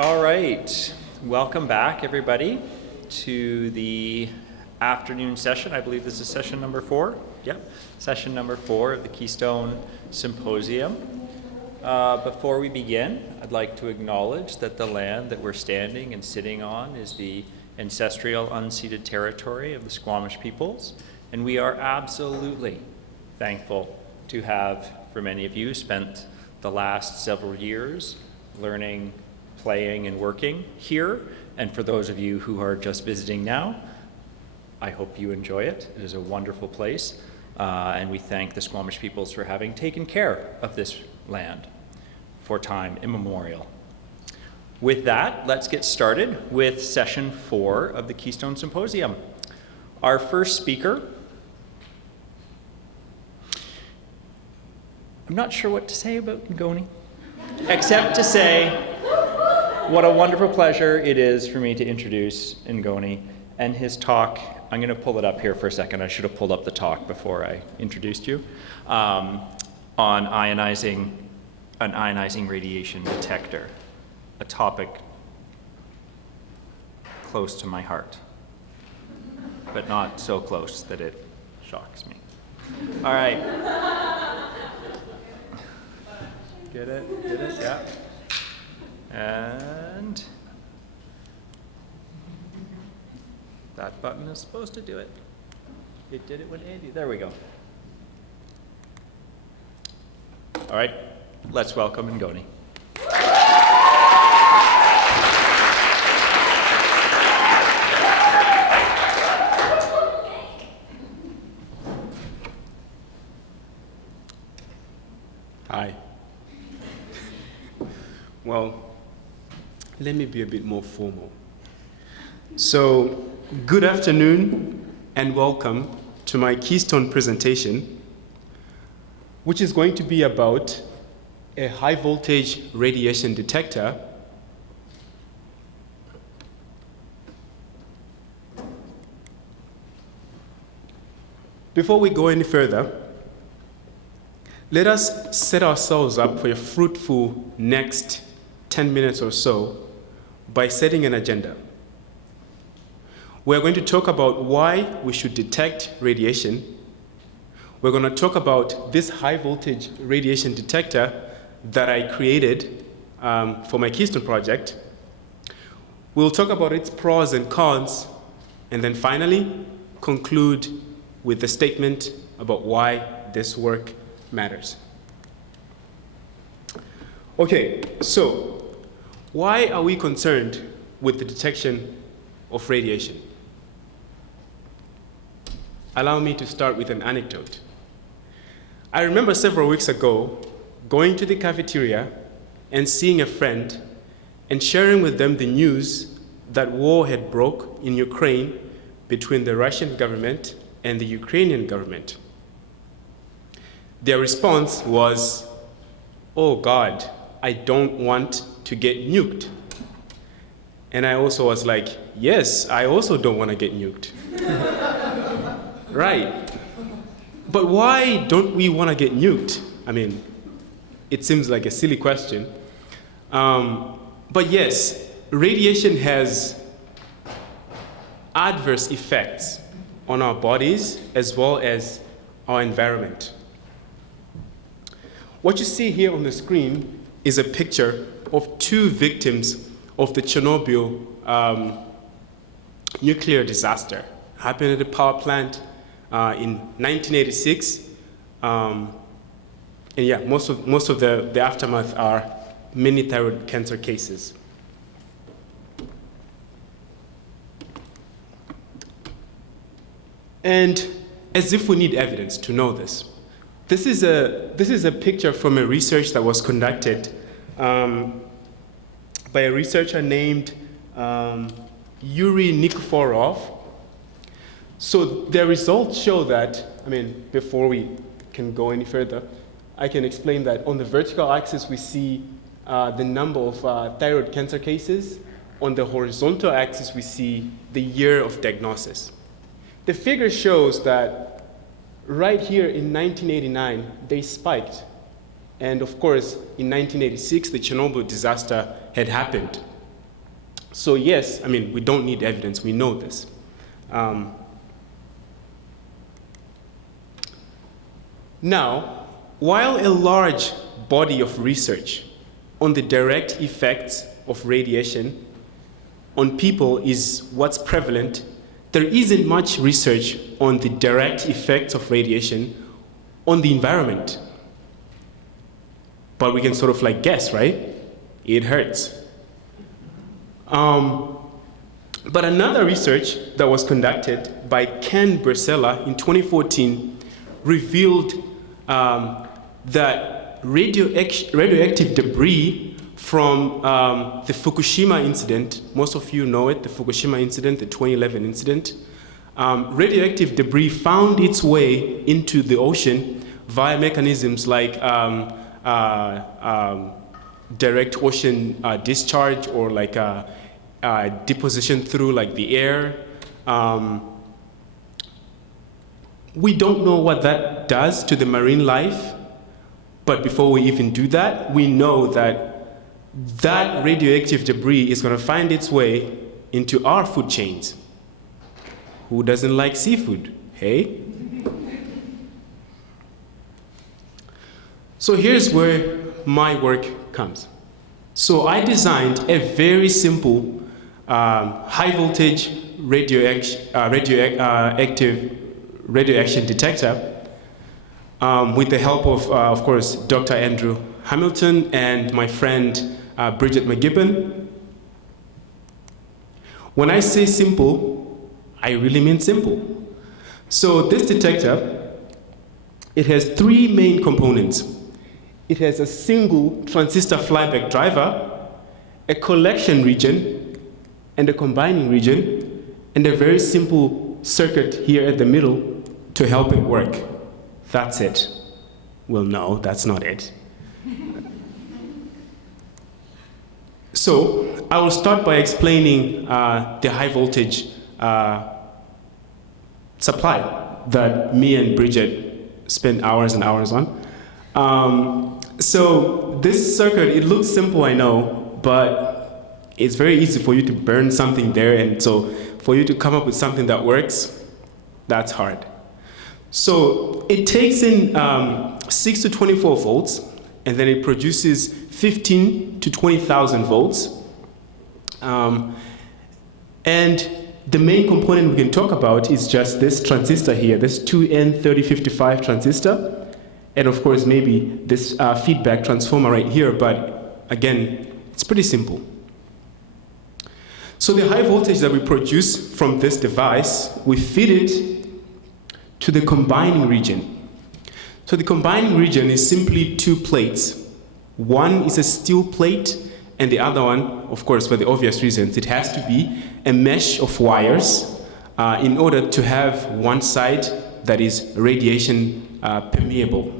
All right, welcome back everybody to the afternoon session. I believe this is session number 4. Yep, session number 4 of the Keystone Symposium. Before we begin, I'd like to acknowledge that the land that we're standing and sitting on is the ancestral unceded territory of the Squamish peoples, and we are absolutely thankful to have, for many of you, spent the last several years learning, playing, and working here. And for those of you who are just visiting now, I hope you enjoy it. It is a wonderful place, and we thank the Squamish peoples for having taken care of this land for time immemorial. With that, let's get started with session 4 of the Keystone Symposium. Our first speaker, I'm not sure what to say about Ngoni, except to say what a wonderful pleasure it is for me to introduce Ngoni and his talk. I'm going to pull it up here for a second. I should have pulled up the talk before I introduced you, on an ionizing radiation detector, a topic close to my heart, but not so close that it shocks me. All right. Get it? Get it? Yeah. And that button is supposed to do it. It did it when Andy, there we go. All right, let's welcome Ngoni. Hi. Well, let me be a bit more formal. So, good afternoon and welcome to my Keystone presentation, which is going to be about a high voltage radiation detector Before we go any further, let us set ourselves up for a fruitful next 10 minutes or so by setting an agenda. We're going to talk about why we should detect radiation. We're going to talk about this high voltage radiation detector that I created for my Keystone project. We'll talk about its pros and cons, and then finally conclude with the statement about why this work matters. Okay, so why are we concerned with the detection of radiation? Allow me to start with an anecdote. I remember several weeks ago going to the cafeteria and seeing a friend and sharing with them the news that war had broke in Ukraine between the Russian government and the Ukrainian government. Their response was, "Oh God, I don't want to get nuked." And I also was like, yes, I also don't want to get nuked. Right. But why don't we want to get nuked? I mean, it seems like a silly question. But yes, radiation has adverse effects on our bodies as well as our environment. What you see here on the screen is a picture of 2 victims of the Chernobyl nuclear disaster. It happened at a power plant in 1986. And yeah, most of the aftermath are many thyroid cancer cases. And as if we need evidence to know this, this is a picture from a research that was conducted by a researcher named Yuri Nikiforov. So their results show that, I mean, before we can go any further, I can explain that on the vertical axis we see the number of thyroid cancer cases. On the horizontal axis we see the year of diagnosis. The figure shows that right here in 1989, they spiked. And of course, in 1986, the Chernobyl disaster had happened. So yes, I mean, we don't need evidence, we know this. Now, while a large body of research on the direct effects of radiation on people is what's prevalent, there isn't much research on the direct effects of radiation on the environment. But we can sort of like guess, right? It hurts. But another research that was conducted by Ken Bersella in 2014 revealed that radioactive debris from the Fukushima incident, most of you know it, the Fukushima incident, the 2011 incident, radioactive debris found its way into the ocean via mechanisms like direct ocean discharge or like deposition through like the air. We don't know what that does to the marine life, but before we even do that, we know that that radioactive debris is going to find its way into our food chains. Who doesn't like seafood? Hey? So here's where my work comes. So I designed a very simple high voltage radioaction detector with the help of course, Dr. Andrew Hamilton and my friend Bridget McGibbon. When I say simple, I really mean simple. So this detector, it has three main components. It has a single transistor flyback driver, a collection region, and a combining region, and a very simple circuit here at the middle to help it work. That's it. Well, no, that's not it. So I will start by explaining the high voltage supply that me and Bridget spent hours and hours on. So this circuit, it looks simple, I know, but it's very easy for you to burn something there, and so for you to come up with something that works, that's hard. So it takes in 6 to 24 volts, and then it produces 15 to 20,000 volts. And the main component we can talk about is just this transistor here, this 2N3055 transistor, and of course maybe this feedback transformer right here, but again, it's pretty simple. So the high voltage that we produce from this device, we feed it to the combining region. So the combining region is simply two plates. One is a steel plate, and the other one, of course, for the obvious reasons, it has to be a mesh of wires in order to have one side that is radiation permeable.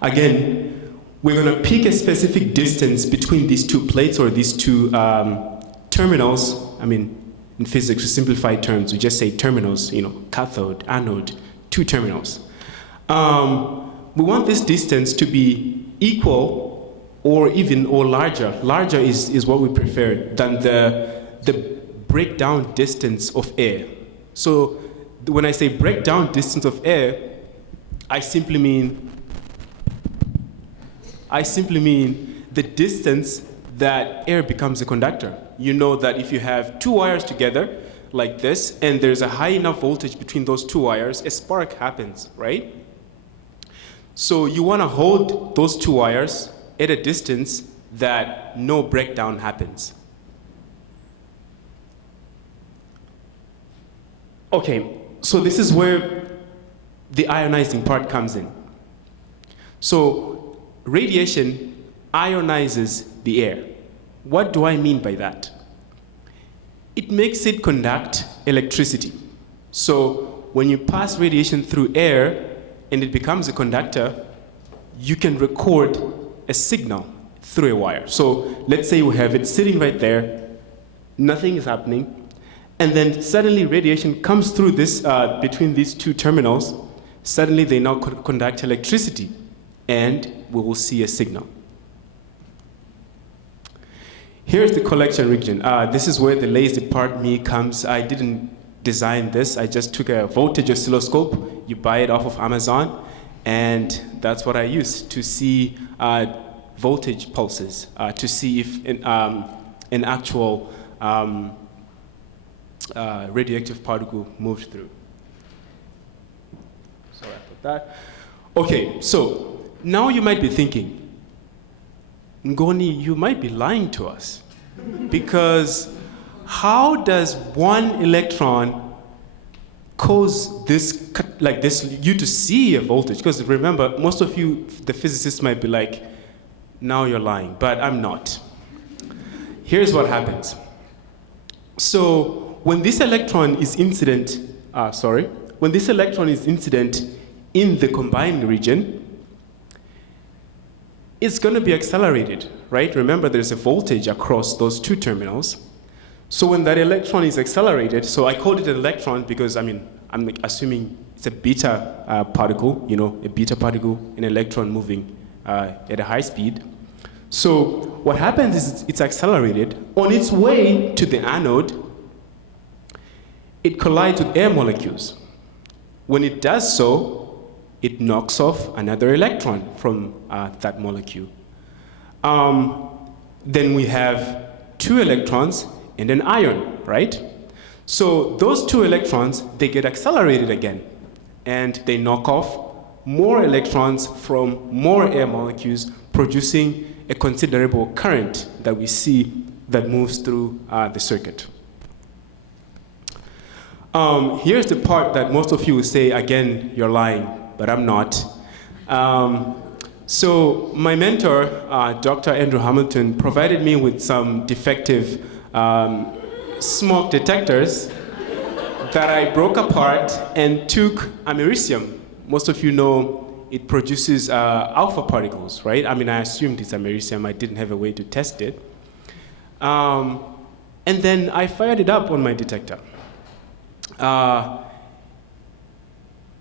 Again, we're going to pick a specific distance between these two plates or these two terminals. I mean, in physics, with simplified terms, we just say terminals, you know, cathode, anode, two terminals. We want this distance to be equal or even or larger. Larger is what we prefer than the breakdown distance of air. So when I say breakdown distance of air, I simply mean the distance that air becomes a conductor. You know that if you have two wires together like this, and there's a high enough voltage between those two wires, a spark happens, right? So you want to hold those two wires at a distance that no breakdown happens. Okay, so this is where the ionizing part comes in. So radiation ionizes the air. What do I mean by that? It makes it conduct electricity. So when you pass radiation through air and it becomes a conductor, you can record a signal through a wire. So let's say we have it sitting right there, nothing is happening, and then suddenly radiation comes through this, between these two terminals. Suddenly they now conduct electricity, and we will see a signal. Here's the collection region. This is where the lazy part me comes. I didn't design this. I just took a voltage oscilloscope. You buy it off of Amazon, and that's what I use to see voltage pulses, to see if an actual radioactive particle moved through. Sorry about that. Okay, so now you might be thinking, Ngoni, you might be lying to us, because how does one electron cause this, like this, you to see a voltage? Because remember, most of you, the physicists might be like, now you're lying, but I'm not. Here's what happens. So when this electron is incident, when this electron is incident in the combined region, it's going to be accelerated, right? Remember, there's a voltage across those two terminals. So when that electron is accelerated, so I called it an electron because, I'm assuming it's a beta particle, a beta particle, an electron moving at a high speed. So what happens is it's accelerated. On its way to the anode, it collides with air molecules. When it does so, it knocks off another electron from that molecule. Then we have two electrons and an ion, right? So those two electrons, they get accelerated again, and they knock off more electrons from more air molecules, producing a considerable current that we see that moves through the circuit. Here's the part that most of you will say, again, you're lying, but I'm not. So my mentor, Dr. Andrew Hamilton, provided me with some defective smoke detectors that I broke apart and took americium. Most of you know it produces alpha particles, right? I assumed it's americium. I didn't have a way to test it. And then I fired it up on my detector.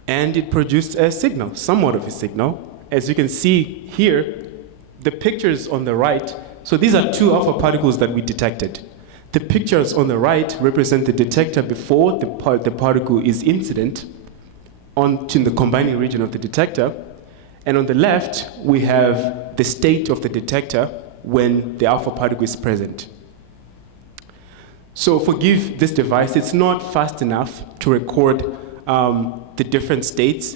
And it produced a signal, somewhat of a signal. As you can see here, the pictures on the right, so these are two alpha particles that we detected. The pictures on the right represent the detector before the particle is incident onto the combining region of the detector. And on the left, we have the state of the detector when the alpha particle is present. So forgive this device, it's not fast enough to record the different states.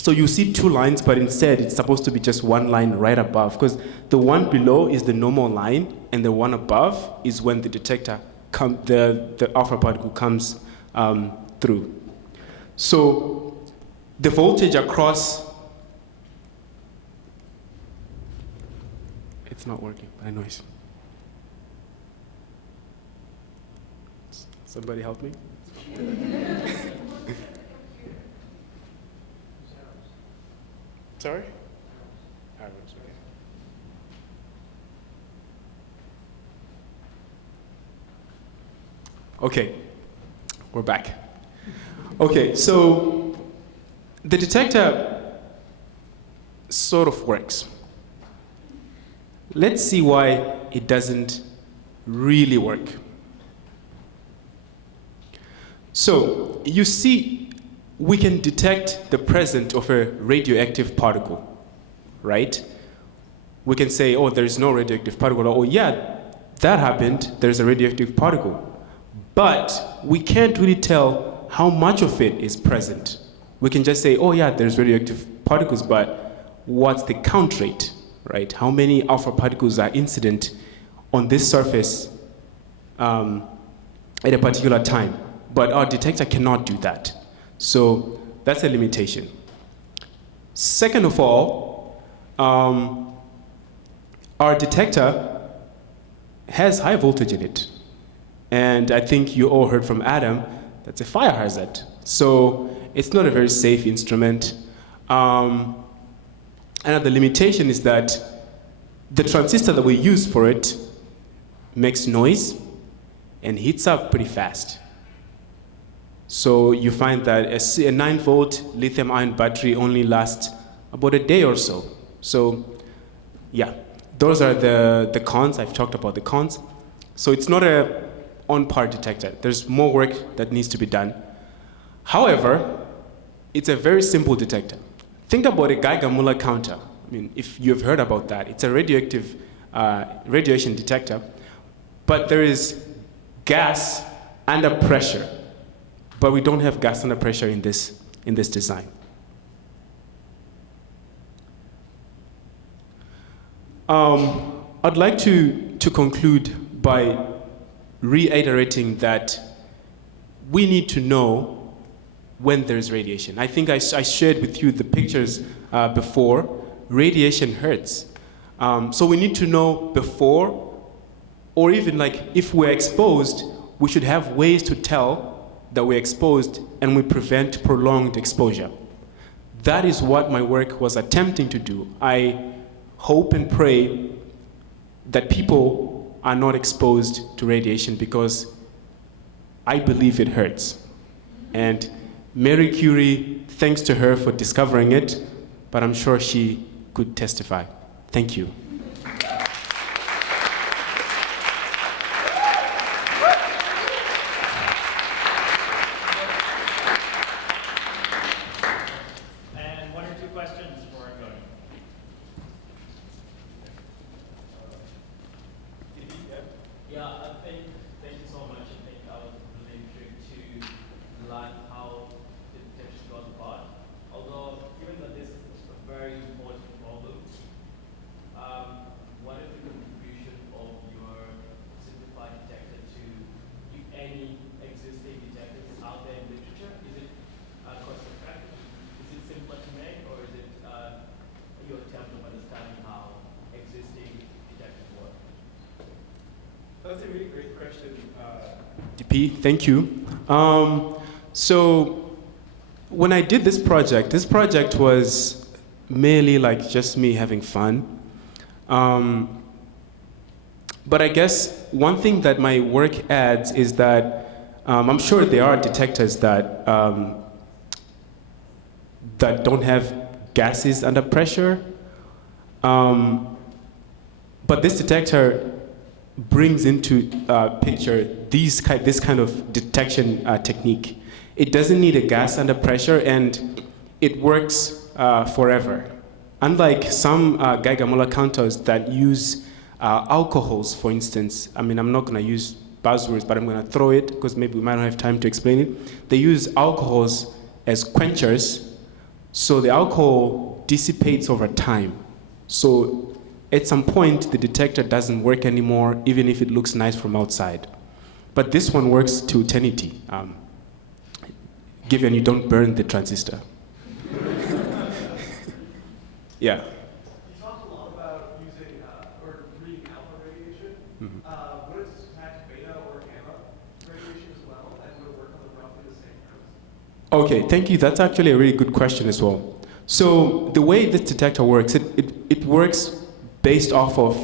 So you see two lines, but instead it's supposed to be just one line right above, because the one below is the normal line, and the one above is when the detector, the alpha particle comes through. So the voltage across, it's not working, I know it's. Somebody help me? Sorry? Okay, we're back. Okay, so the detector sort of works. Let's see why it doesn't really work. So you see, we can detect the presence of a radioactive particle, right? We can say, oh, there's no radioactive particle. Oh, yeah, that happened. There's a radioactive particle. But we can't really tell how much of it is present. We can just say, oh, yeah, there's radioactive particles, but what's the count rate, right? How many alpha particles are incident on this surface at a particular time? But our detector cannot do that. So that's a limitation. Second of all, our detector has high voltage in it. And I think you all heard from Adam, that's a fire hazard. So it's not a very safe instrument. Another limitation is that the transistor that we use for it makes noise and heats up pretty fast. So you find that a 9-volt lithium-ion battery only lasts about a day or so. So yeah, those are the cons. I've talked about the cons. So it's not a on-par detector. There's more work that needs to be done. However, it's a very simple detector. Think about a Geiger-Müller counter. I mean, if you've heard about that, it's a radioactive radiation detector, but there is gas under pressure, but we don't have gas under pressure in this design. I'd like to conclude by reiterating that we need to know when there's radiation. I think I shared with you the pictures before. Radiation hurts. So we need to know before, or even like if we're exposed, we should have ways to tell that we're exposed and we prevent prolonged exposure. That is what my work was attempting to do. I hope and pray that people are not exposed to radiation because I believe it hurts. And Marie Curie, thanks to her for discovering it, but I'm sure she could testify. Thank you. And one or two questions before I go. Yeah, thank you so much. I think I was really intrigued to learn how the detection goes about. Although, given that this is a very important problem, what is the contribution of your simplified detector to, if any, existing detectors out there in literature? Is it cost effective? Is it simpler to make, or is it your attempt of understanding how existing detectors work? That's a really great question, DP. Thank you. So when I did this project was merely like just me having fun. But I guess one thing that my work adds is that I'm sure there are detectors that that don't have gases under pressure. But this detector brings into picture this kind of detection technique. It doesn't need a gas under pressure, and it works forever. Unlike some Geiger-Müller counters that use alcohols, for instance. I mean, I'm not going to use buzzwords, but I'm going to throw it because maybe we might not have time to explain it. They use alcohols as quenchers, so the alcohol dissipates over time. So at some point, the detector doesn't work anymore, even if it looks nice from outside. But this one works to eternity, given you don't burn the transistor. Yeah. You talked a lot about using or reading alpha radiation. Mm-hmm. What is detect beta or gamma radiation as well, and would it work on the roughly the same terms? Okay, thank you. That's actually a really good question as well. So the way this detector works, it works based off of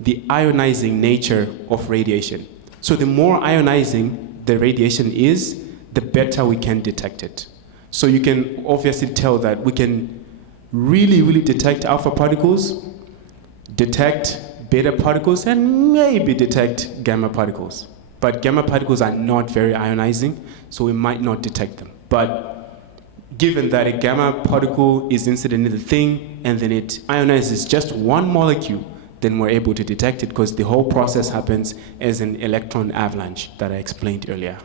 the ionizing nature of radiation. So the more ionizing the radiation is, the better we can detect it. So you can obviously tell that we can really detect alpha particles, detect beta particles, and maybe detect gamma particles. But gamma particles are not very ionizing, so we might not detect them. But given that a gamma particle is incident in the thing, and then it ionizes just one molecule, then we're able to detect it because the whole process happens as an electron avalanche that I explained earlier.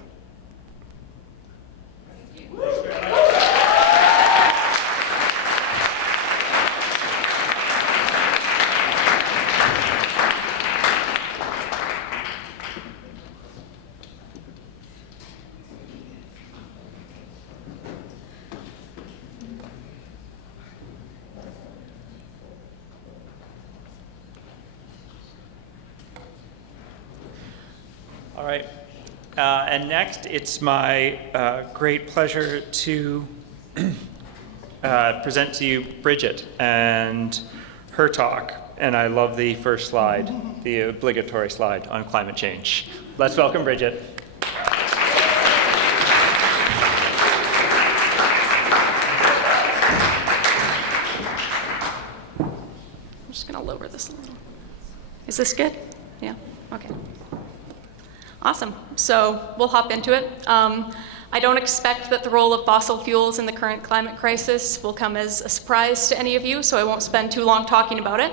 All right. And next, it's my great pleasure to present to you Bridget and her talk. And I love the first slide, the obligatory slide on climate change. Let's welcome Bridget. I'm just going to lower this a little. Is this good? Yeah, okay. Awesome, so we'll hop into it. I don't expect that the role of fossil fuels in the current climate crisis will come as a surprise to any of you, so I won't spend too long talking about it.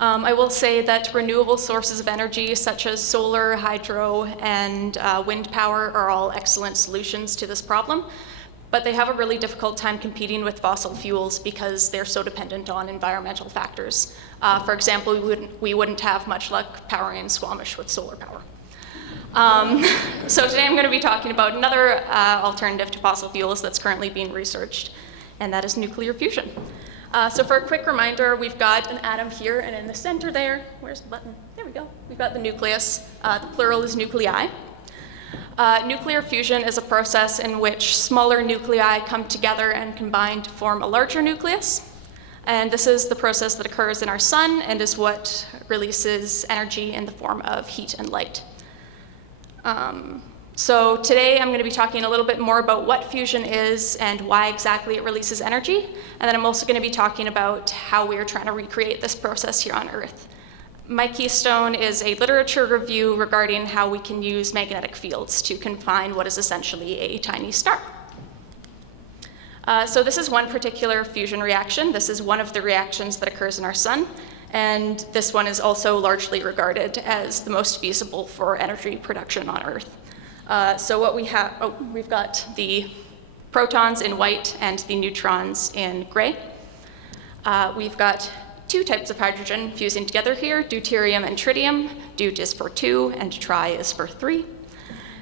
I will say that renewable sources of energy such as solar, hydro, and wind power are all excellent solutions to this problem, but they have a really difficult time competing with fossil fuels because they're so dependent on environmental factors. For example, we wouldn't have much luck powering Squamish with solar power. So today I'm going to be talking about another alternative to fossil fuels that's currently being researched, and that is nuclear fusion. So for a quick reminder, we've got an atom here, and in the center there, where's the button? There we go. We've got the nucleus. The plural is nuclei. Nuclear fusion is a process in which smaller nuclei come together and combine to form a larger nucleus. And this is the process that occurs in our sun and is what releases energy in the form of heat and light. So today I'm going to be talking a little bit more about what fusion is and why exactly it releases energy. And then I'm also going to be talking about how we are trying to recreate this process here on Earth. My Keystone is a literature review regarding how we can use magnetic fields to confine what is essentially a tiny star. So this is one particular fusion reaction. This is one of the reactions that occurs in our sun. And this one is also largely regarded as the most feasible for energy production on Earth. So what we have, we've got the protons in white and the neutrons in gray. We've got two types of hydrogen fusing together here, deuterium and tritium. Deut is for 2 and tri is for 3.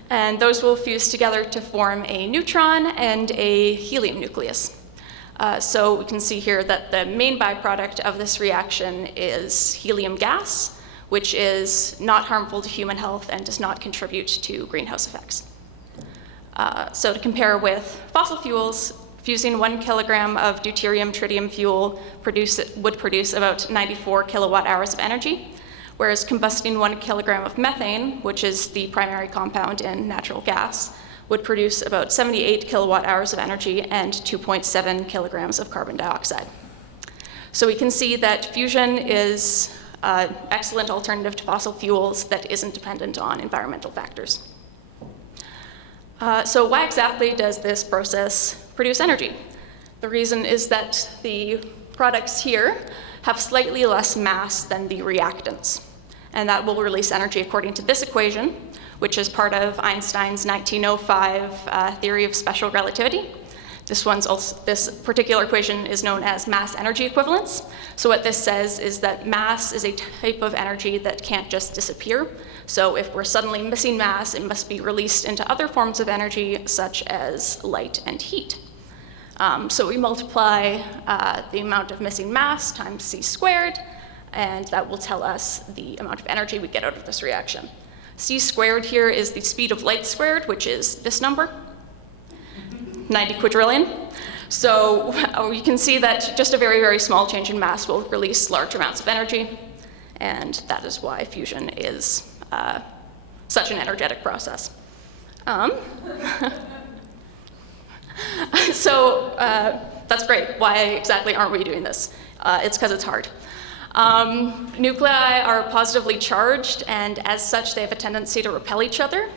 And those will fuse together to form a neutron and a helium nucleus. So we can see here that the main byproduct of this reaction is helium gas, which is not harmful to human health and does not contribute to greenhouse effects. So to compare with fossil fuels, fusing 1 kilogram of deuterium-tritium fuel would produce about 94 kilowatt hours of energy, whereas combusting 1 kilogram of methane, which is the primary compound in natural gas, would produce about 78 kilowatt hours of energy and 2.7 kilograms of carbon dioxide. So we can see that fusion is an excellent alternative to fossil fuels that isn't dependent on environmental factors. So why exactly does this process produce energy? The reason is that the products here have slightly less mass than the reactants, and that will release energy according to this equation, which is part of Einstein's 1905 theory of special relativity. This particular equation is known as mass energy equivalence. So what this says is that mass is a type of energy that can't just disappear. So if we're suddenly missing mass, it must be released into other forms of energy, such as light and heat. So we multiply the amount of missing mass times c squared, and that will tell us the amount of energy we get out of this reaction. C squared here is the speed of light squared, which is this number, 90 quadrillion. So you can see that just a very, very small change in mass will release large amounts of energy, and that is why fusion is such an energetic process. So that's great. Why exactly aren't we doing this? It's because it's hard. Nuclei are positively charged, and as such, they have a tendency to repel each other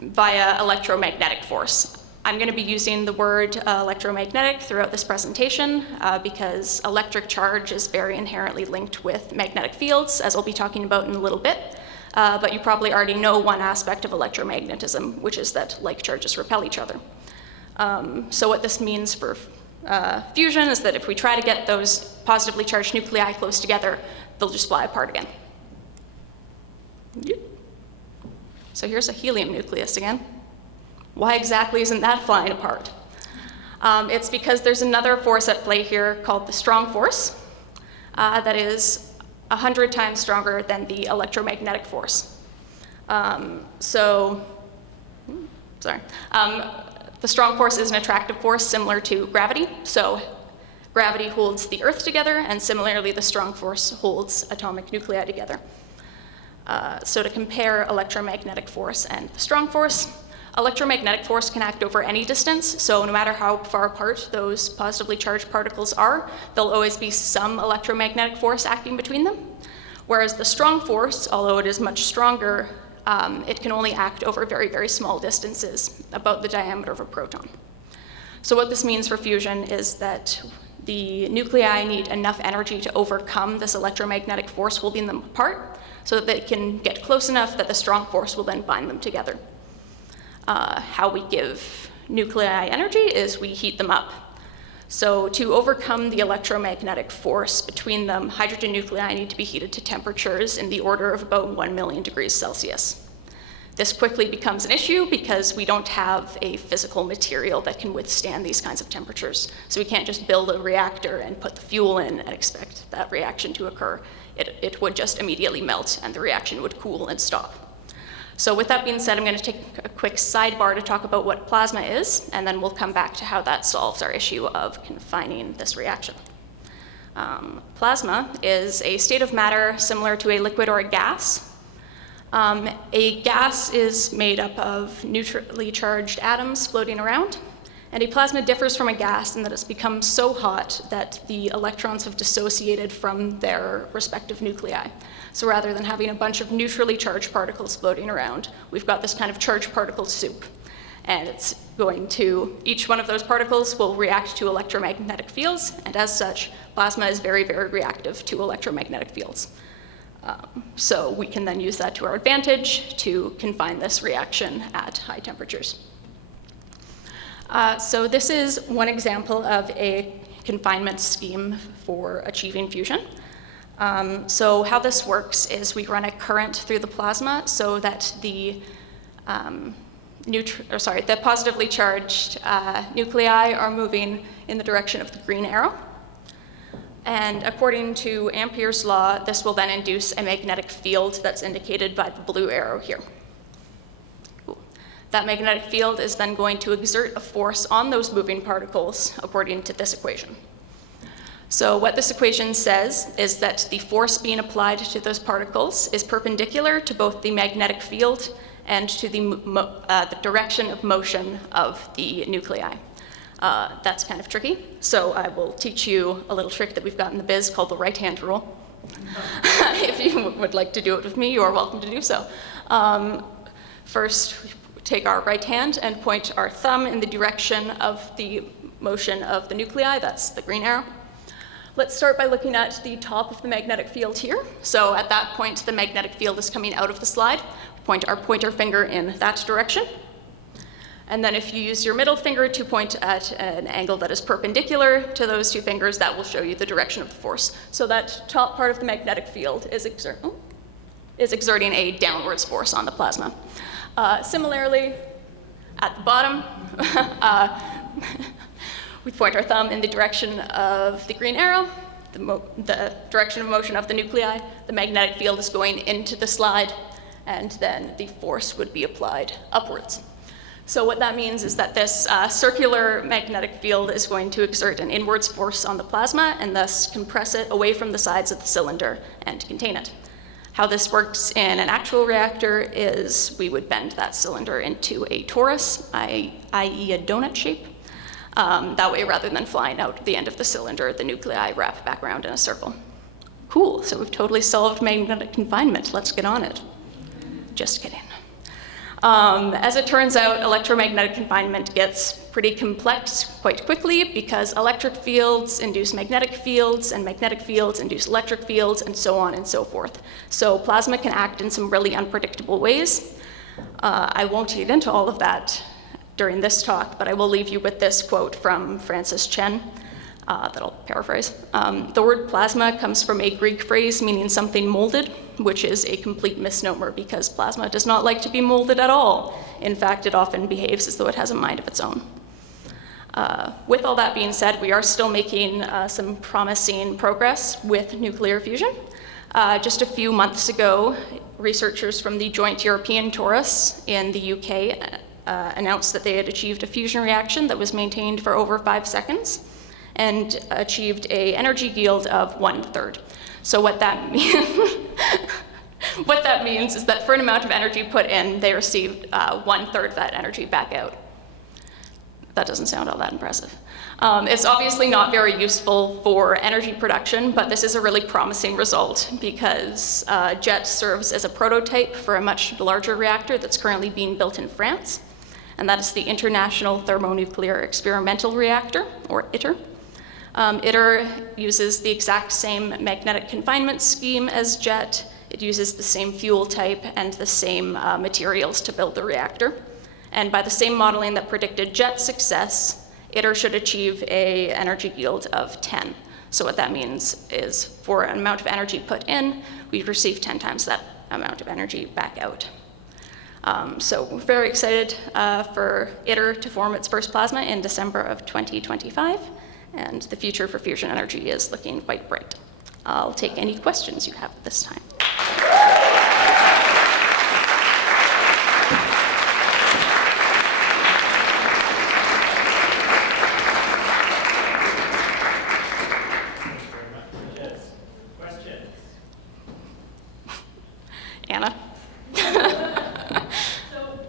via electromagnetic force. I'm going to be using the word electromagnetic throughout this presentation because electric charge is very inherently linked with magnetic fields, as I'll be talking about in a little bit. But you probably already know one aspect of electromagnetism, which is that like charges repel each other. So what this means for fusion is that if we try to get those positively charged nuclei close together, they'll just fly apart again. So here's a helium nucleus again. Why exactly isn't that flying apart? It's because there's another force at play here called the strong force that is 100 times stronger than the electromagnetic force. The strong force is an attractive force similar to gravity. So gravity holds the Earth together, and similarly, the strong force holds atomic nuclei together. So to compare electromagnetic force and the strong force, electromagnetic force can act over any distance, so no matter how far apart those positively charged particles are, there'll always be some electromagnetic force acting between them. Whereas the strong force, although it is much stronger, it can only act over very, very small distances, about the diameter of a proton. So what this means for fusion is that the nuclei need enough energy to overcome this electromagnetic force holding them apart, so that they can get close enough that the strong force will then bind them together. How we give nuclei energy is we heat them up. So to overcome the electromagnetic force between them, hydrogen nuclei need to be heated to temperatures in the order of about 1 million degrees Celsius. This quickly becomes an issue because we don't have a physical material that can withstand these kinds of temperatures. So we can't just build a reactor and put the fuel in and expect that reaction to occur. It would just immediately melt and the reaction would cool and stop. So with that being said, I'm going to take a quick sidebar to talk about what plasma is, and then we'll come back to how that solves our issue of confining this reaction. Plasma is a state of matter similar to a liquid or a gas. A gas is made up of neutrally charged atoms floating around, and a plasma differs from a gas in that it's become so hot that the electrons have dissociated from their respective nuclei. So rather than having a bunch of neutrally charged particles floating around, we've got this kind of charged particle soup. And it's going to, each one of those particles will react to electromagnetic fields, and as such, plasma is very, very reactive to electromagnetic fields. So we can then use that to our advantage to confine this reaction at high temperatures. So this is one example of a confinement scheme for achieving fusion. So how this works is we run a current through the plasma so that the the positively charged nuclei are moving in the direction of the green arrow. And according to Ampere's law, this will then induce a magnetic field that's indicated by the blue arrow here. Cool. That magnetic field is then going to exert a force on those moving particles according to this equation. So what this equation says is that the force being applied to those particles is perpendicular to both the magnetic field and to the direction of motion of the nuclei. That's kind of tricky, so I will teach you a little trick that we've got in the biz called the right-hand rule. If you would like to do it with me, you are welcome to do so. First, take our right hand and point our thumb in the direction of the motion of the nuclei, that's the green arrow. Let's start by looking at the top of the magnetic field here. So at that point, the magnetic field is coming out of the slide. Point our pointer finger in that direction. And then if you use your middle finger to point at an angle that is perpendicular to those two fingers, that will show you the direction of the force. So that top part of the magnetic field is exerting a downwards force on the plasma. Similarly, at the bottom, we point our thumb in the direction of the green arrow, the direction of motion of the nuclei. The magnetic field is going into the slide, and then the force would be applied upwards. So what that means is that this circular magnetic field is going to exert an inwards force on the plasma and thus compress it away from the sides of the cylinder and contain it. How this works in an actual reactor is we would bend that cylinder into a torus, i.e. a donut shape. That way, rather than flying out the end of the cylinder, the nuclei wrap back around in a circle. Cool, so we've totally solved magnetic confinement. Let's get on it. Just kidding. As it turns out, electromagnetic confinement gets pretty complex quite quickly because electric fields induce magnetic fields, and magnetic fields induce electric fields, and so on and so forth. So plasma can act in some really unpredictable ways. I won't get into all of that during this talk, but I will leave you with this quote from Francis Chen that I'll paraphrase. The word plasma comes from a Greek phrase meaning something molded, which is a complete misnomer because plasma does not like to be molded at all. In fact, it often behaves as though it has a mind of its own. With all that being said, we are still making some promising progress with nuclear fusion. Just a few months ago, researchers from the Joint European Torus in the UK announced that they had achieved a fusion reaction that was maintained for over 5 seconds and achieved an energy yield of 1/3. So what that means is that for an amount of energy put in, they received 1/3 that energy back out. That doesn't sound all that impressive. It's obviously not very useful for energy production, but this is a really promising result because JET serves as a prototype for a much larger reactor that's currently being built in France, and that is the International Thermonuclear Experimental Reactor, or ITER. ITER uses the exact same magnetic confinement scheme as JET. It uses the same fuel type and the same materials to build the reactor. And by the same modeling that predicted JET's success, ITER should achieve an energy yield of 10. So what that means is for an amount of energy put in, we receive 10 times that amount of energy back out. So we're very excited for ITER to form its first plasma in December of 2025, and the future for fusion energy is looking quite bright. I'll take any questions you have at this time. Anna? So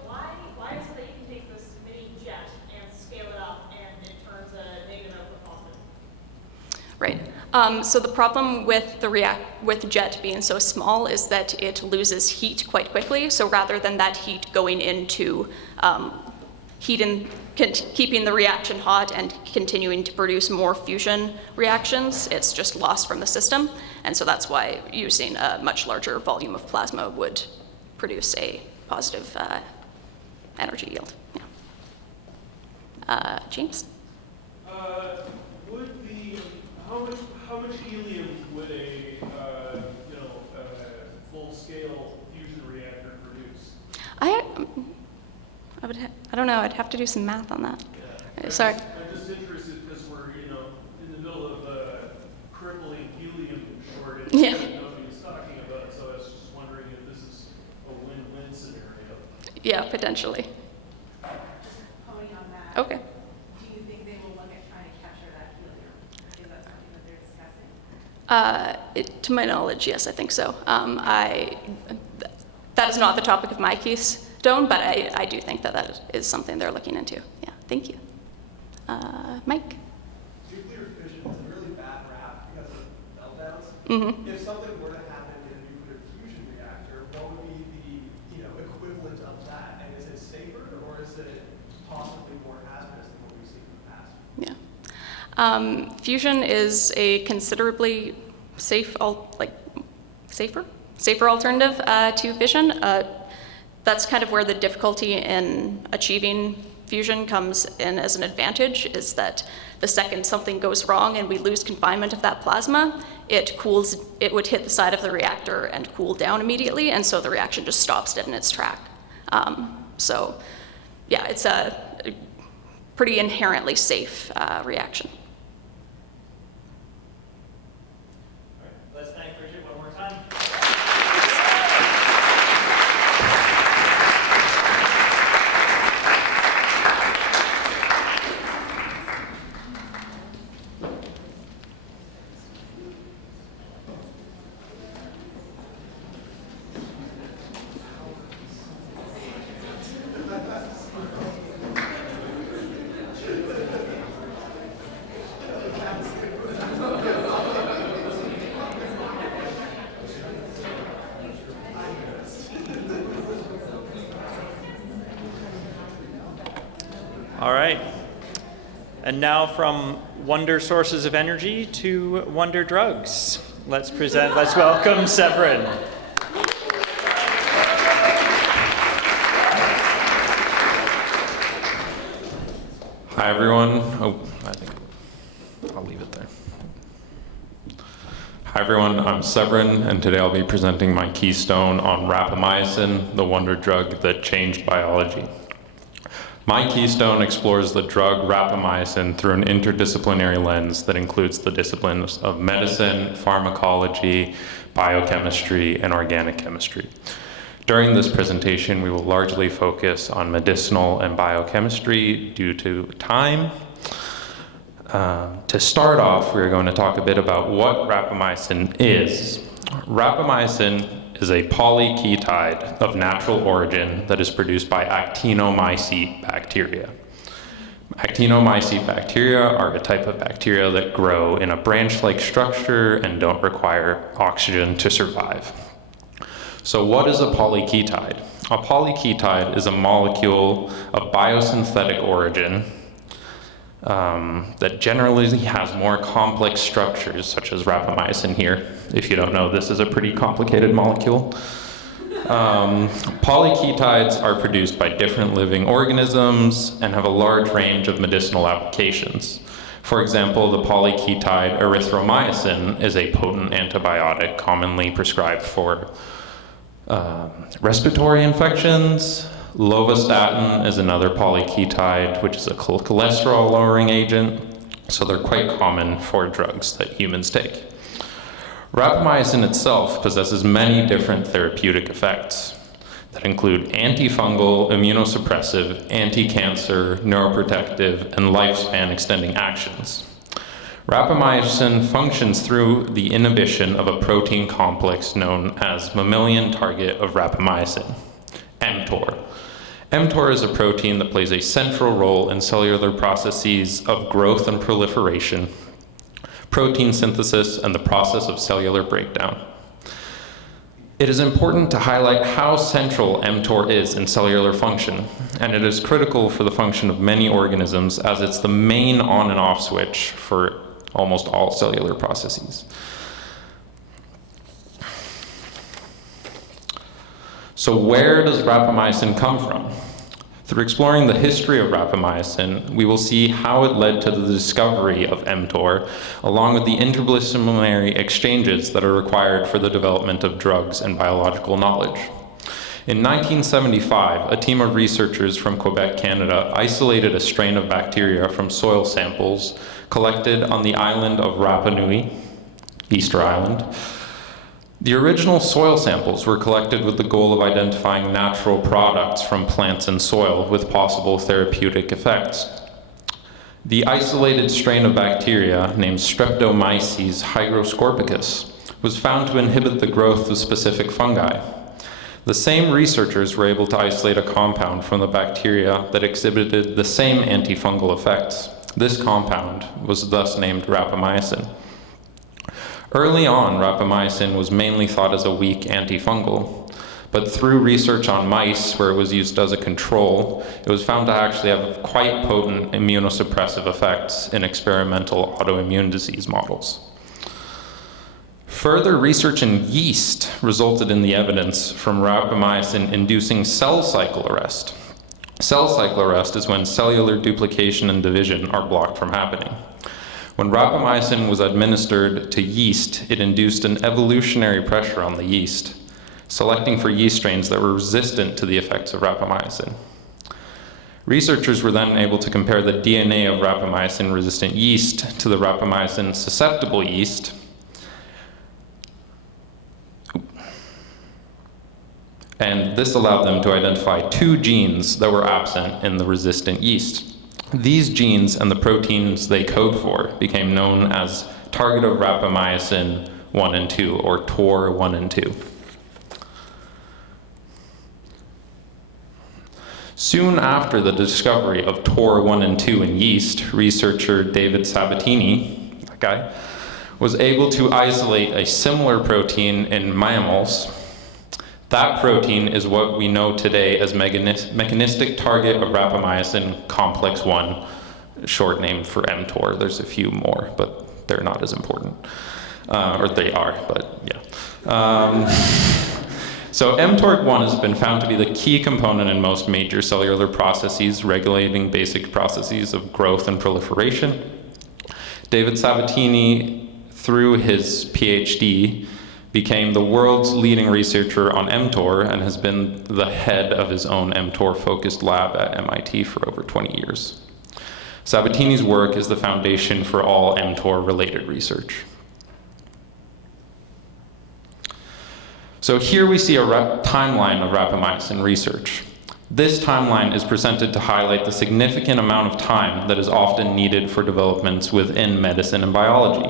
why is it that you can take this mini jet and scale it up and it turns a negative output positive? Right. So the problem with with JET being so small is that it loses heat quite quickly. So rather than that heat going into keeping the reaction hot and continuing to produce more fusion reactions, it's just lost from the system. And so that's why using a much larger volume of plasma would produce a positive energy yield. Yeah. James? How much helium would a full-scale fusion reactor produce? I don't know. I'd have to do some math on that. Yeah. Sorry. I'm just interested because we're in the middle of a crippling helium shortage Yeah. that nobody's talking about. So I was just wondering if this is a win-win scenario. Yeah, potentially. Just pony on that. Okay. Do you think they will look at trying to capture that helium? Is that something that they're discussing? To my knowledge, yes, I think so. That is not the topic of my keystone, but I do think that that is something they're looking into. Yeah, thank you. Mike? Nuclear fission is a really bad rap because of meltdowns. Mm-hmm. If something were to happen in a nuclear fusion reactor, what would be the equivalent of that? And is it safer or is it possibly more hazardous than what we've seen in the past? Yeah. Fusion is a considerably safer alternative to fission. That's kind of where the difficulty in achieving fusion comes in as an advantage, is that the second something goes wrong and we lose confinement of that plasma, it would hit the side of the reactor and cool down immediately, and so the reaction just stops dead in its track. So yeah, it's a pretty inherently safe reaction. Let's thank Bridget one more time. All right. And now from wonder sources of energy to wonder drugs. Let's welcome Severin. Hi, everyone. Oh, I think I'll leave it there. Hi, everyone. I'm Severin, and today I'll be presenting my keystone on rapamycin, the wonder drug that changed biology. My keystone explores the drug rapamycin through an interdisciplinary lens that includes the disciplines of medicine, pharmacology, biochemistry, and organic chemistry. During this presentation, we will largely focus on medicinal and biochemistry due to time. To start off, we're going to talk a bit about what rapamycin is. Rapamycin is a polyketide of natural origin that is produced by actinomycete bacteria. Actinomycete bacteria are a type of bacteria that grow in a branch-like structure and don't require oxygen to survive. So what is a polyketide? A polyketide is a molecule of biosynthetic origin that generally has more complex structures, such as rapamycin here. If you don't know, this is a pretty complicated molecule. Polyketides are produced by different living organisms and have a large range of medicinal applications. For example, the polyketide erythromycin is a potent antibiotic commonly prescribed for respiratory infections. Lovastatin is another polyketide, which is a cholesterol-lowering agent, so they're quite common for drugs that humans take. Rapamycin itself possesses many different therapeutic effects that include antifungal, immunosuppressive, anti-cancer, neuroprotective, and lifespan-extending actions. Rapamycin functions through the inhibition of a protein complex known as mammalian target of rapamycin, mTOR. mTOR is a protein that plays a central role in cellular processes of growth and proliferation, protein synthesis, and the process of cellular breakdown. It is important to highlight how central mTOR is in cellular function, and it is critical for the function of many organisms as it's the main on and off switch for almost all cellular processes. So where does rapamycin come from? Through exploring the history of rapamycin, we will see how it led to the discovery of mTOR, along with the interdisciplinary exchanges that are required for the development of drugs and biological knowledge. In 1975, a team of researchers from Quebec, Canada, isolated a strain of bacteria from soil samples collected on the island of Rapa Nui, Easter Island. The original soil samples were collected with the goal of identifying natural products from plants and soil with possible therapeutic effects. The isolated strain of bacteria, named Streptomyces hygroscorpicus, was found to inhibit the growth of specific fungi. The same researchers were able to isolate a compound from the bacteria that exhibited the same antifungal effects. This compound was thus named rapamycin. Early on, rapamycin was mainly thought as a weak antifungal, but through research on mice, where it was used as a control, it was found to actually have quite potent immunosuppressive effects in experimental autoimmune disease models. Further research in yeast resulted in the evidence from rapamycin inducing cell cycle arrest. Cell cycle arrest is when cellular duplication and division are blocked from happening. When rapamycin was administered to yeast, it induced an evolutionary pressure on the yeast, selecting for yeast strains that were resistant to the effects of rapamycin. Researchers were then able to compare the DNA of rapamycin-resistant yeast to the rapamycin-susceptible yeast, and this allowed them to identify two genes that were absent in the resistant yeast. These genes and the proteins they code for became known as target of rapamycin 1 and 2, or TOR 1 and 2. Soon after the discovery of TOR 1 and 2 in yeast, researcher David Sabatini, that guy, was able to isolate a similar protein in mammals. That protein is what we know today as mechanistic target of rapamycin complex 1, short name for mTOR. There's a few more, but they're not as important. Or they are, but yeah. So mTOR1 has been found to be the key component in most major cellular processes regulating basic processes of growth and proliferation. David Sabatini, through his PhD, became the world's leading researcher on mTOR and has been the head of his own mTOR-focused lab at MIT for over 20 years. Sabatini's work is the foundation for all mTOR-related research. So here we see a timeline of rapamycin research. This timeline is presented to highlight the significant amount of time that is often needed for developments within medicine and biology.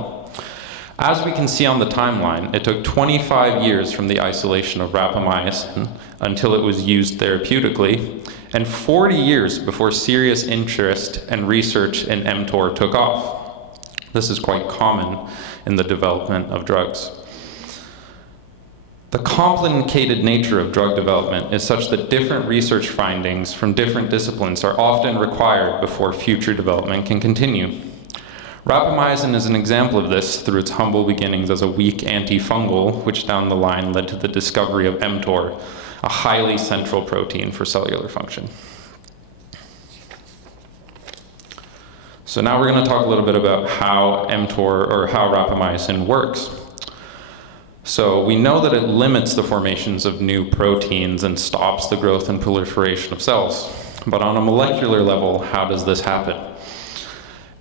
As we can see on the timeline, it took 25 years from the isolation of rapamycin until it was used therapeutically, and 40 years before serious interest and research in mTOR took off. This is quite common in the development of drugs. The complicated nature of drug development is such that different research findings from different disciplines are often required before future development can continue. Rapamycin is an example of this through its humble beginnings as a weak antifungal, which down the line led to the discovery of mTOR, a highly central protein for cellular function. So now we're going to talk a little bit about how mTOR, or how rapamycin works. So we know that it limits the formations of new proteins and stops the growth and proliferation of cells. But on a molecular level, how does this happen?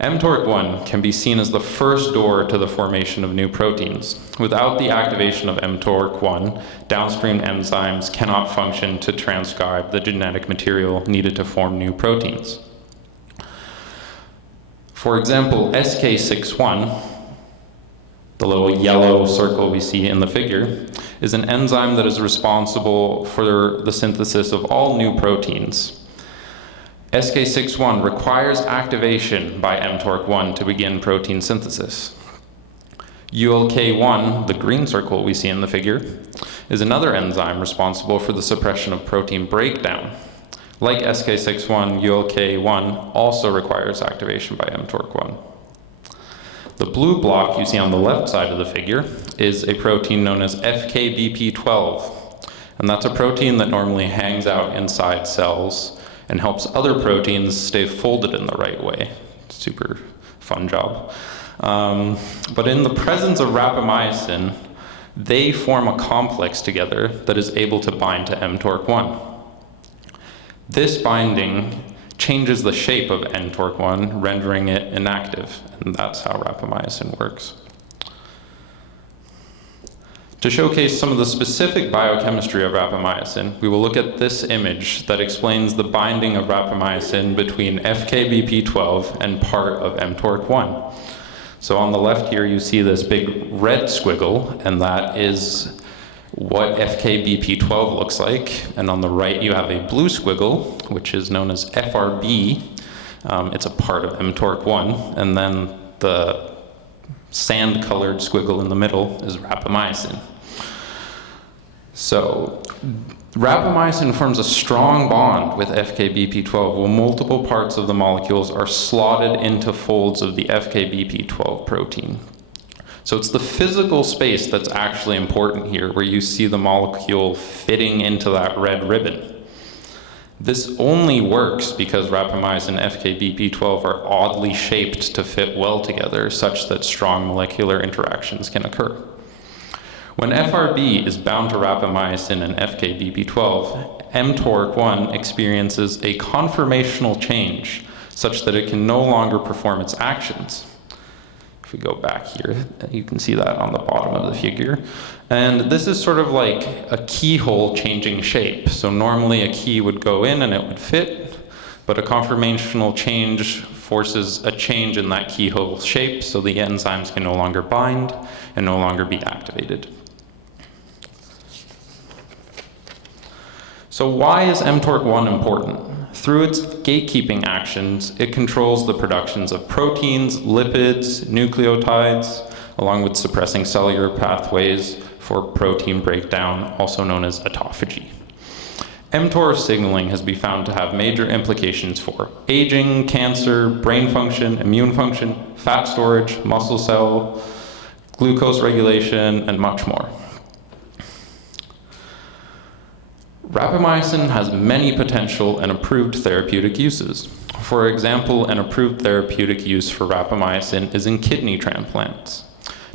Mturk1 can be seen as the first door to the formation of new proteins. Without the activation of Mturk1, downstream enzymes cannot function to transcribe the genetic material needed to form new proteins. For example, SK61, the little yellow circle we see in the figure, is an enzyme that is responsible for the synthesis of all new proteins. SK61 requires activation by mTORC1 to begin protein synthesis. ULK1, the green circle we see in the figure, is another enzyme responsible for the suppression of protein breakdown. Like SK61, ULK1 also requires activation by mTORC1. The blue block you see on the left side of the figure is a protein known as FKBP12, and that's a protein that normally hangs out inside cells and helps other proteins stay folded in the right way. Super fun job. But in the presence of rapamycin, they form a complex together that is able to bind to mTORC1. This binding changes the shape of mTORC1, rendering it inactive, and that's how rapamycin works. To showcase some of the specific biochemistry of rapamycin, we will look at this image that explains the binding of rapamycin between FKBP12 and part of mTORC1. So on the left here, you see this big red squiggle, and that is what FKBP12 looks like. And on the right, you have a blue squiggle, which is known as FRB. It's a part of mTORC1, and then the sand-colored squiggle in the middle is rapamycin. So rapamycin forms a strong bond with FKBP12, while multiple parts of the molecules are slotted into folds of the FKBP12 protein. So it's the physical space that's actually important here, where you see the molecule fitting into that red ribbon. This only works because rapamycin and FKBP12 are oddly shaped to fit well together, such that strong molecular interactions can occur. When FRB is bound to rapamycin and FKBP12, mTORC1 experiences a conformational change such that it can no longer perform its actions. If we go back here, you can see that on the bottom of the figure. And this is sort of like a keyhole changing shape. So normally a key would go in and it would fit, but a conformational change forces a change in that keyhole shape, so the enzymes can no longer bind and no longer be activated. So why is mTORC1 important? Through its gatekeeping actions, it controls the productions of proteins, lipids, nucleotides, along with suppressing cellular pathways for protein breakdown, also known as autophagy. mTOR signaling has been found to have major implications for aging, cancer, brain function, immune function, fat storage, muscle cell, glucose regulation, and much more. Rapamycin has many potential and approved therapeutic uses. For example, an approved therapeutic use for rapamycin is in kidney transplants.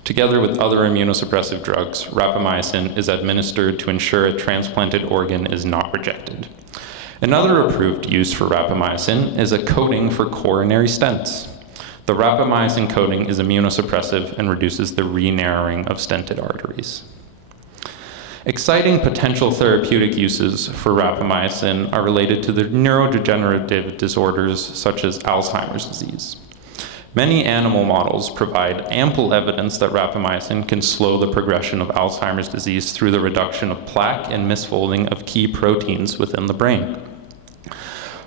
Together with other immunosuppressive drugs, rapamycin is administered to ensure a transplanted organ is not rejected. Another approved use for rapamycin is a coating for coronary stents. The rapamycin coating is immunosuppressive and reduces the re-narrowing of stented arteries. Exciting potential therapeutic uses for rapamycin are related to the neurodegenerative disorders such as Alzheimer's disease. Many animal models provide ample evidence that rapamycin can slow the progression of Alzheimer's disease through the reduction of plaque and misfolding of key proteins within the brain.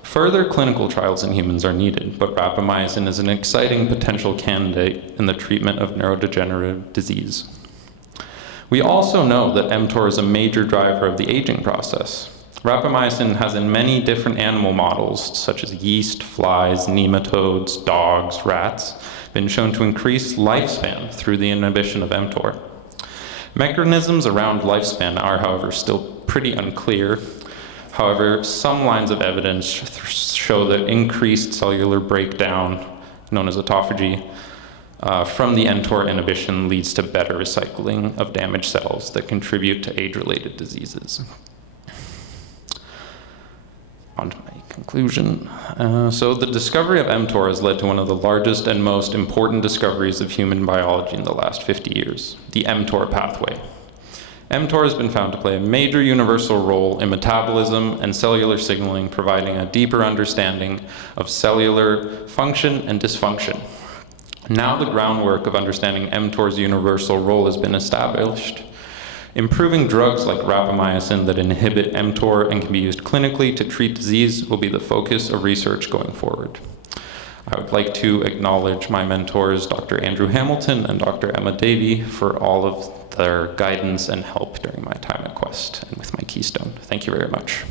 Further clinical trials in humans are needed, but rapamycin is an exciting potential candidate in the treatment of neurodegenerative disease. We also know that mTOR is a major driver of the aging process. Rapamycin has in many different animal models, such as yeast, flies, nematodes, dogs, rats, been shown to increase lifespan through the inhibition of mTOR. Mechanisms around lifespan are, however, still pretty unclear. However, some lines of evidence show that increased cellular breakdown, known as autophagy, from the mTOR inhibition leads to better recycling of damaged cells that contribute to age-related diseases. On to my conclusion. So the discovery of mTOR has led to one of the largest and most important discoveries of human biology in the last 50 years, the mTOR pathway. mTOR has been found to play a major universal role in metabolism and cellular signaling, providing a deeper understanding of cellular function and dysfunction. Now the groundwork of understanding mTOR's universal role has been established. Improving drugs like rapamycin that inhibit mTOR and can be used clinically to treat disease will be the focus of research going forward. I would like to acknowledge my mentors, Dr. Andrew Hamilton and Dr. Emma Davey, for all of their guidance and help during my time at Quest and with my Keystone. Thank you very much.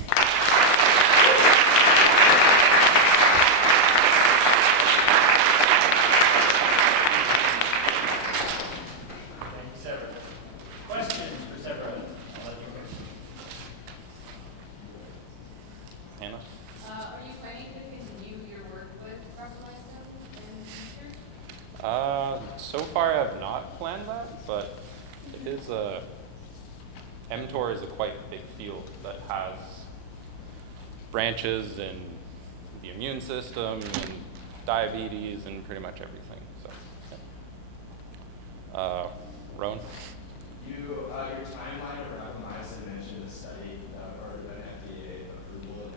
So far I have not planned that, but it is mTOR is a quite big field that has branches in the immune system and diabetes and pretty much everything. So, yeah. Rowan? Your timeline of rapamycin mentioned a study or an FDA approval in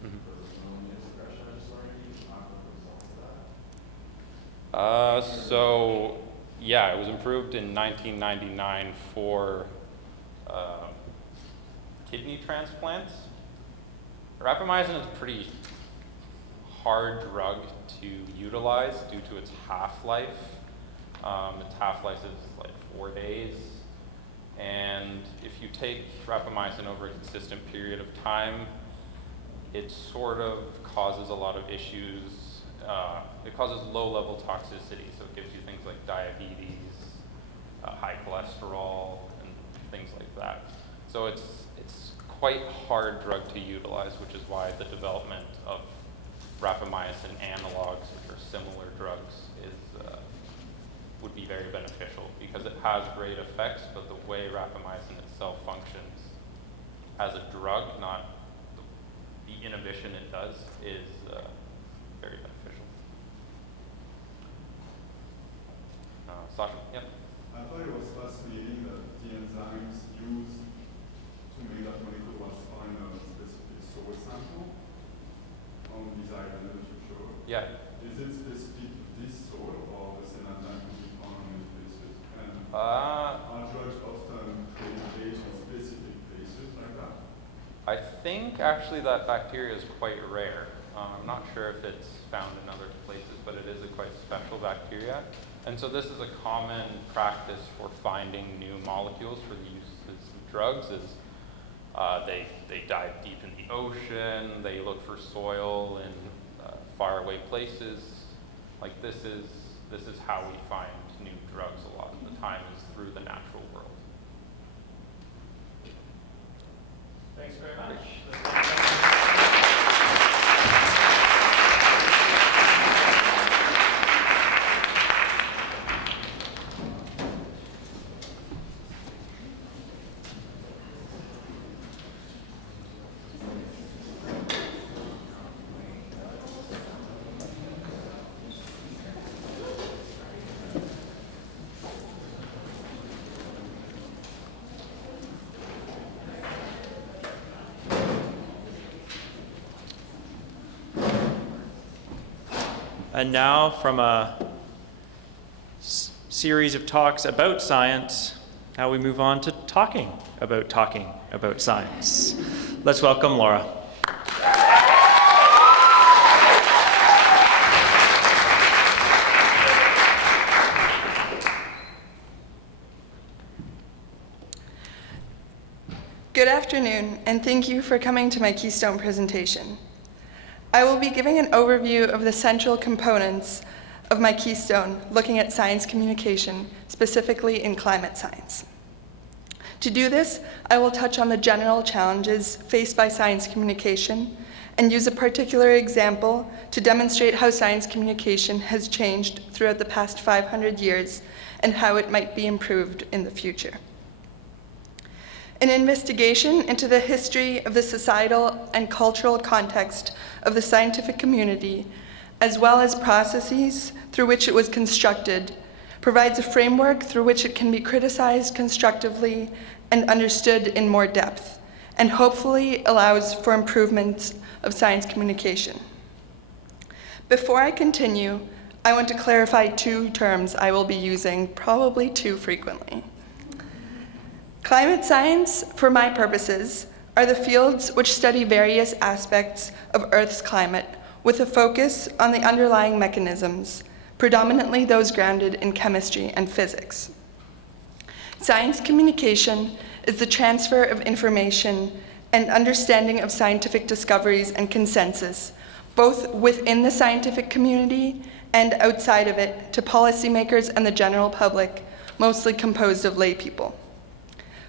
1999 for immunosuppression. I'm just wondering if you can talk about the results of that. So, yeah, it was approved in 1999 for kidney transplants. Rapamycin is a pretty hard drug to utilize due to its half-life. Its half-life is like 4 days. And if you take rapamycin over a consistent period of time, it sort of causes a lot of issues. It causes low-level toxicity, so it gives you things like diabetes, high cholesterol, and things like that. So it's quite hard drug to utilize, which is why the development of rapamycin analogs, which are similar drugs, would be very beneficial because it has great effects, but the way rapamycin itself functions as a drug, not the inhibition it does, is very beneficial. Sasha, yeah. I thought it was fascinating that the enzymes used to make that molecule was found on a specific soil sample on these islands that you showed. Yeah. Is it specific to this soil or the same enzyme can be found in many places? And our drugs often create patient-specific places like that? I think actually that bacteria is quite rare. I'm not sure if it's found in other places, but it is a quite special bacteria. And so this is a common practice for finding new molecules for the use of drugs is they dive deep in the ocean, they look for soil in faraway places. Like this is how we find new drugs a lot of the time is through the natural world. Thanks very much. And now from a series of talks about science, now we move on to talking about science. Let's welcome Laura. Good afternoon, and thank you for coming to my Keystone presentation. I will be giving an overview of the central components of my Keystone, looking at science communication, specifically in climate science. To do this, I will touch on the general challenges faced by science communication and use a particular example to demonstrate how science communication has changed throughout the past 500 years and how it might be improved in the future. An investigation into the history of the societal and cultural context of the scientific community, as well as processes through which it was constructed, provides a framework through which it can be criticized constructively and understood in more depth, and hopefully allows for improvements of science communication. Before I continue, I want to clarify two terms I will be using probably too frequently. Climate science, for my purposes, are the fields which study various aspects of Earth's climate with a focus on the underlying mechanisms, predominantly those grounded in chemistry and physics. Science communication is the transfer of information and understanding of scientific discoveries and consensus, both within the scientific community and outside of it, to policymakers and the general public, mostly composed of lay people.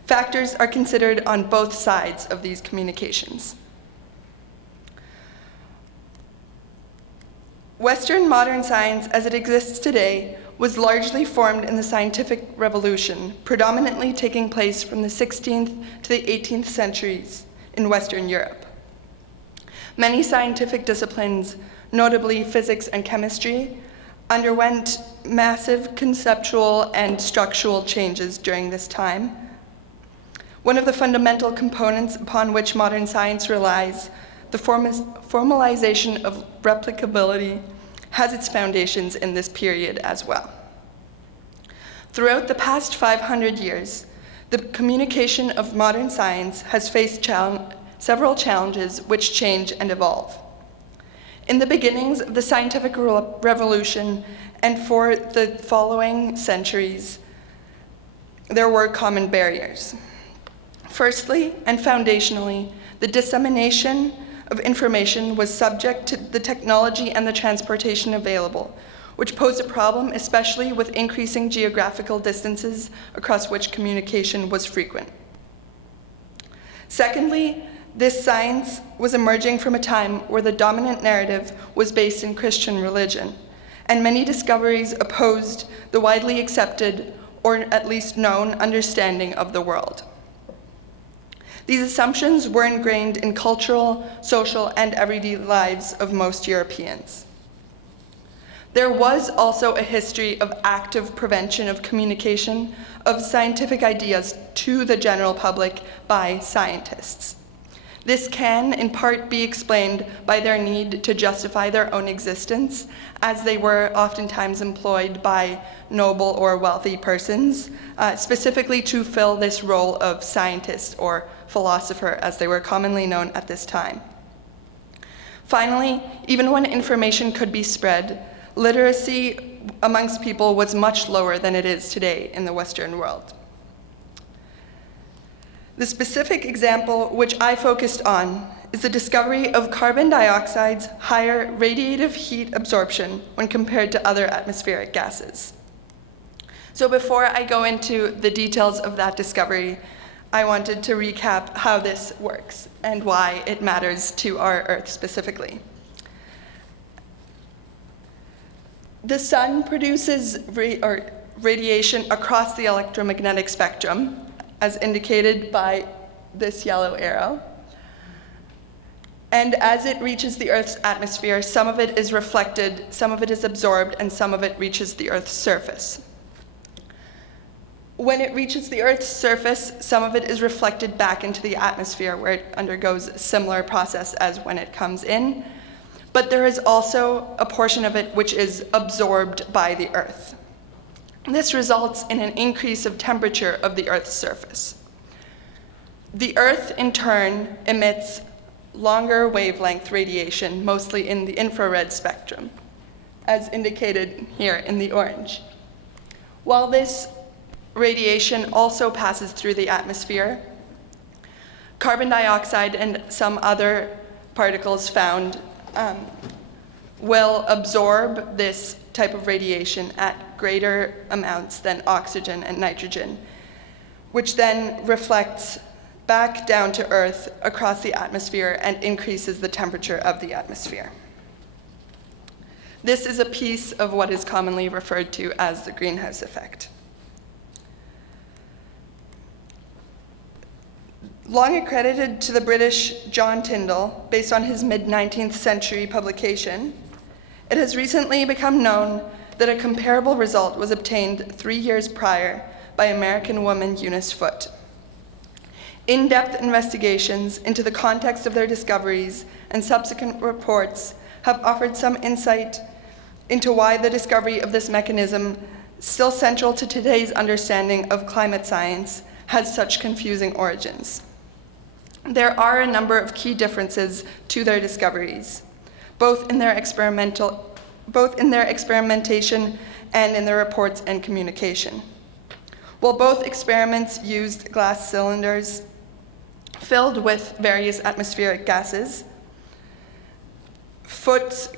Factors are considered on both sides of these communications. Western modern science as it exists today was largely formed in the scientific revolution, predominantly taking place from the 16th to the 18th centuries in Western Europe. Many scientific disciplines, notably physics and chemistry, underwent massive conceptual and structural changes during this time. One of the fundamental components upon which modern science relies, the formalization of replicability, has its foundations in this period as well. Throughout the past 500 years, the communication of modern science has faced several challenges which change and evolve. In the beginnings of the scientific revolution and for the following centuries, there were common barriers. Firstly, and foundationally, the dissemination of information was subject to the technology and the transportation available, which posed a problem, especially with increasing geographical distances across which communication was frequent. Secondly, this science was emerging from a time where the dominant narrative was based in Christian religion, and many discoveries opposed the widely accepted, or at least known, understanding of the world. These assumptions were ingrained in cultural, social, and everyday lives of most Europeans. There was also a history of active prevention of communication of scientific ideas to the general public by scientists. This can, in part, be explained by their need to justify their own existence, as they were oftentimes employed by noble or wealthy persons, specifically to fill this role of scientist or philosopher, as they were commonly known at this time. Finally, even when information could be spread, literacy amongst people was much lower than it is today in the Western world. The specific example which I focused on is the discovery of carbon dioxide's higher radiative heat absorption when compared to other atmospheric gases. So before I go into the details of that discovery, I wanted to recap how this works and why it matters to our Earth specifically. The sun produces radiation across the electromagnetic spectrum, as indicated by this yellow arrow. And as it reaches the Earth's atmosphere, some of it is reflected, some of it is absorbed, and some of it reaches the Earth's surface. When it reaches the Earth's surface, some of it is reflected back into the atmosphere, where it undergoes a similar process as when it comes in. but there is also a portion of it which is absorbed by the Earth. This results in an increase of temperature of the Earth's surface. The Earth, in turn, emits longer wavelength radiation, mostly in the infrared spectrum, as indicated here in the orange. While this radiation also passes through the atmosphere, carbon dioxide and some other particles found will absorb this type of radiation at greater amounts than oxygen and nitrogen, which then reflects back down to Earth across the atmosphere and increases the temperature of the atmosphere. This is a piece of what is commonly referred to as the greenhouse effect. Long accredited to the British John Tyndall, based on his mid-19th century publication, it has recently become known that a comparable result was obtained 3 years prior by American woman Eunice Foote. In-depth investigations into the context of their discoveries and subsequent reports have offered some insight into why the discovery of this mechanism, still central to today's understanding of climate science, has such confusing origins. There are a number of key differences to their discoveries, both in their experimentation and in their reports and communication. While both experiments used glass cylinders filled with various atmospheric gases, Foote's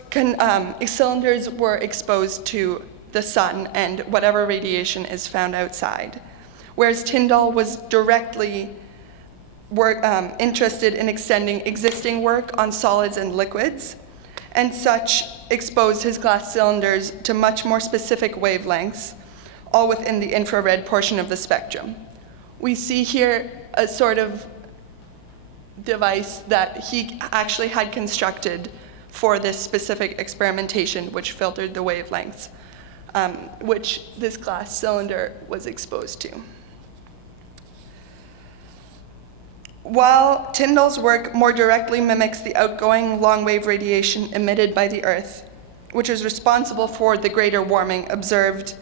cylinders were exposed to the sun and whatever radiation is found outside, whereas Tyndall was directly interested in extending existing work on solids and liquids, and such exposed his glass cylinders to much more specific wavelengths, all within the infrared portion of the spectrum. We see here a sort of device that he actually had constructed for this specific experimentation, which filtered the wavelengths, which this glass cylinder was exposed to. While Tyndall's work more directly mimics the outgoing long-wave radiation emitted by the Earth, which is responsible for the greater warming observed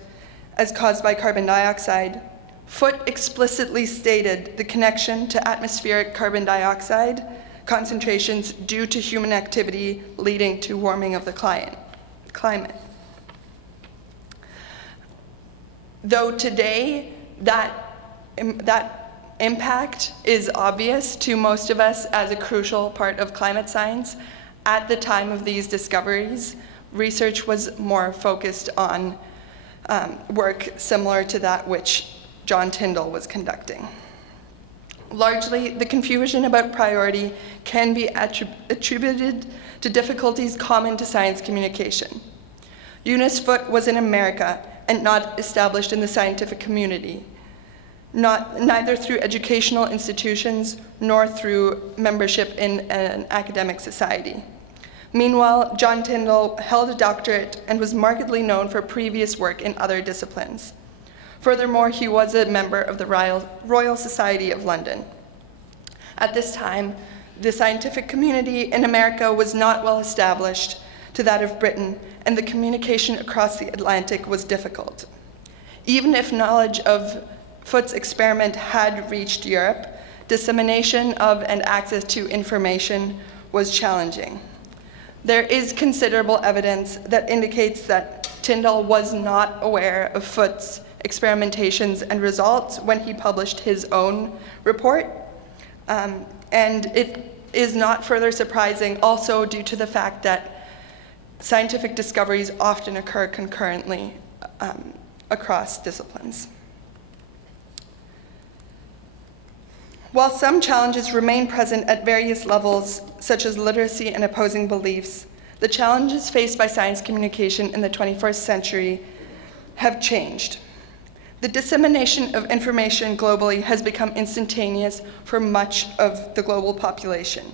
as caused by carbon dioxide, Foote explicitly stated the connection to atmospheric carbon dioxide concentrations due to human activity leading to warming of the climate. Though today that impact is obvious to most of us as a crucial part of climate science, at the time of these discoveries, research was more focused on work similar to that which John Tyndall was conducting. Largely, the confusion about priority can be attributed to difficulties common to science communication. Eunice Foote was in America and not established in the scientific community, neither through educational institutions nor through membership in an academic society. Meanwhile, John Tyndall held a doctorate and was markedly known for previous work in other disciplines. Furthermore, he was a member of the Royal Society of London. At this time, the scientific community in America was not well established to that of Britain, and the communication across the Atlantic was difficult. Even if knowledge of Foote's experiment had reached Europe, dissemination of and access to information was challenging. There is considerable evidence that indicates that Tyndall was not aware of Foote's experimentations and results when he published his own report. And it is not further surprising also due to the fact that scientific discoveries often occur concurrently across disciplines. While some challenges remain present at various levels, such as literacy and opposing beliefs, the challenges faced by science communication in the 21st century have changed. The dissemination of information globally has become instantaneous for much of the global population.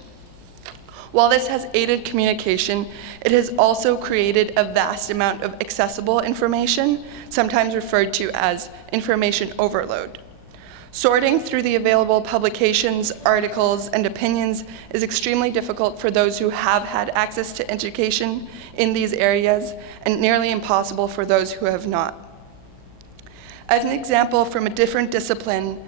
While this has aided communication, it has also created a vast amount of accessible information, sometimes referred to as information overload. Sorting through the available publications, articles, and opinions is extremely difficult for those who have had access to education in these areas, and nearly impossible for those who have not. As an example from a different discipline,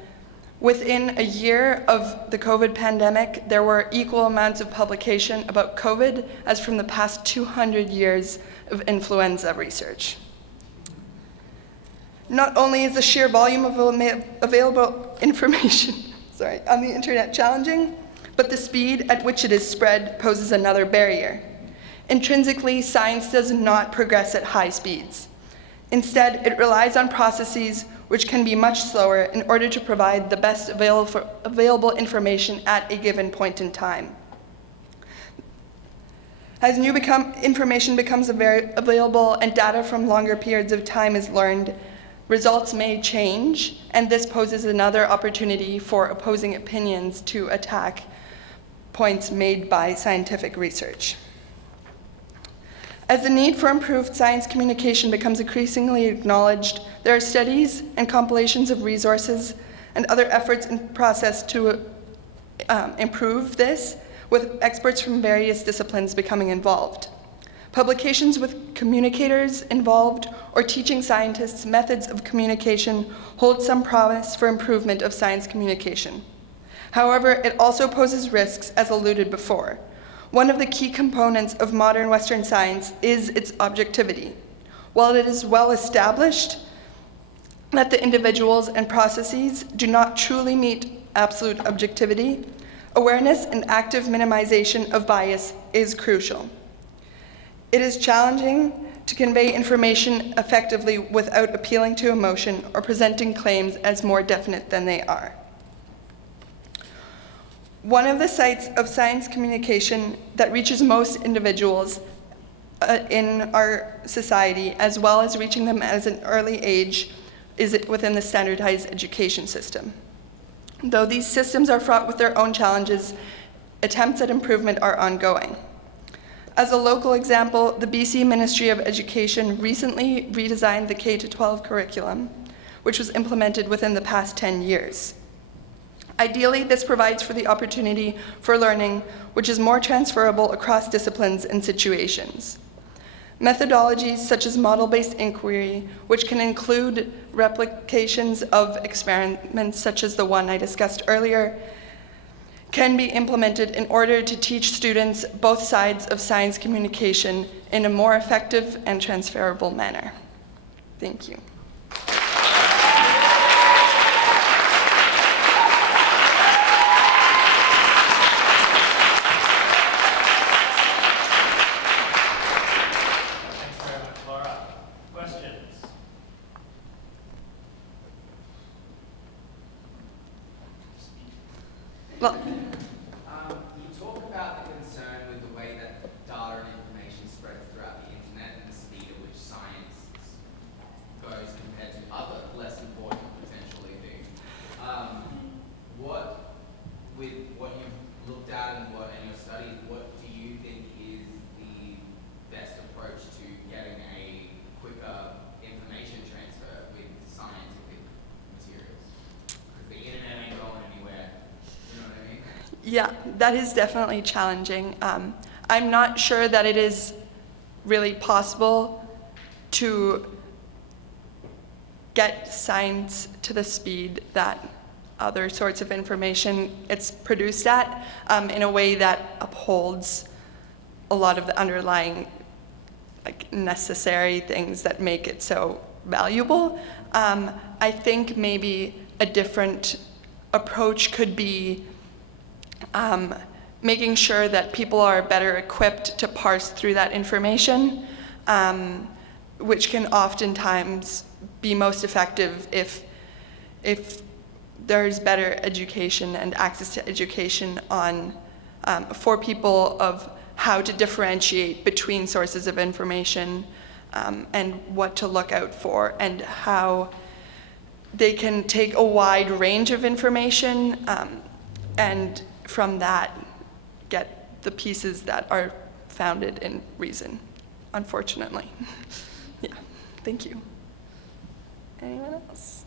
within a year of the COVID pandemic, there were equal amounts of publication about COVID as from the past 200 years of influenza research. Not only is the sheer volume of available information on the internet challenging, but the speed at which it is spread poses another barrier. Intrinsically, science does not progress at high speeds. Instead, it relies on processes which can be much slower in order to provide the best available information at a given point in time. As new information becomes available and data from longer periods of time is learned, results may change, and this poses another opportunity for opposing opinions to attack points made by scientific research. As the need for improved science communication becomes increasingly acknowledged, there are studies and compilations of resources and other efforts in process to improve this, with experts from various disciplines becoming involved. Publications with communicators involved or teaching scientists methods of communication hold some promise for improvement of science communication. However, it also poses risks, as alluded before. One of the key components of modern Western science is its objectivity. While it is well established that the individuals and processes do not truly meet absolute objectivity, awareness and active minimization of bias is crucial. It is challenging to convey information effectively without appealing to emotion or presenting claims as more definite than they are. One of the sites of science communication that reaches most individuals in our society, as well as reaching them at an early age, is within the standardized education system. Though these systems are fraught with their own challenges, attempts at improvement are ongoing. As a local example, the BC Ministry of Education recently redesigned the K-12 curriculum, which was implemented within the past 10 years. Ideally, this provides for the opportunity for learning which is more transferable across disciplines and situations. Methodologies such as model-based inquiry, which can include replications of experiments such as the one I discussed earlier, can be implemented in order to teach students both sides of science communication in a more effective and transferable manner. Thank you. Thanks very much, Laura. Questions? Well, you talk about the concern with the way that data and information spreads throughout the internet and the speed at which science goes compared to other less important potentially things. With what you've looked at and in your studies, what do you think is the best approach to getting a quicker information transfer with scientific materials? Because the internet ain't going anywhere. You know what I mean? yeah, that is definitely challenging. I'm not sure that it is really possible to get science to the speed that other sorts of information it's produced at, in a way that upholds a lot of the underlying necessary things that make it so valuable. I think maybe a different approach could be making sure that people are better equipped to parse through that information, which can oftentimes be most effective if there's better education and access to education on for people of how to differentiate between sources of information, and what to look out for, and how they can take a wide range of information, and from that get the pieces that are founded in reason, unfortunately. Yeah, thank you. Anyone else?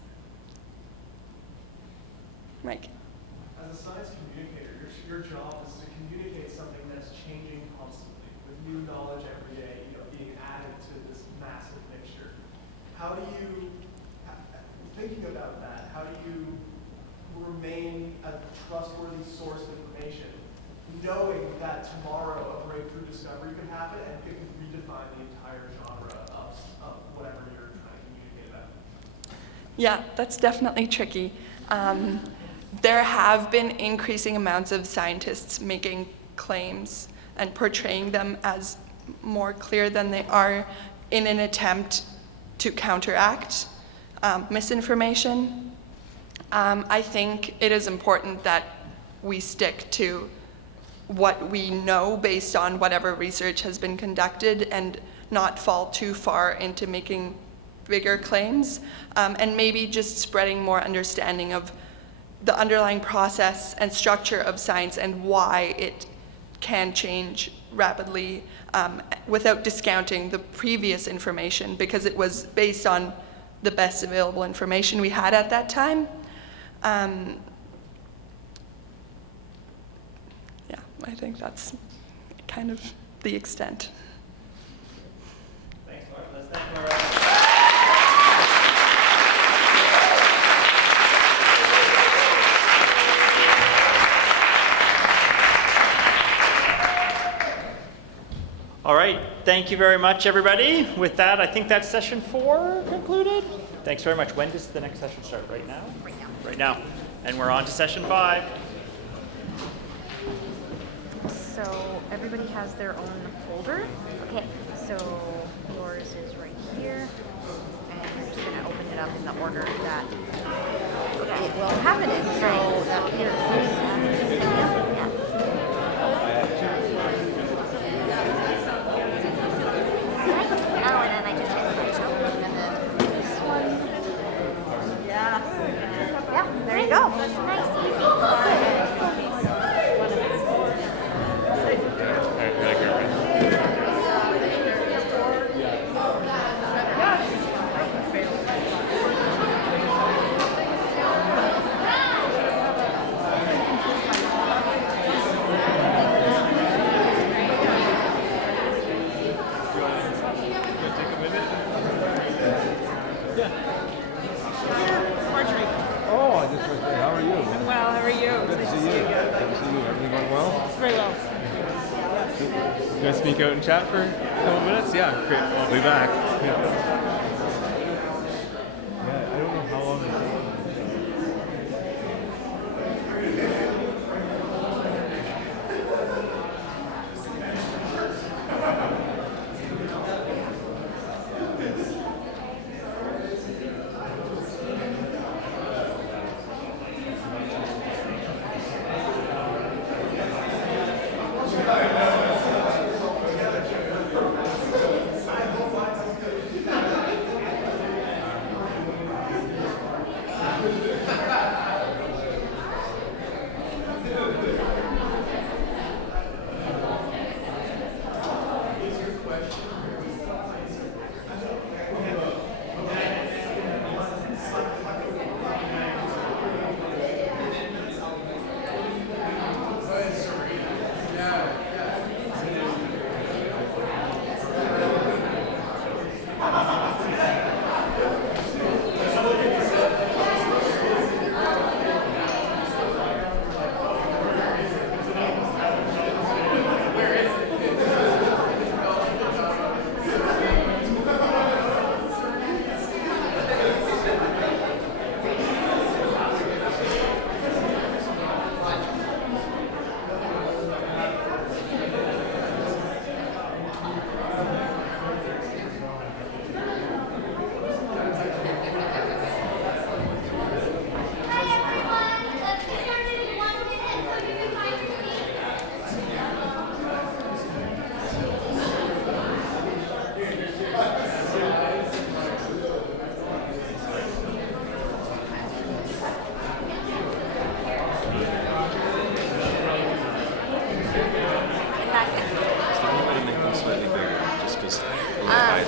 Mike. As a science communicator, your job is to communicate something that's changing constantly, with new knowledge every day, being added to this massive mixture. How do you, thinking about that, how do you remain a trustworthy source of information, knowing that tomorrow a breakthrough discovery could happen and it could redefine the entire genre of whatever you're trying to communicate about? Yeah, that's definitely tricky. There have been increasing amounts of scientists making claims and portraying them as more clear than they are in an attempt to counteract misinformation. I think it is important that we stick to what we know based on whatever research has been conducted and not fall too far into making bigger claims, and maybe just spreading more understanding of the underlying process and structure of science and why it can change rapidly without discounting the previous information, because it was based on the best available information we had at that time. Yeah, I think that's kind of the extent. Thanks, Laura. Let's thank Laura. All right, thank you very much, everybody. With that, I think that's session 4 concluded. Thanks very much. When does the next session start? Right now? Right now. Right now. And we're on to session 5. So everybody has their own folder. Okay. So yours is right here, and you're just gonna open it up in the order that it will have it in. So that here. There you go. Nice, easy. You guys sneak out and chat for a couple minutes? Yeah, great. I'll be back. Yeah, I don't know how long it takes.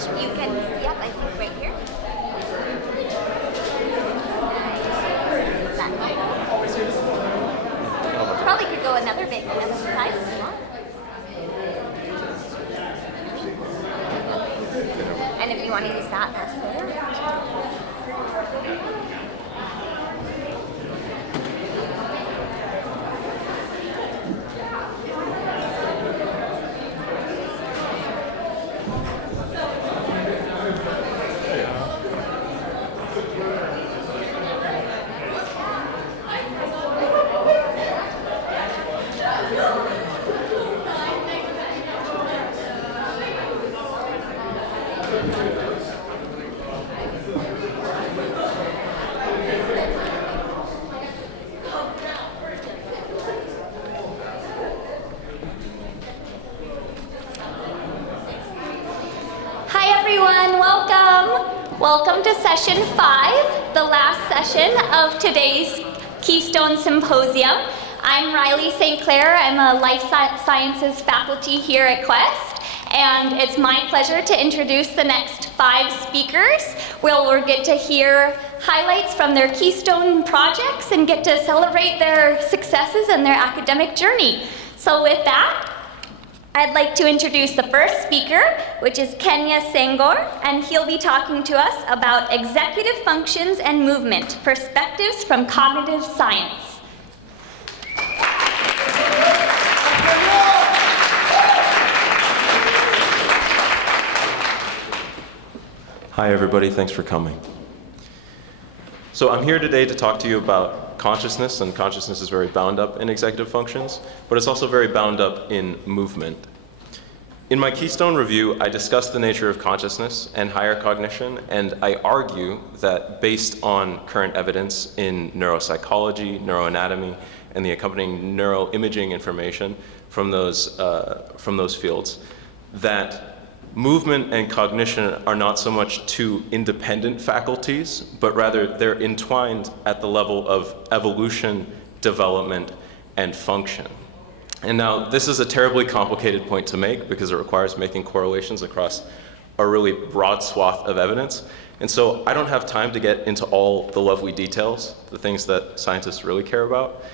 You can, yep, I think right here. That. go another bit on the other side if you want. And if you want to use that, that's there. Welcome to session 5, the last session of today's Keystone Symposium. I'm Riley St. Clair. I'm a life sciences faculty here at Quest, and it's my pleasure to introduce the next 5 speakers, where we'll get to hear highlights from their Keystone projects and get to celebrate their successes and their academic journey. So with that, I'd like to introduce the first speaker, which is Kenya Sangor, and he'll be talking to us about executive functions and movement, perspectives from cognitive science. Hi everybody, thanks for coming. So I'm here today to talk to you about consciousness, and consciousness is very bound up in executive functions, but it's also very bound up in movement. In my Keystone review, I discuss the nature of consciousness and higher cognition, and I argue that based on current evidence in neuropsychology, neuroanatomy, and the accompanying neuroimaging information from those fields, that movement and cognition are not so much two independent faculties, but rather they're entwined at the level of evolution, development, and function. And now this is a terribly complicated point to make because it requires making correlations across a really broad swath of evidence. And so I don't have time to get into all the lovely details, the things that scientists really care about.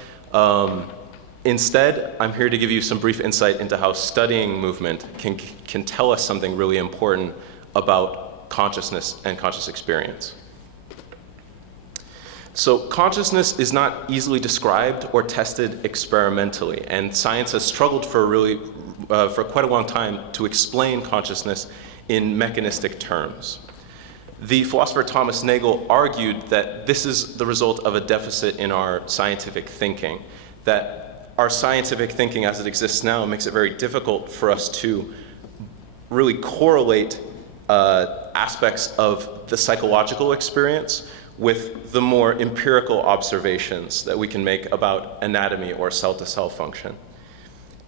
Instead, I'm here to give you some brief insight into how studying movement can tell us something really important about consciousness and conscious experience. So consciousness is not easily described or tested experimentally, and science has struggled for quite a long time to explain consciousness in mechanistic terms. The philosopher Thomas Nagel argued that this is the result of a deficit in our scientific thinking, that our scientific thinking as it exists now makes it very difficult for us to really correlate aspects of the psychological experience with the more empirical observations that we can make about anatomy or cell-to-cell function.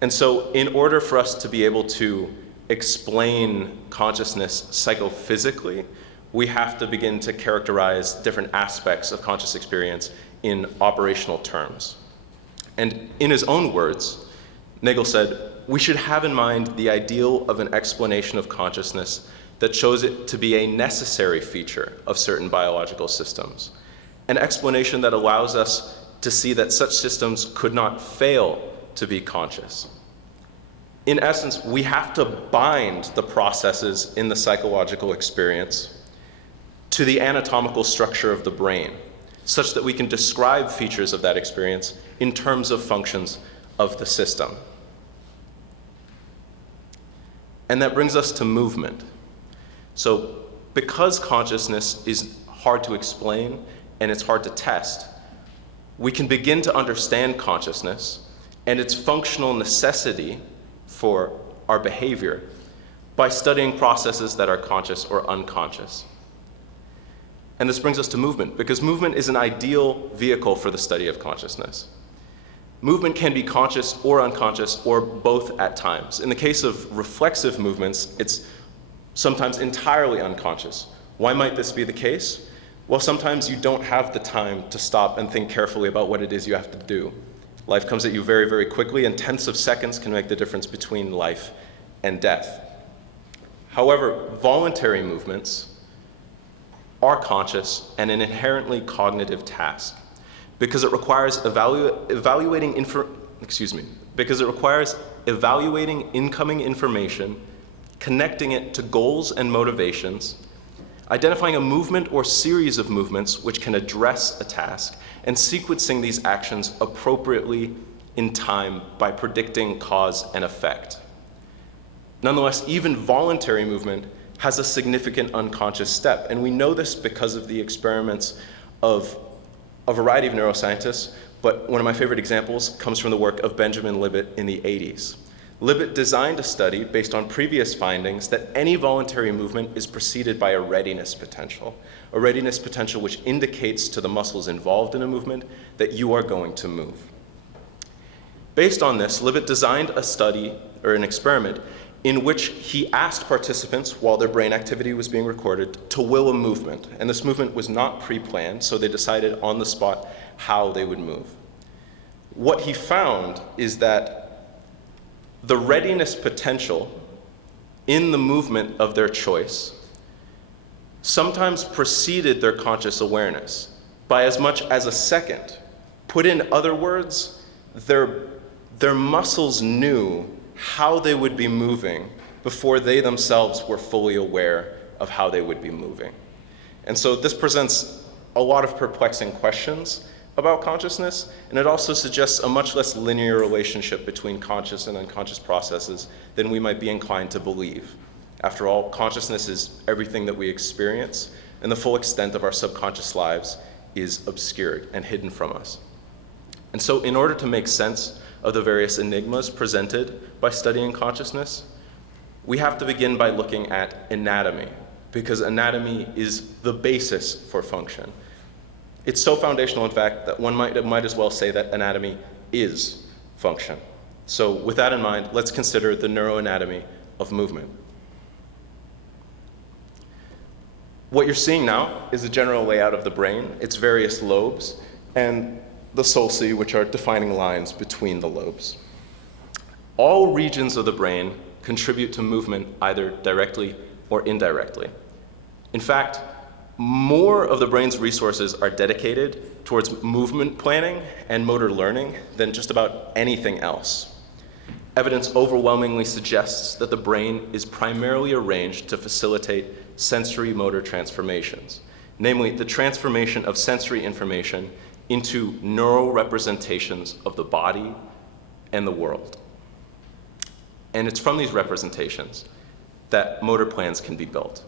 And so in order for us to be able to explain consciousness psychophysically, we have to begin to characterize different aspects of conscious experience in operational terms. And in his own words, Nagel said, we should have in mind the ideal of an explanation of consciousness that shows it to be a necessary feature of certain biological systems, an explanation that allows us to see that such systems could not fail to be conscious. In essence, we have to bind the processes in the psychological experience to the anatomical structure of the brain, such that we can describe features of that experience in terms of functions of the system. And that brings us to movement. So because consciousness is hard to explain and it's hard to test, we can begin to understand consciousness and its functional necessity for our behavior by studying processes that are conscious or unconscious. And this brings us to movement, because movement is an ideal vehicle for the study of consciousness. Movement can be conscious or unconscious or both at times. In the case of reflexive movements, it's sometimes entirely unconscious. Why might this be the case? Well, sometimes you don't have the time to stop and think carefully about what it is you have to do. Life comes at you very, very quickly, and tenths of seconds can make the difference between life and death. However, voluntary movements are conscious and an inherently cognitive task, because it requires evaluating because it requires evaluating incoming information, connecting it to goals and motivations, identifying a movement or series of movements which can address a task, and sequencing these actions appropriately in time by predicting cause and effect. Nonetheless, even voluntary movement has a significant unconscious step, and we know this because of the experiments of a variety of neuroscientists, but one of my favorite examples comes from the work of Benjamin Libet in the 80s. Libet designed a study based on previous findings that any voluntary movement is preceded by a readiness potential which indicates to the muscles involved in a movement that you are going to move. Based on this, Libet designed a study, or an experiment, in which he asked participants, while their brain activity was being recorded, to will a movement. And this movement was not pre-planned, so they decided on the spot how they would move. What he found is that the readiness potential in the movement of their choice sometimes preceded their conscious awareness by as much as a second. Put in other words, their muscles knew how they would be moving before they themselves were fully aware of how they would be moving. And so this presents a lot of perplexing questions about consciousness, and it also suggests a much less linear relationship between conscious and unconscious processes than we might be inclined to believe. After all, consciousness is everything that we experience, and the full extent of our subconscious lives is obscured and hidden from us. And so in order to make sense of the various enigmas presented by studying consciousness, we have to begin by looking at anatomy, because anatomy is the basis for function. It's so foundational, in fact, that one might as well say that anatomy is function. So with that in mind, let's consider the neuroanatomy of movement. What you're seeing now is a general layout of the brain, its various lobes, and the sulci, which are defining lines between the lobes. All regions of the brain contribute to movement either directly or indirectly. In fact, more of the brain's resources are dedicated towards movement planning and motor learning than just about anything else. Evidence overwhelmingly suggests that the brain is primarily arranged to facilitate sensory motor transformations, namely the transformation of sensory information into neural representations of the body and the world. And it's from these representations that motor plans can be built.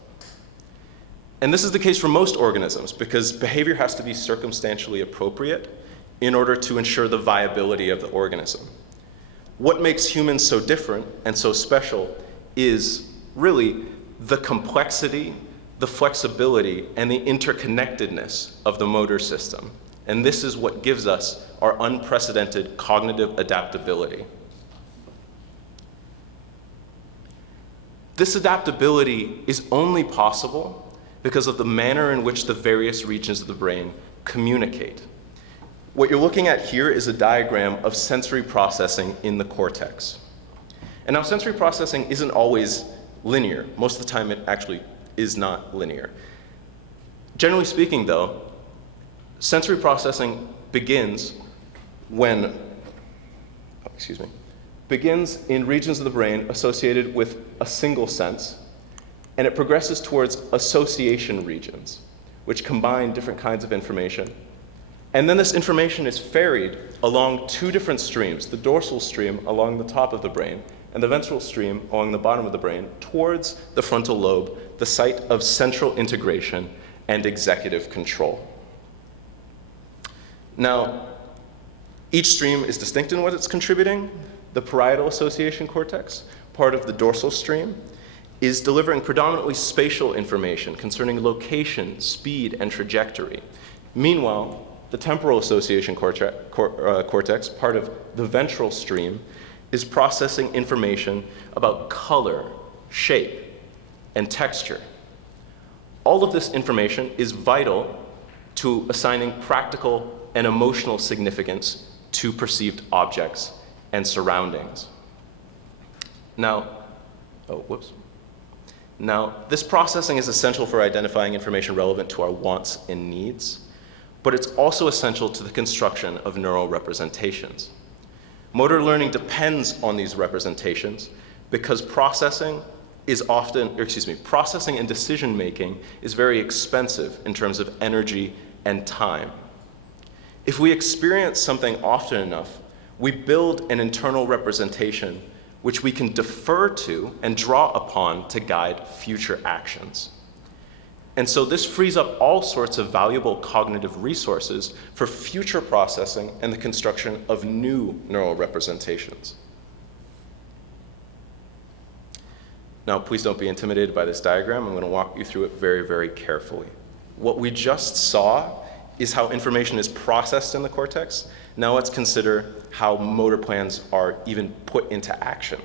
And this is the case for most organisms because behavior has to be circumstantially appropriate in order to ensure the viability of the organism. What makes humans so different and so special is really the complexity, the flexibility, and the interconnectedness of the motor system. And this is what gives us our unprecedented cognitive adaptability. This adaptability is only possible because of the manner in which the various regions of the brain communicate. What you're looking at here is a diagram of sensory processing in the cortex. And now sensory processing isn't always linear. Most of the time it actually is not linear. Generally speaking though, sensory processing begins in regions of the brain associated with a single sense, and it progresses towards association regions, which combine different kinds of information. And then this information is ferried along two different streams, the dorsal stream along the top of the brain, and the ventral stream along the bottom of the brain, towards the frontal lobe, the site of central integration and executive control. Now, each stream is distinct in what it's contributing. The parietal association cortex, part of the dorsal stream, is delivering predominantly spatial information concerning location, speed, and trajectory. Meanwhile, the temporal association cortex, part of the ventral stream, is processing information about color, shape, and texture. All of this information is vital to assigning practical and emotional significance to perceived objects and surroundings. Now, this processing is essential for identifying information relevant to our wants and needs, but it's also essential to the construction of neural representations. Motor learning depends on these representations because processing and decision making is very expensive in terms of energy and time. If we experience something often enough, we build an internal representation which we can defer to and draw upon to guide future actions. And so this frees up all sorts of valuable cognitive resources for future processing and the construction of new neural representations. Now, please don't be intimidated by this diagram. I'm going to walk you through it very, very carefully. What we just saw is how information is processed in the cortex. Now let's consider how motor plans are even put into action.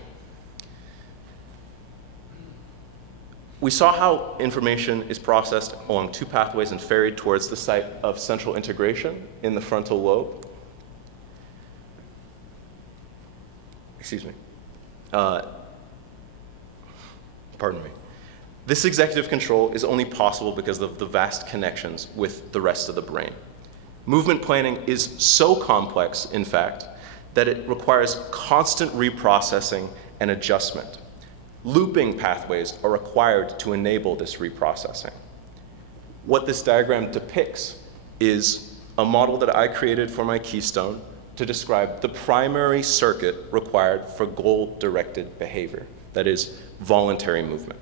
We saw how information is processed along two pathways and ferried towards the site of central integration in the frontal lobe. Excuse me. Pardon me. This executive control is only possible because of the vast connections with the rest of the brain. Movement planning is so complex, in fact, that it requires constant reprocessing and adjustment. Looping pathways are required to enable this reprocessing. What this diagram depicts is a model that I created for my Keystone to describe the primary circuit required for goal-directed behavior, that is, voluntary movement.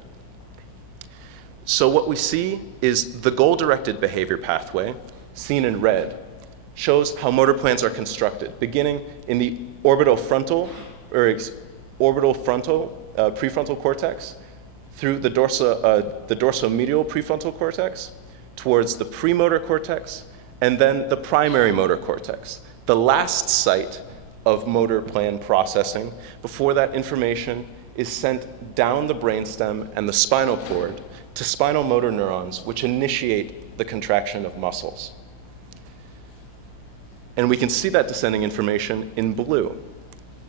So what we see is the goal-directed behavior pathway, seen in red, shows how motor plans are constructed, beginning in the prefrontal cortex, through the dorsomedial prefrontal cortex, towards the premotor cortex, and then the primary motor cortex, the last site of motor plan processing before that information is sent down the brainstem and the spinal cord to spinal motor neurons, which initiate the contraction of muscles. And we can see that descending information in blue.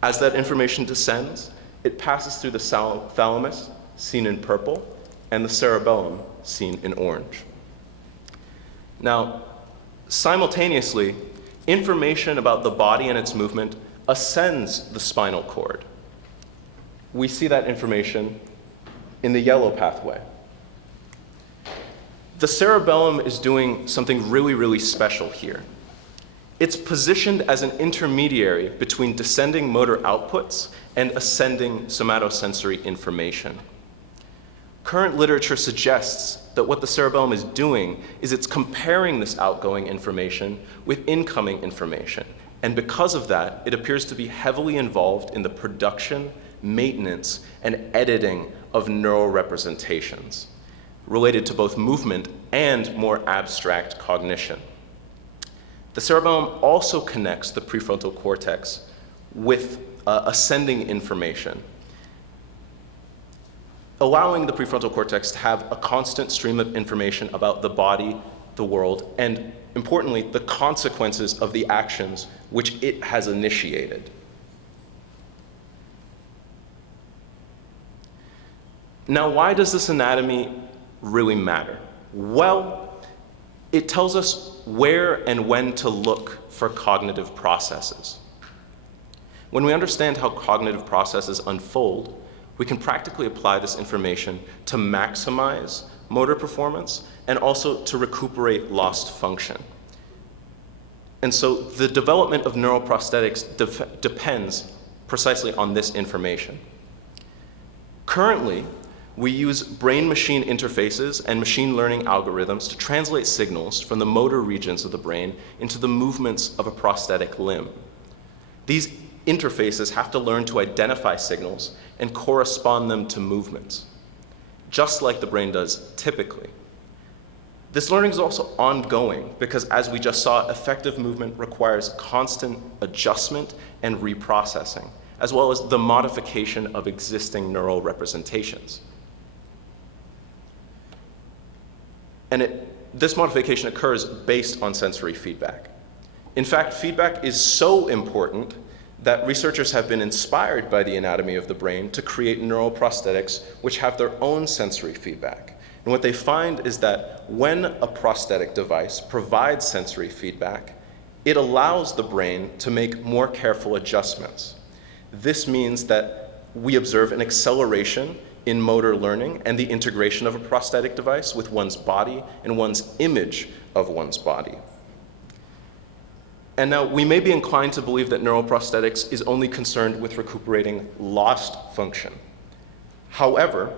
As that information descends, it passes through the thalamus, seen in purple, and the cerebellum, seen in orange. Now, simultaneously, information about the body and its movement ascends the spinal cord. We see that information in the yellow pathway. The cerebellum is doing something really, really special here. It's positioned as an intermediary between descending motor outputs and ascending somatosensory information. Current literature suggests that what the cerebellum is doing is it's comparing this outgoing information with incoming information. And because of that, it appears to be heavily involved in the production, maintenance, and editing of neural representations related to both movement and more abstract cognition. The cerebellum also connects the prefrontal cortex with ascending information, allowing the prefrontal cortex to have a constant stream of information about the body, the world, and importantly, the consequences of the actions which it has initiated. Now, why does this anatomy really matter? Well, it tells us where and when to look for cognitive processes. When we understand how cognitive processes unfold, we can practically apply this information to maximize motor performance and also to recuperate lost function. And so the development of neural prosthetics depends precisely on this information. Currently, we use brain-machine interfaces and machine learning algorithms to translate signals from the motor regions of the brain into the movements of a prosthetic limb. These interfaces have to learn to identify signals and correspond them to movements, just like the brain does typically. This learning is also ongoing because, as we just saw, effective movement requires constant adjustment and reprocessing, as well as the modification of existing neural representations. And this modification occurs based on sensory feedback. In fact, feedback is so important that researchers have been inspired by the anatomy of the brain to create neural prosthetics which have their own sensory feedback. And what they find is that when a prosthetic device provides sensory feedback, it allows the brain to make more careful adjustments. This means that we observe an acceleration in motor learning and the integration of a prosthetic device with one's body and one's image of one's body. And now, we may be inclined to believe that neuroprosthetics is only concerned with recuperating lost function. However,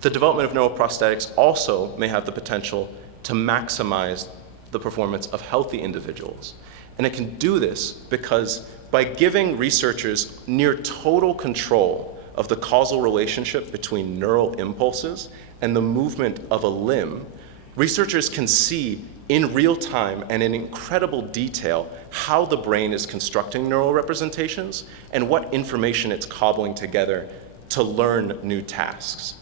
the development of neuroprosthetics also may have the potential to maximize the performance of healthy individuals. And it can do this because by giving researchers near total control of the causal relationship between neural impulses and the movement of a limb, researchers can see in real time and in incredible detail how the brain is constructing neural representations and what information it's cobbling together to learn new tasks.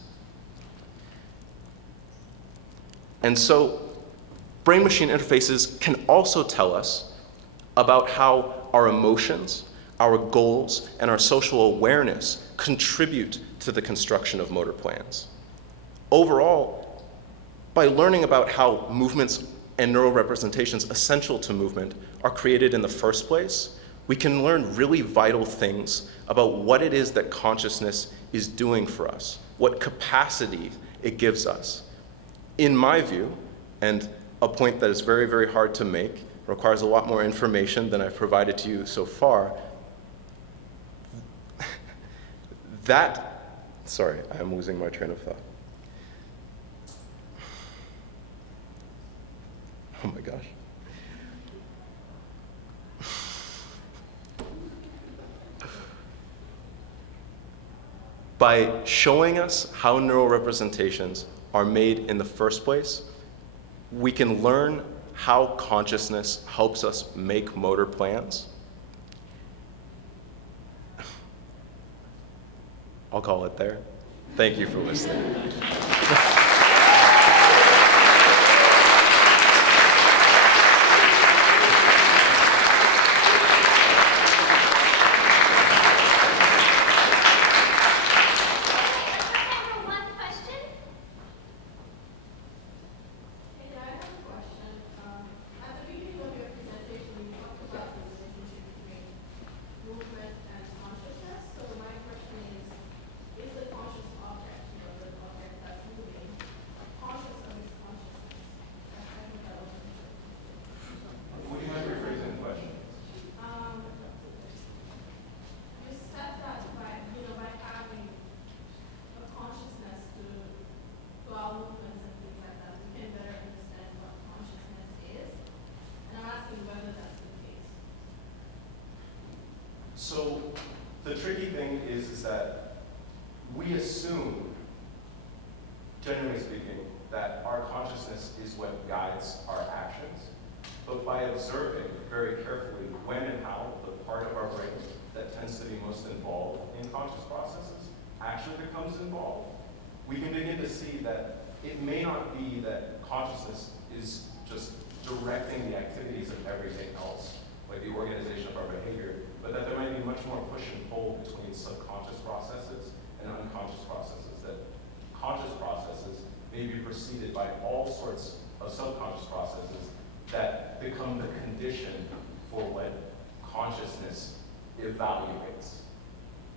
And so, brain-machine interfaces can also tell us about how our emotions, our goals, and our social awareness contribute to the construction of motor plans. Overall, by learning about how movements and neural representations essential to movement are created in the first place, we can learn really vital things about what it is that consciousness is doing for us, what capacity it gives us. In my view, and a point that is very, very hard to make, requires a lot more information than I've provided to you so far, sorry, I'm losing my train of thought. Oh my gosh. By showing us how neural representations are made in the first place, we can learn how consciousness helps us make motor plans. I'll call it there. Thank you for listening. So the tricky thing is that we assume, generally speaking, that our consciousness is what guides our actions. But by observing very carefully when and how the part of our brain that tends to be most involved in conscious processes actually becomes involved, we can begin to see that it may not be that consciousness is just directing the activities of everything else, like the organization of our behavior, but that there might be much more push and pull between subconscious processes and unconscious processes, that conscious processes may be preceded by all sorts of subconscious processes that become the condition for what consciousness evaluates.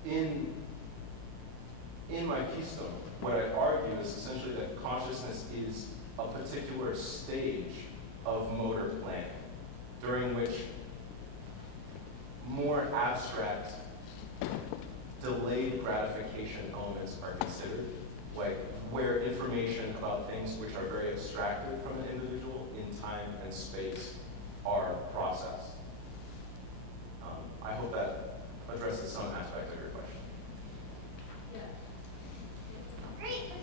In my Keystone, what I argue is essentially that consciousness is a particular stage of motor planning, during which more abstract, delayed gratification elements are considered, like where information about things which are very abstracted from an individual in time and space are processed. I hope that addresses some aspect of your question. Great.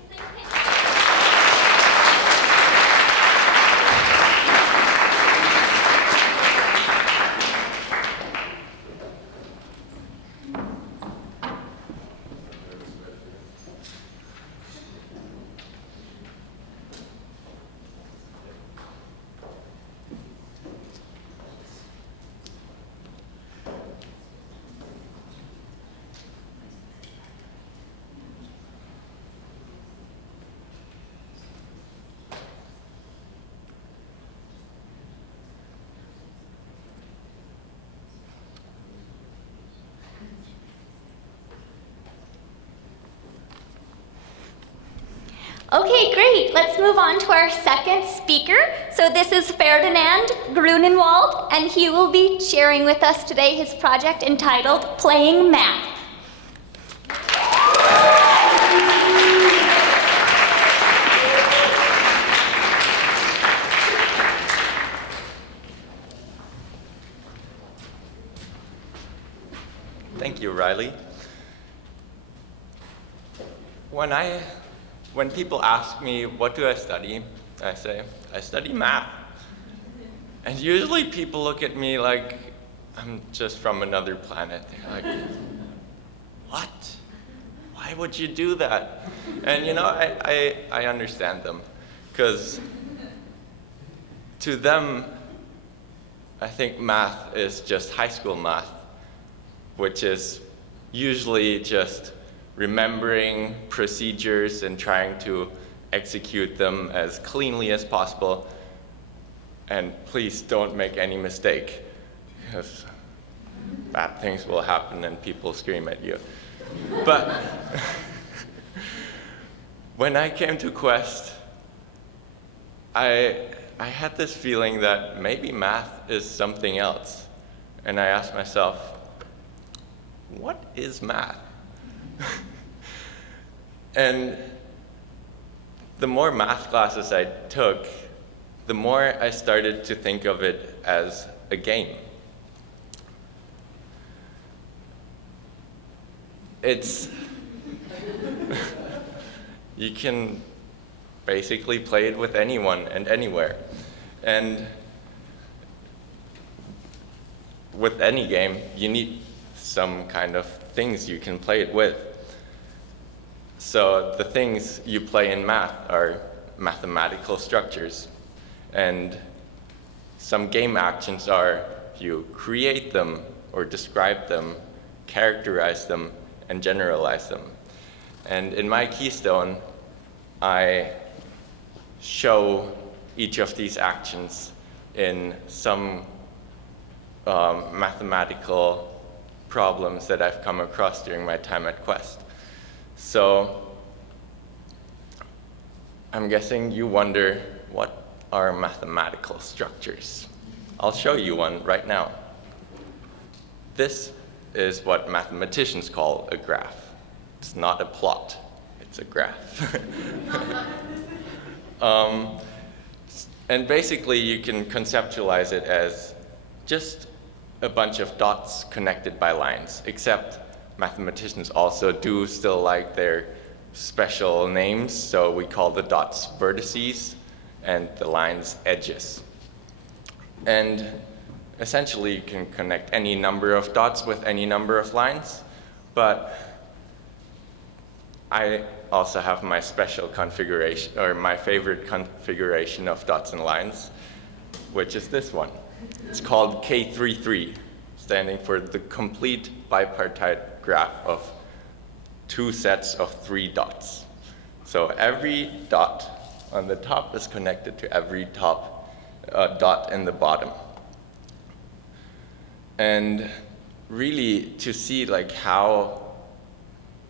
Okay, great. Let's move on to our second speaker. So this is Ferdinand Gruninwald, and he will be sharing with us today his project entitled Playing Math. Thank you, Riley. When people ask me, what do I study? I say, I study math. And usually people look at me like I'm just from another planet. They're like, what? Why would you do that? And you know, I understand them, because to them, I think math is just high school math, which is usually just remembering procedures and trying to execute them as cleanly as possible. And please don't make any mistake, because bad things will happen and people scream at you. But when I came to Quest, I had this feeling that maybe math is something else. And I asked myself, what is math? And the more math classes I took, the more I started to think of it as a game. You can basically play it with anyone and anywhere. And with any game, you need some kind of things you can play it with. So the things you play in math are mathematical structures. And some game actions are you create them or describe them, characterize them, and generalize them. And in my Keystone, I show each of these actions in some mathematical problems that I've come across during my time at Quest. So I'm guessing you wonder, what are mathematical structures? I'll show you one right now. This is what mathematicians call a graph. It's not a plot, it's a graph. And basically you can conceptualize it as just a bunch of dots connected by lines, except mathematicians also do still like their special names, so we call the dots vertices and the lines edges. And essentially you can connect any number of dots with any number of lines, but I also have my special configuration, or my favorite configuration of dots and lines, which is this one. It's called K33, standing for the complete bipartite graph of two sets of 3 dots. So every dot on the top is connected to every dot in the bottom. And really to see like how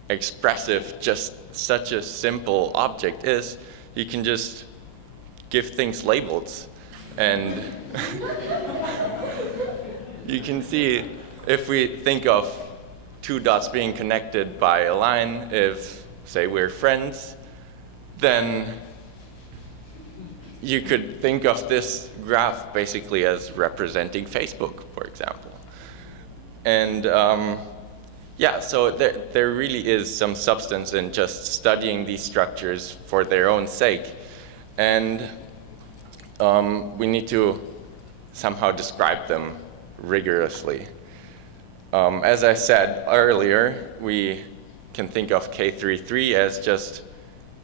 expressive just such a simple object is, you can just give things labels. And you can see, if we think of 2 dots being connected by a line, if, say, we're friends, then you could think of this graph basically as representing Facebook, for example. And yeah, so there really is some substance in just studying these structures for their own sake. And we need to somehow describe them rigorously. As I said earlier, we can think of K33 as just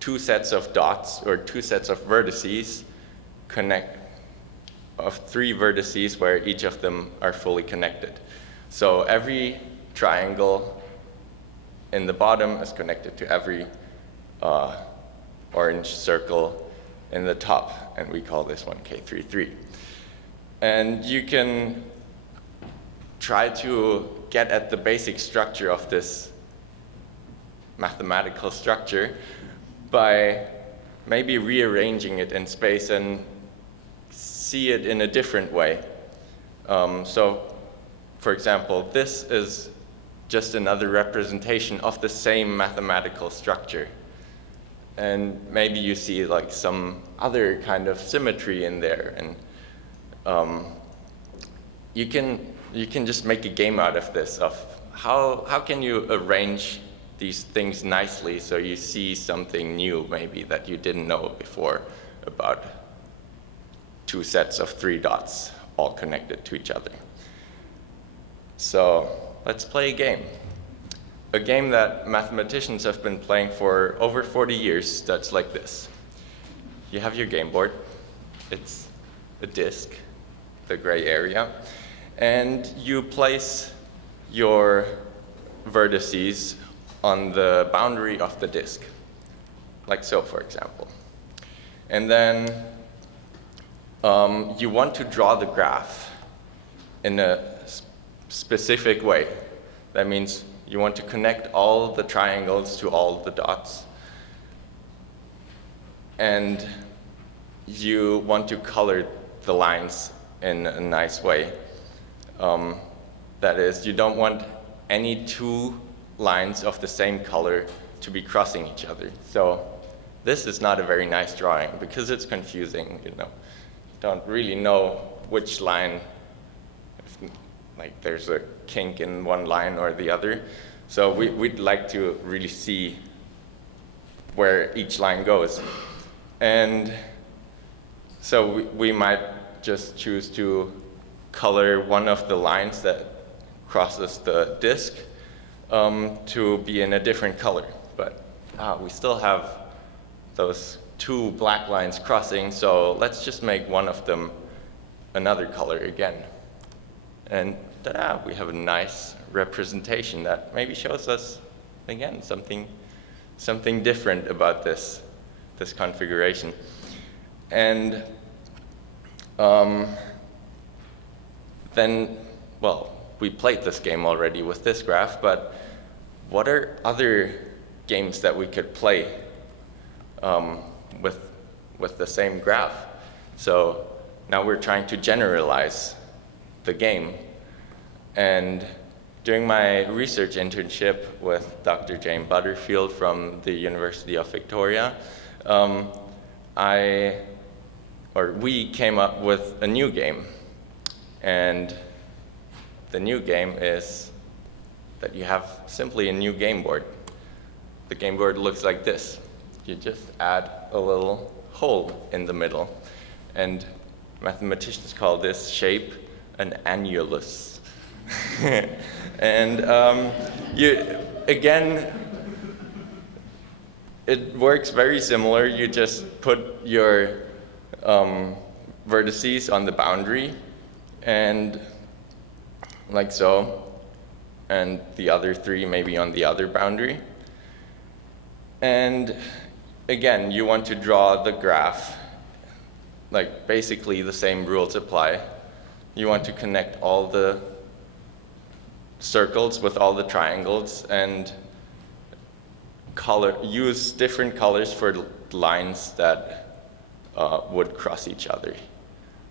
2 sets of dots, or 2 sets of vertices, of 3 vertices where each of them are fully connected. So every triangle in the bottom is connected to every orange circle in the top, and we call this one K33. And you can try to get at the basic structure of this mathematical structure by maybe rearranging it in space and see it in a different way. So, for example, this is just another representation of the same mathematical structure. And maybe you see like some other kind of symmetry in there. And you can just make a game out of this, of how can you arrange these things nicely so you see something new maybe that you didn't know before about two sets of 3 dots all connected to each other. So let's play a game. A game that mathematicians have been playing for over 40 years that's like this. You have your game board. It's a disk, the gray area, and you place your vertices on the boundary of the disk, like so, for example. And then you want to draw the graph in a specific way. That means you want to connect all the triangles to all the dots. And you want to color the lines in a nice way. That is, you don't want any 2 lines of the same color to be crossing each other. So this is not a very nice drawing because it's confusing, you know. Don't really know which line, if, like there's a kink in one line or the other. So we'd like to really see where each line goes. And so we might just choose to color one of the lines that crosses the disk to be in a different color. But we still have those 2 black lines crossing, so let's just make one of them another color again. And ta-da, we have a nice representation that maybe shows us, again, something different about this configuration. And then, well, we played this game already with this graph, but what are other games that we could play with the same graph? So now we're trying to generalize the game. And during my research internship with Dr. Jane Butterfield from the University of Victoria, we came up with a new game. And the new game is that you have simply a new game board. The game board looks like this. You just add a little hole in the middle. And mathematicians call this shape an annulus. And again, it works very similar. You just put your vertices on the boundary, and like so, and the other 3 maybe on the other boundary. And again, you want to draw the graph, like basically the same rules apply. You want to connect all the circles with all the triangles and use different colors for lines that would cross each other.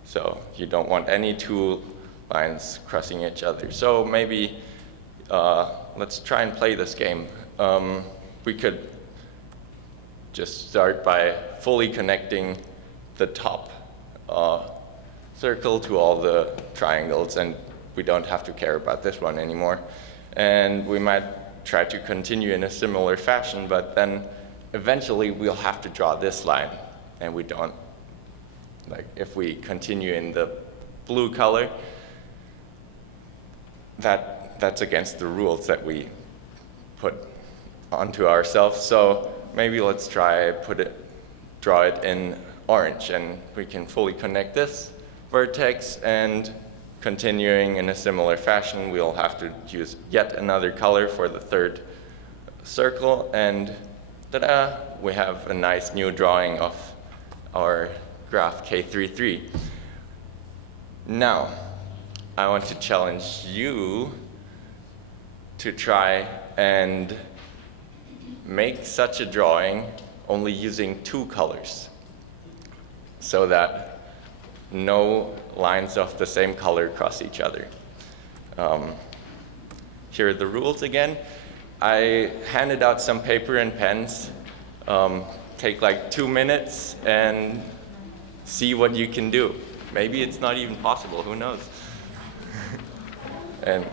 So you don't want any 2 lines crossing each other. So maybe let's try and play this game. We could just start by fully connecting the top circle to all the triangles, and we don't have to care about this one anymore. And we might try to continue in a similar fashion, but then eventually we'll have to draw this line, and we don't. Like if we continue in the blue color, that's against the rules that we put onto ourselves. So maybe let's try draw it in orange, and we can fully connect this vertex, and continuing in a similar fashion, we'll have to use yet another color for the 3rd circle, and ta-da, we have a nice new drawing of our graph K33. Now, I want to challenge you to try and make such a drawing only using 2 colors so that no lines of the same color cross each other. Here are the rules again. I handed out some paper and pens. Take like 2 minutes and see what you can do. Maybe it's not even possible, who knows? And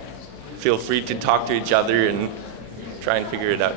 feel free to talk to each other and try and figure it out.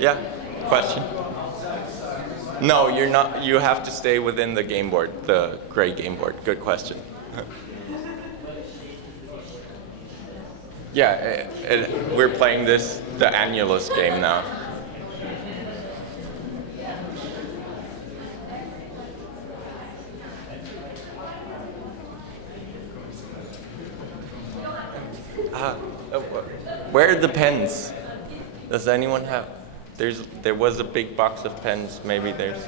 Yeah, question? No, you're not. You have to stay within the game board, the gray game board. Good question. Yeah, we're playing this, the Annulus game now. Where are the pens? Does anyone have? There was a big box of pens. Maybe there's.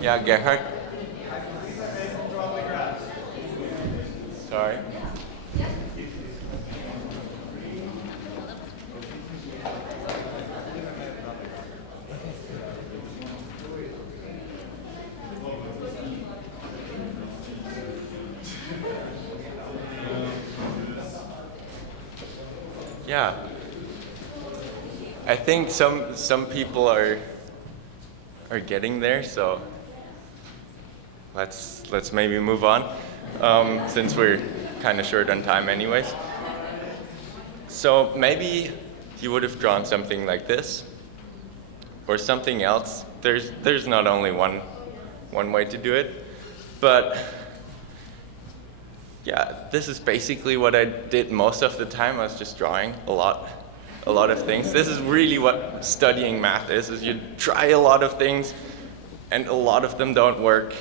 Yeah, Gerhard? Sorry. Yeah. I think some people are getting there, so let's maybe move on, since we're kind of short on time anyways. So maybe you would have drawn something like this, or something else. There's not only one way to do it, but yeah, this is basically what I did most of the time. I was just drawing a lot of things. This is really what studying math is you try a lot of things, and a lot of them don't work.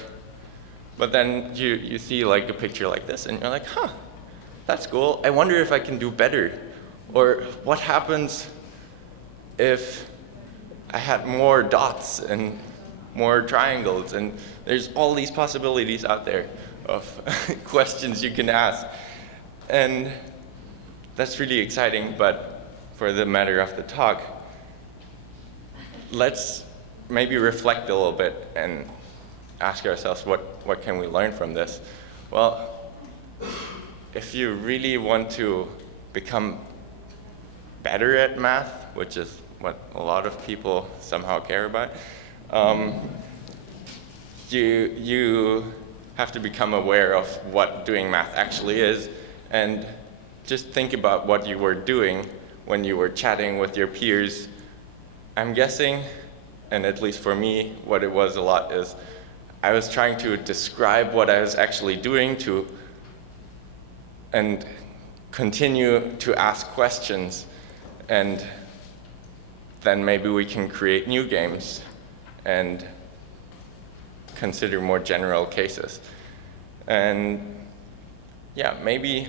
But then you see like a picture like this, and you're like, huh, that's cool. I wonder if I can do better. Or what happens if I had more dots and more triangles? And there's all these possibilities out there of questions you can ask. And that's really exciting, but for the matter of the talk, let's maybe reflect a little bit and ask ourselves, what can we learn from this? Well, if you really want to become better at math, which is what a lot of people somehow care about, you have to become aware of what doing math actually is, and just think about what you were doing when you were chatting with your peers. I'm guessing, and at least for me, what it was a lot is I was trying to describe what I was actually doing and continue to ask questions, and then maybe we can create new games and consider more general cases. And yeah, maybe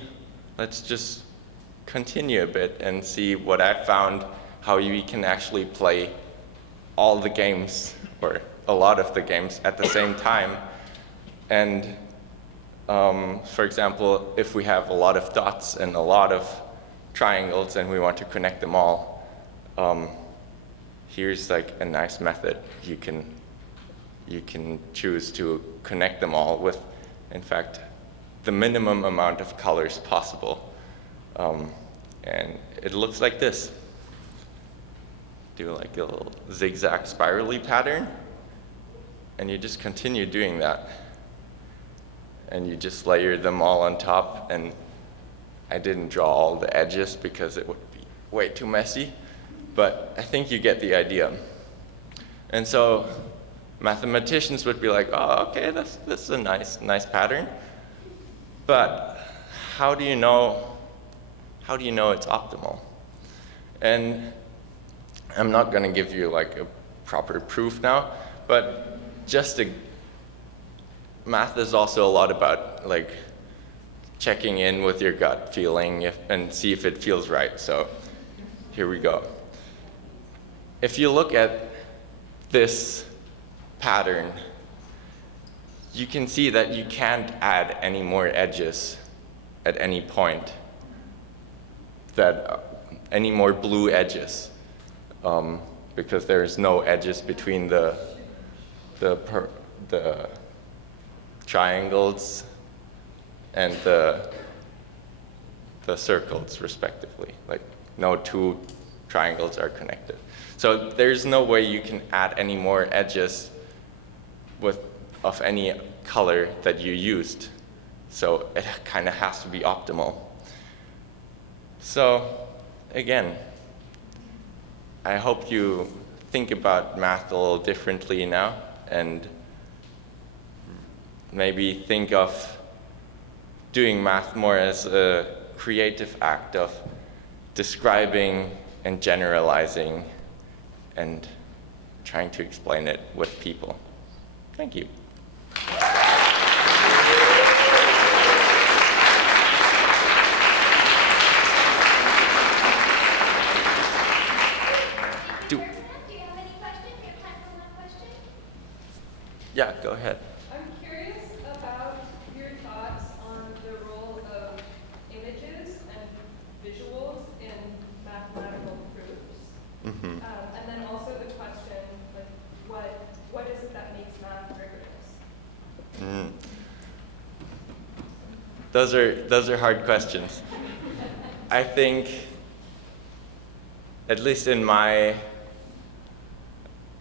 let's just continue a bit and see what I found, how we can actually play all the games, or a lot of the games at the same time. And for example, if we have a lot of dots and a lot of triangles and we want to connect them all, here's like a nice method. You can choose to connect them all with, in fact, the minimum amount of colors possible. And it looks like this. Do like a little zigzag spirally pattern, and you just continue doing that. And you just layer them all on top, and I didn't draw all the edges because it would be way too messy, but I think you get the idea. And so mathematicians would be like, oh, okay, this is a nice pattern, but how do you know it's optimal? And I'm not going to give you like a proper proof now, but math is also a lot about like checking in with your gut feeling and see if it feels right. So here we go. If you look at this pattern, you can see that you can't add any more edges at any point, any more blue edges, because there's no edges between the triangles and the circles, respectively. Like, no two triangles are connected. So there's no way you can add any more edges of any color that you used. So it kind of has to be optimal. So again, I hope you think about math a little differently now, and maybe think of doing math more as a creative act of describing and generalizing and trying to explain it with people. Thank you. Yeah, go ahead. I'm curious about your thoughts on the role of images and visuals in mathematical proofs. Mm-hmm. And then also the question, like, what is it that makes math rigorous? Those are hard questions. I think, at least in my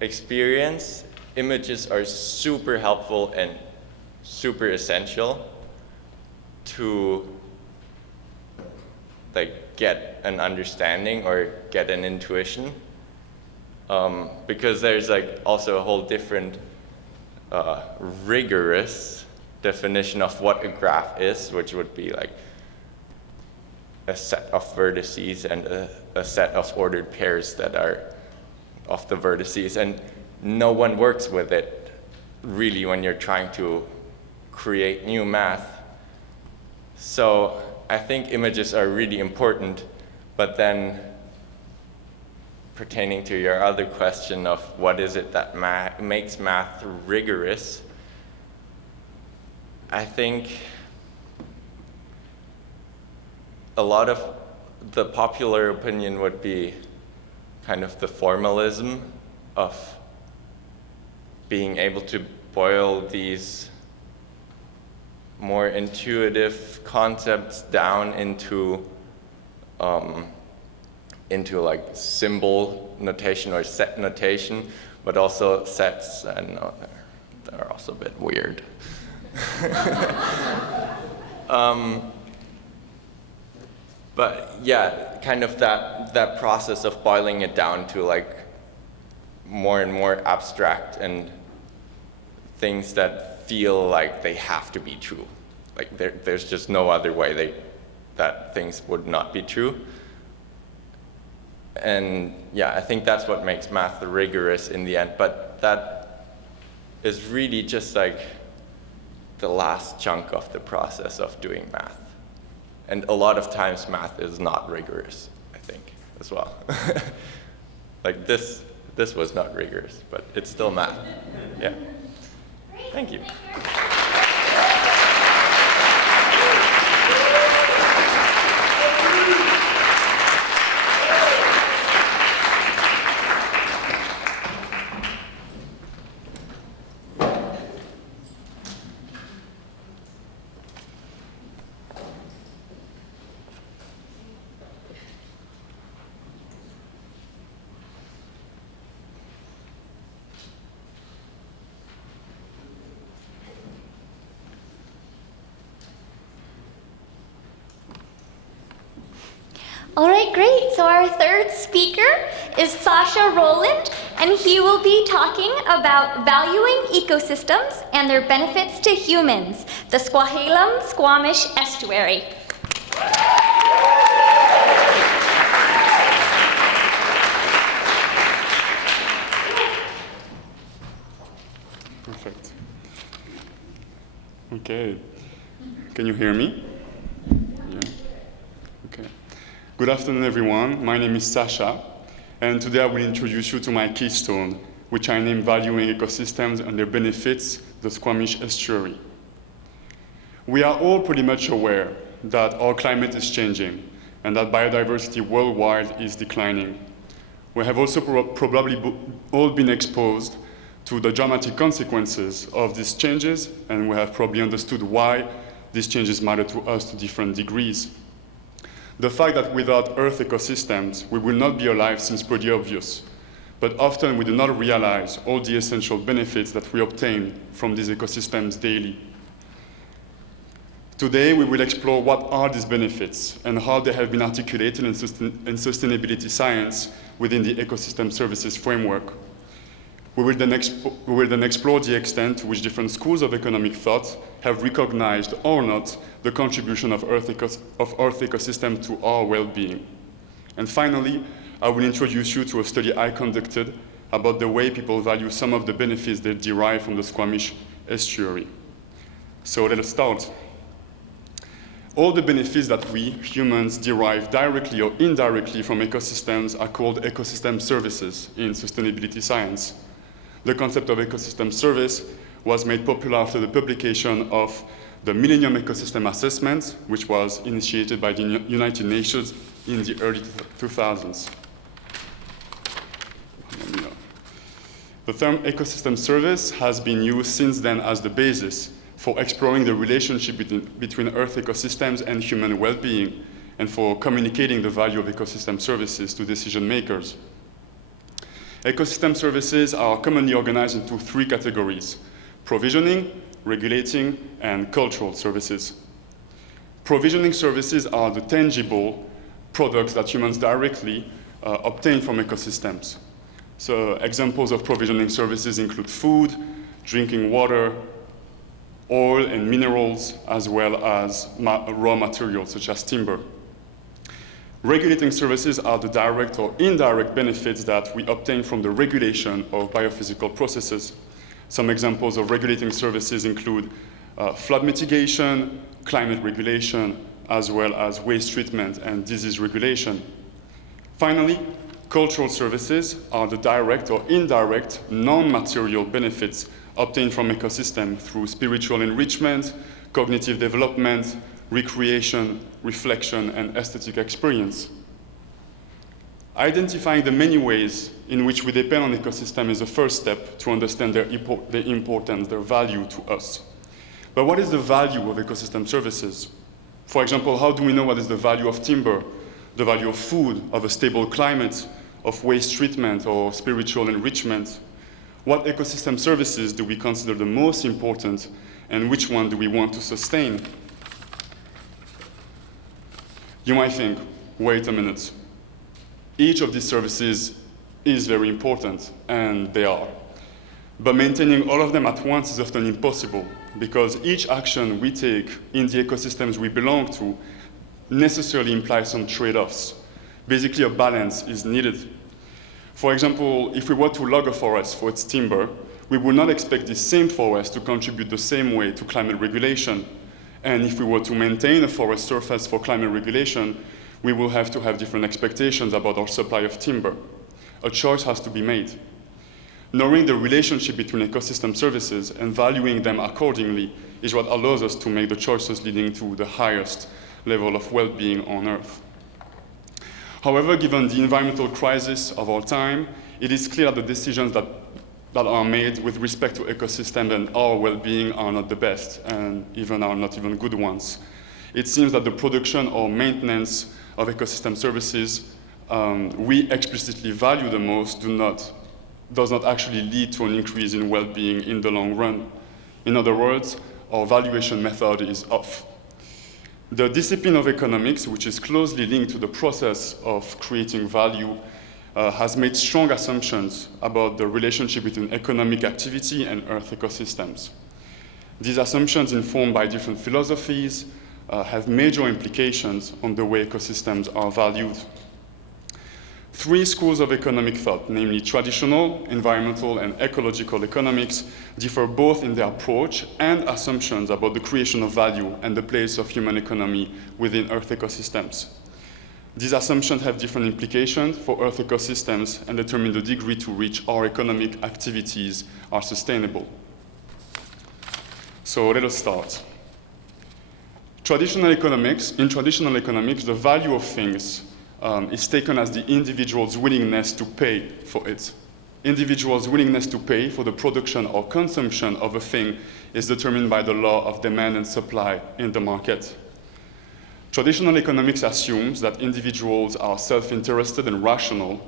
experience, images are super helpful and super essential to like get an understanding or get an intuition, because there's like also a whole different rigorous definition of what a graph is, which would be like a set of vertices and a set of ordered pairs that are of the vertices, and no one works with it really when you're trying to create new math. So I think images are really important, but then pertaining to your other question of what is it that makes math rigorous, I think a lot of the popular opinion would be kind of the formalism of being able to boil these more intuitive concepts down into like symbol notation or set notation, but also sets, and they're also a bit weird. But yeah, kind of that process of boiling it down to like more and more abstract and things that feel like they have to be true. Like there's just no other way that things would not be true. And yeah, I think that's what makes math rigorous in the end, but that is really just like the last chunk of the process of doing math. And a lot of times math is not rigorous, I think, as well. Like this was not rigorous, but it's still math. Yeah. Thank you. All right, great. So our third speaker is Sasha Roland, and he will be talking about valuing ecosystems and their benefits to humans, the Squamish estuary. Perfect. Okay. Can you hear me? Yeah. Okay. Good afternoon, everyone. My name is Sasha, and today I will introduce you to my keystone, which I named Valuing Ecosystems and Their Benefits, the Squamish Estuary. We are all pretty much aware that our climate is changing and that biodiversity worldwide is declining. We have also probably all been exposed to the dramatic consequences of these changes, and we have probably understood why these changes matter to us to different degrees. The fact that without Earth ecosystems, we will not be alive seems pretty obvious, but often we do not realize all the essential benefits that we obtain from these ecosystems daily. Today, we will explore what are these benefits and how they have been articulated in sustainability science within the ecosystem services framework. We will then explore the extent to which different schools of economic thought have recognized or not the contribution of Earth ecosystem to our well-being. And finally, I will introduce you to a study I conducted about the way people value some of the benefits they derive from the Squamish estuary. So let us start. All the benefits that we, humans, derive directly or indirectly from ecosystems are called ecosystem services in sustainability science. The concept of ecosystem service was made popular after the publication of the Millennium Ecosystem Assessment, which was initiated by the United Nations in the early 2000s. The term ecosystem service has been used since then as the basis for exploring the relationship between Earth ecosystems and human well-being, and for communicating the value of ecosystem services to decision makers. Ecosystem services are commonly organized into three categories: provisioning, regulating, and cultural services. Provisioning services are the tangible products that humans directly obtain from ecosystems. So examples of provisioning services include food, drinking water, oil and minerals, as well as raw materials such as timber. Regulating services are the direct or indirect benefits that we obtain from the regulation of biophysical processes. Some examples of regulating services include flood mitigation, climate regulation, as well as waste treatment and disease regulation. Finally, cultural services are the direct or indirect non-material benefits obtained from ecosystem through spiritual enrichment, cognitive development, recreation, reflection, and aesthetic experience. Identifying the many ways in which we depend on ecosystem is the first step to understand their importance, their value to us. But what is the value of ecosystem services? For example, how do we know what is the value of timber, the value of food, of a stable climate, of waste treatment or spiritual enrichment? What ecosystem services do we consider the most important, and which one do we want to sustain? You might think, wait a minute. Each of these services is very important, and they are. But maintaining all of them at once is often impossible, because each action we take in the ecosystems we belong to necessarily implies some trade-offs. Basically, a balance is needed. For example, if we were to log a forest for its timber, we would not expect the same forest to contribute the same way to climate regulation. And if we were to maintain a forest surface for climate regulation, we will have to have different expectations about our supply of timber. A choice has to be made. Knowing the relationship between ecosystem services and valuing them accordingly is what allows us to make the choices leading to the highest level of well-being on Earth. However, given the environmental crisis of our time, it is clear that the decisions that are made with respect to ecosystem and our well-being are not the best, and are not even good ones. It seems that the production or maintenance of ecosystem services we explicitly value the most does not actually lead to an increase in well-being in the long run. In other words, our valuation method is off. The discipline of economics, which is closely linked to the process of creating value, has made strong assumptions about the relationship between economic activity and Earth ecosystems. These assumptions, informed by different philosophies, have major implications on the way ecosystems are valued. Three schools of economic thought, namely traditional, environmental, and ecological economics, differ both in their approach and assumptions about the creation of value and the place of human economy within Earth ecosystems. These assumptions have different implications for Earth ecosystems and determine the degree to which our economic activities are sustainable. So let us start. In traditional economics, the value of things is taken as the individual's willingness to pay for it. Individuals' willingness to pay for the production or consumption of a thing is determined by the law of demand and supply in the market. Traditional economics assumes that individuals are self-interested and rational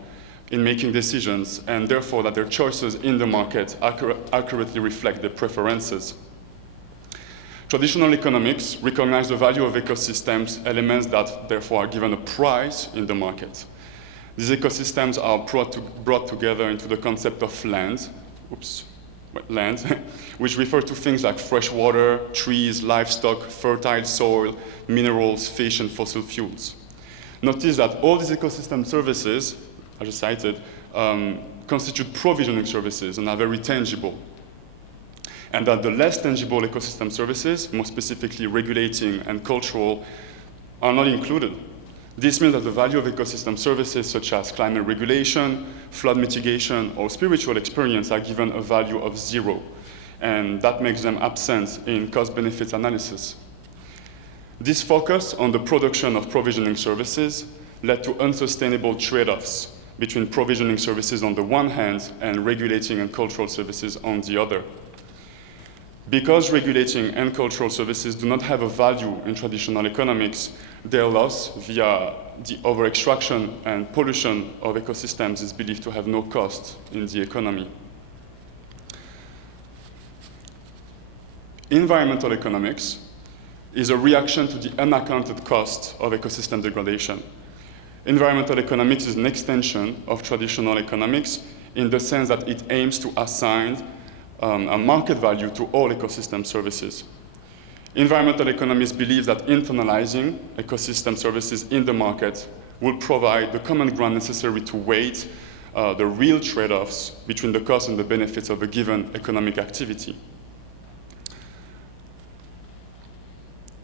in making decisions, and therefore that their choices in the market accurately reflect their preferences. Traditional economics recognize the value of ecosystems, elements that therefore are given a price in the market. These ecosystems are brought together into the concept of land, which refer to things like fresh water, trees, livestock, fertile soil, minerals, fish, and fossil fuels. Notice that all these ecosystem services, as I cited, constitute provisioning services and are very tangible. And that the less tangible ecosystem services, more specifically regulating and cultural, are not included. This means that the value of ecosystem services such as climate regulation, flood mitigation, or spiritual experience are given a value of 0, and that makes them absent in cost-benefit analysis. This focus on the production of provisioning services led to unsustainable trade-offs between provisioning services on the one hand and regulating and cultural services on the other. Because regulating and cultural services do not have a value in traditional economics, their loss via the over-extraction and pollution of ecosystems is believed to have no cost in the economy. Environmental economics is a reaction to the unaccounted cost of ecosystem degradation. Environmental economics is an extension of traditional economics in the sense that it aims to assign a market value to all ecosystem services. Environmental economists believe that internalizing ecosystem services in the market will provide the common ground necessary to weigh the real trade-offs between the costs and the benefits of a given economic activity.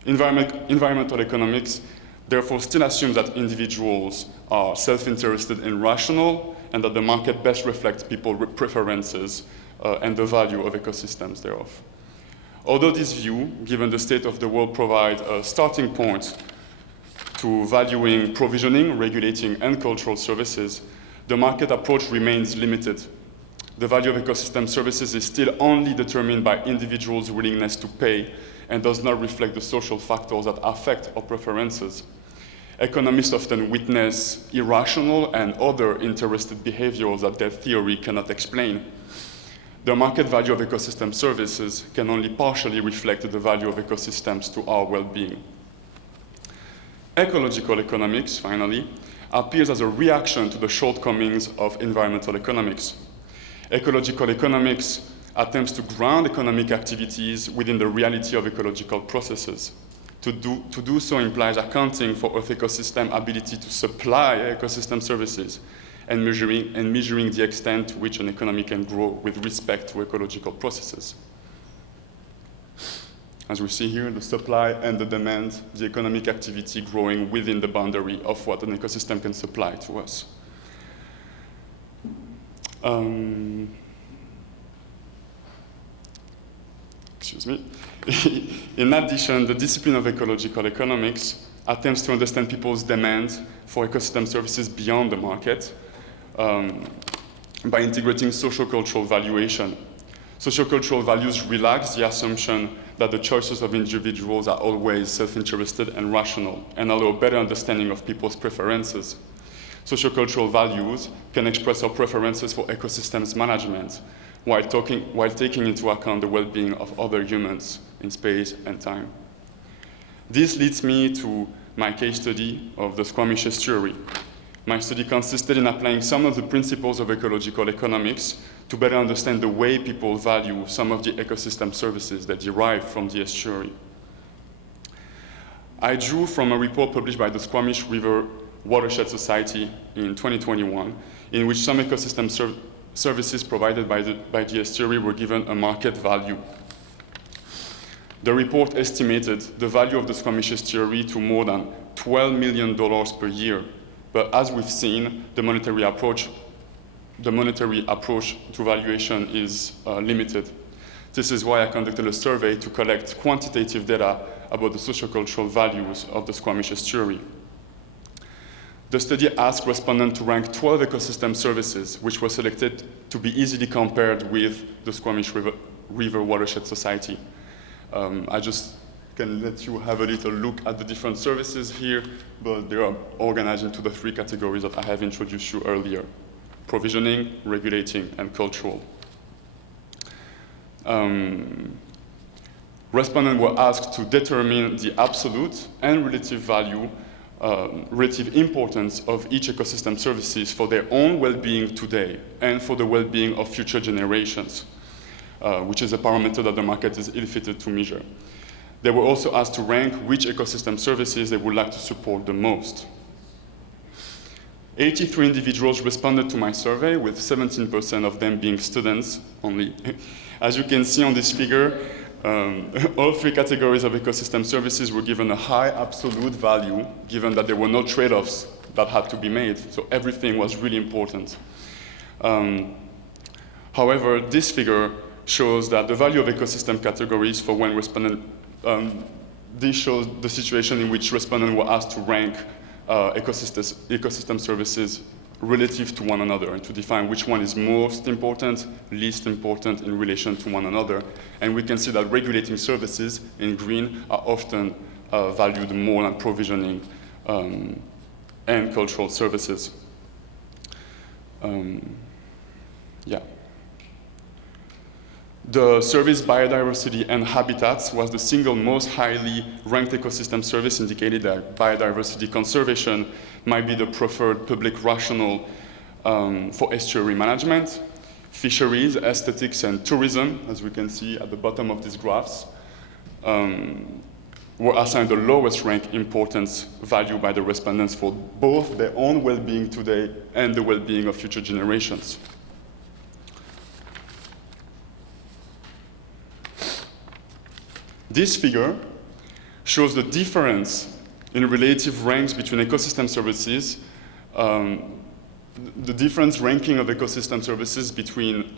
Environmental economics therefore still assumes that individuals are self-interested and rational, and that the market best reflects people's preferences and the value of ecosystems thereof. Although this view, given the state of the world, provides a starting point to valuing provisioning, regulating, and cultural services, the market approach remains limited. The value of ecosystem services is still only determined by individuals' willingness to pay and does not reflect the social factors that affect our preferences. Economists often witness irrational and other interested behaviors that their theory cannot explain. The market value of ecosystem services can only partially reflect the value of ecosystems to our well-being. Ecological economics, finally, appears as a reaction to the shortcomings of environmental economics. Ecological economics attempts to ground economic activities within the reality of ecological processes. To do so implies accounting for Earth ecosystem ability to supply ecosystem services and measuring the extent to which an economy can grow with respect to ecological processes. As we see here, the supply and the demand, the economic activity growing within the boundary of what an ecosystem can supply to us. Excuse me. In addition, the discipline of ecological economics attempts to understand people's demand for ecosystem services beyond the market by integrating sociocultural valuation. Sociocultural values relax the assumption that the choices of individuals are always self-interested and rational, and allow a better understanding of people's preferences. Sociocultural values can express our preferences for ecosystems management while taking into account the well-being of other humans in space and time. This leads me to my case study of the Squamishes theory. My study consisted in applying some of the principles of ecological economics to better understand the way people value some of the ecosystem services that derive from the estuary. I drew from a report published by the Squamish River Watershed Society in 2021, in which some ecosystem services provided by the estuary were given a market value. The report estimated the value of the Squamishes theory to more than $12 million per year. But as we've seen, the monetary approach to valuation is limited. This is why I conducted a survey to collect quantitative data about the sociocultural values of the Squamishes theory. The study asked respondents to rank 12 ecosystem services, which were selected to be easily compared with the Squamish River Watershed Society. I just can let you have a little look at the different services here, but they are organized into the three categories that I have introduced you earlier: provisioning, regulating, and cultural. Respondents were asked to determine the absolute and relative value, relative importance of each ecosystem services for their own well-being today and for the well-being of future generations, which is a parameter that the market is ill-fitted to measure. They were also asked to rank which ecosystem services they would like to support the most. 83 individuals responded to my survey, with 17% of them being students only. As you can see on this figure, all three categories of ecosystem services were given a high absolute value, given that there were no trade-offs that had to be made, so everything was really important. However, this figure shows that the value of ecosystem categories for when respondents, this shows the situation in which respondents were asked to rank ecosystem services relative to one another and to define which one is most important, least important in relation to one another. And we can see that regulating services in green are often valued more than provisioning and cultural services. The service Biodiversity and Habitats was the single most highly ranked ecosystem service, indicated that biodiversity conservation might be the preferred public rationale for estuary management. Fisheries, aesthetics, and tourism, as we can see at the bottom of these graphs, were assigned the lowest rank importance value by the respondents for both their own well-being today and the well-being of future generations. This figure shows the difference in relative ranks between ecosystem services, the difference ranking of ecosystem services between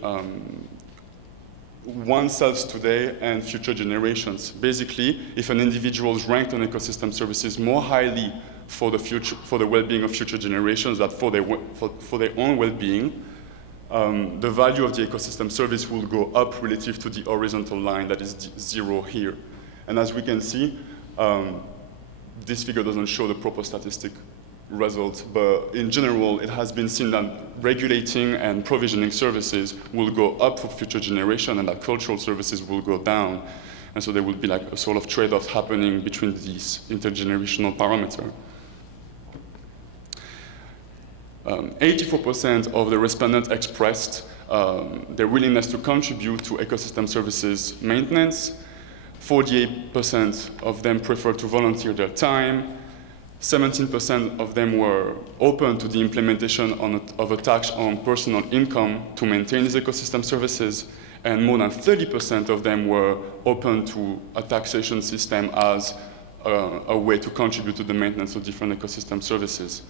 oneself today and future generations. Basically, if an individual is ranked on ecosystem services more highly for the well-being of future generations than for their own well-being, the value of the ecosystem service will go up relative to the horizontal line that is 0 here. And as we can see, this figure doesn't show the proper statistic results, but in general, it has been seen that regulating and provisioning services will go up for future generations and that cultural services will go down. And so there will be like a sort of trade-off happening between these intergenerational parameters. 84% of the respondents expressed their willingness to contribute to ecosystem services maintenance. 48% of them preferred to volunteer their time. 17% of them were open to the implementation of a tax on personal income to maintain these ecosystem services. And more than 30% of them were open to a taxation system as a way to contribute to the maintenance of different ecosystem services.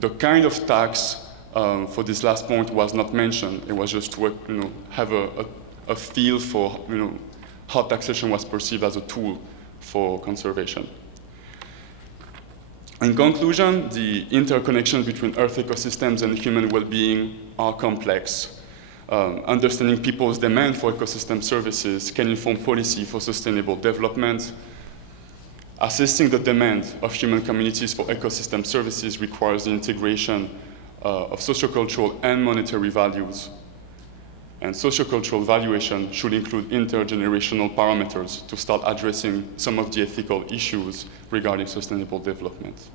The kind of tax for this last point was not mentioned. It was just to have a feel for how taxation was perceived as a tool for conservation. In conclusion, the interconnections between Earth ecosystems and human well-being are complex. Understanding people's demand for ecosystem services can inform policy for sustainable development. Assessing the demand of human communities for ecosystem services requires the integration of sociocultural and monetary values. And sociocultural valuation should include intergenerational parameters to start addressing some of the ethical issues regarding sustainable development.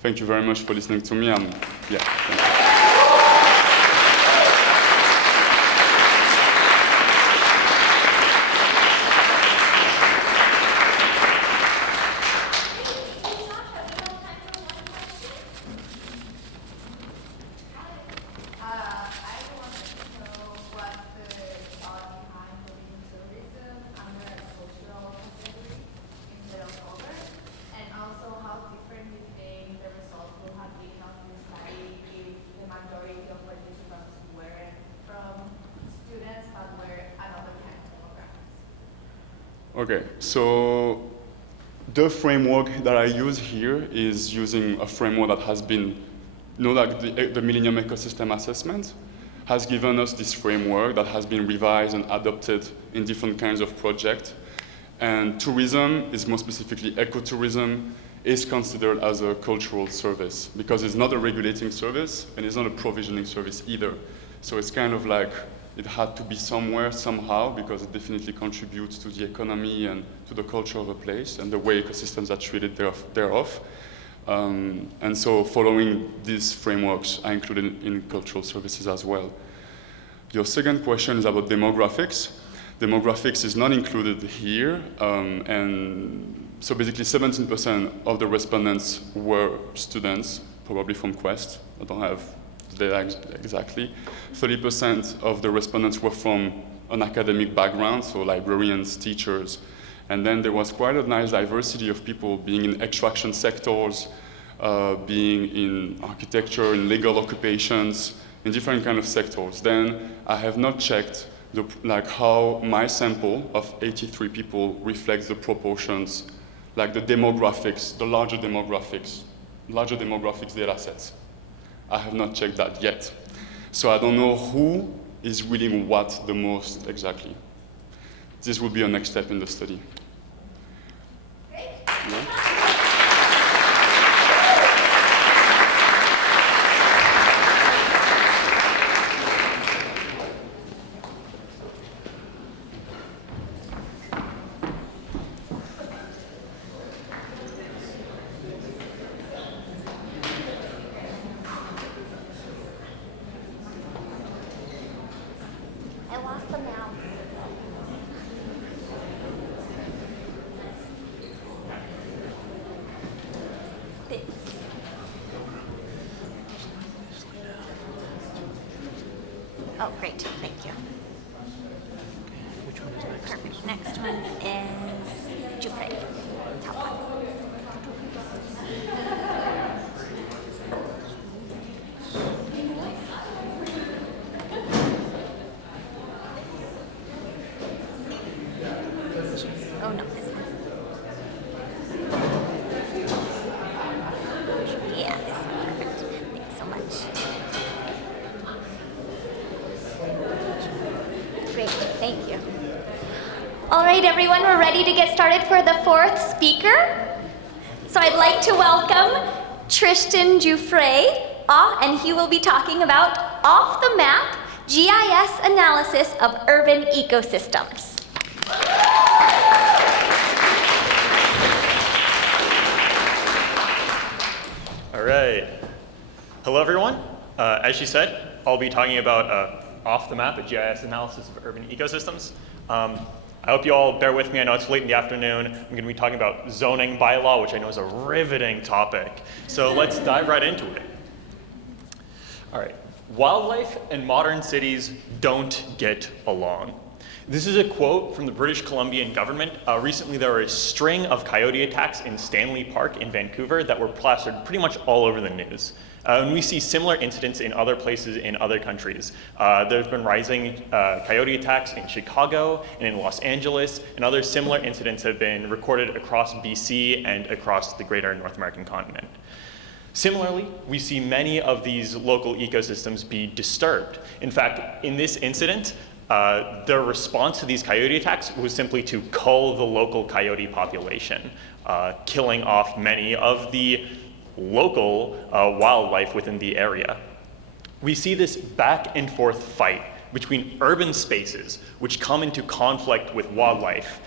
Thank you very much for listening to me. Thank you. Okay, so the framework that I use here is using a framework that has been, like the Millennium Ecosystem Assessment has given us this framework that has been revised and adopted in different kinds of projects. And tourism, is more specifically ecotourism, is considered as a cultural service because it's not a regulating service and it's not a provisioning service either. So it's kind of like it had to be somewhere, somehow, because it definitely contributes to the economy and to the culture of a place and the way ecosystems are treated thereof. And so following these frameworks, I included in cultural services as well. Your second question is about demographics. Demographics is not included here, and so basically 17% of the respondents were students, probably from Quest. I don't have the data exactly. 30% of the respondents were from an academic background, so librarians, teachers, and then there was quite a nice diversity of people being in extraction sectors, being in architecture, in legal occupations, in different kind of sectors. Then I have not checked how my sample of 83 people reflects the proportions, like the demographics, the larger demographics data sets. I have not checked that yet. So I don't know who is reading what the most exactly. This will be a next step in the study. Great. Yeah. Oh, great, thank you. Which one is next? Perfect. Next one is Jupre. Top one. Oh no, this one. Yeah, this one. Perfect. Thanks so much. Great, thank you. All right, everyone, we're ready to get started for the fourth speaker. So I'd like to welcome Tristan Jouffret, and he will be talking about off-the-map GIS analysis of urban ecosystems. All right. Hello, everyone. As she said, I'll be talking about off-the-map, a GIS analysis of urban ecosystems. I hope you all bear with me. I know it's late in the afternoon. I'm going to be talking about zoning bylaw, which I know is a riveting topic. So let's dive right into it. All right. Wildlife and modern cities don't get along. This is a quote from the British Columbian government. Recently there were a string of coyote attacks in Stanley Park in Vancouver that were plastered pretty much all over the news. And we see similar incidents in other places in other countries. There's been rising coyote attacks in Chicago and in Los Angeles, and other similar incidents have been recorded across BC and across the greater North American continent. Similarly, we see many of these local ecosystems be disturbed. In fact, in this incident, their response to these coyote attacks was simply to cull the local coyote population, killing off many of the local wildlife within the area. We see this back and forth fight between urban spaces, which come into conflict with wildlife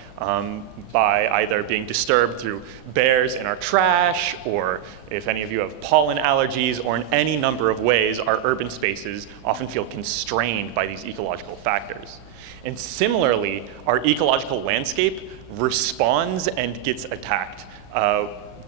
by either being disturbed through bears in our trash, or if any of you have pollen allergies, or in any number of ways, our urban spaces often feel constrained by these ecological factors. And similarly, our ecological landscape responds and gets attacked.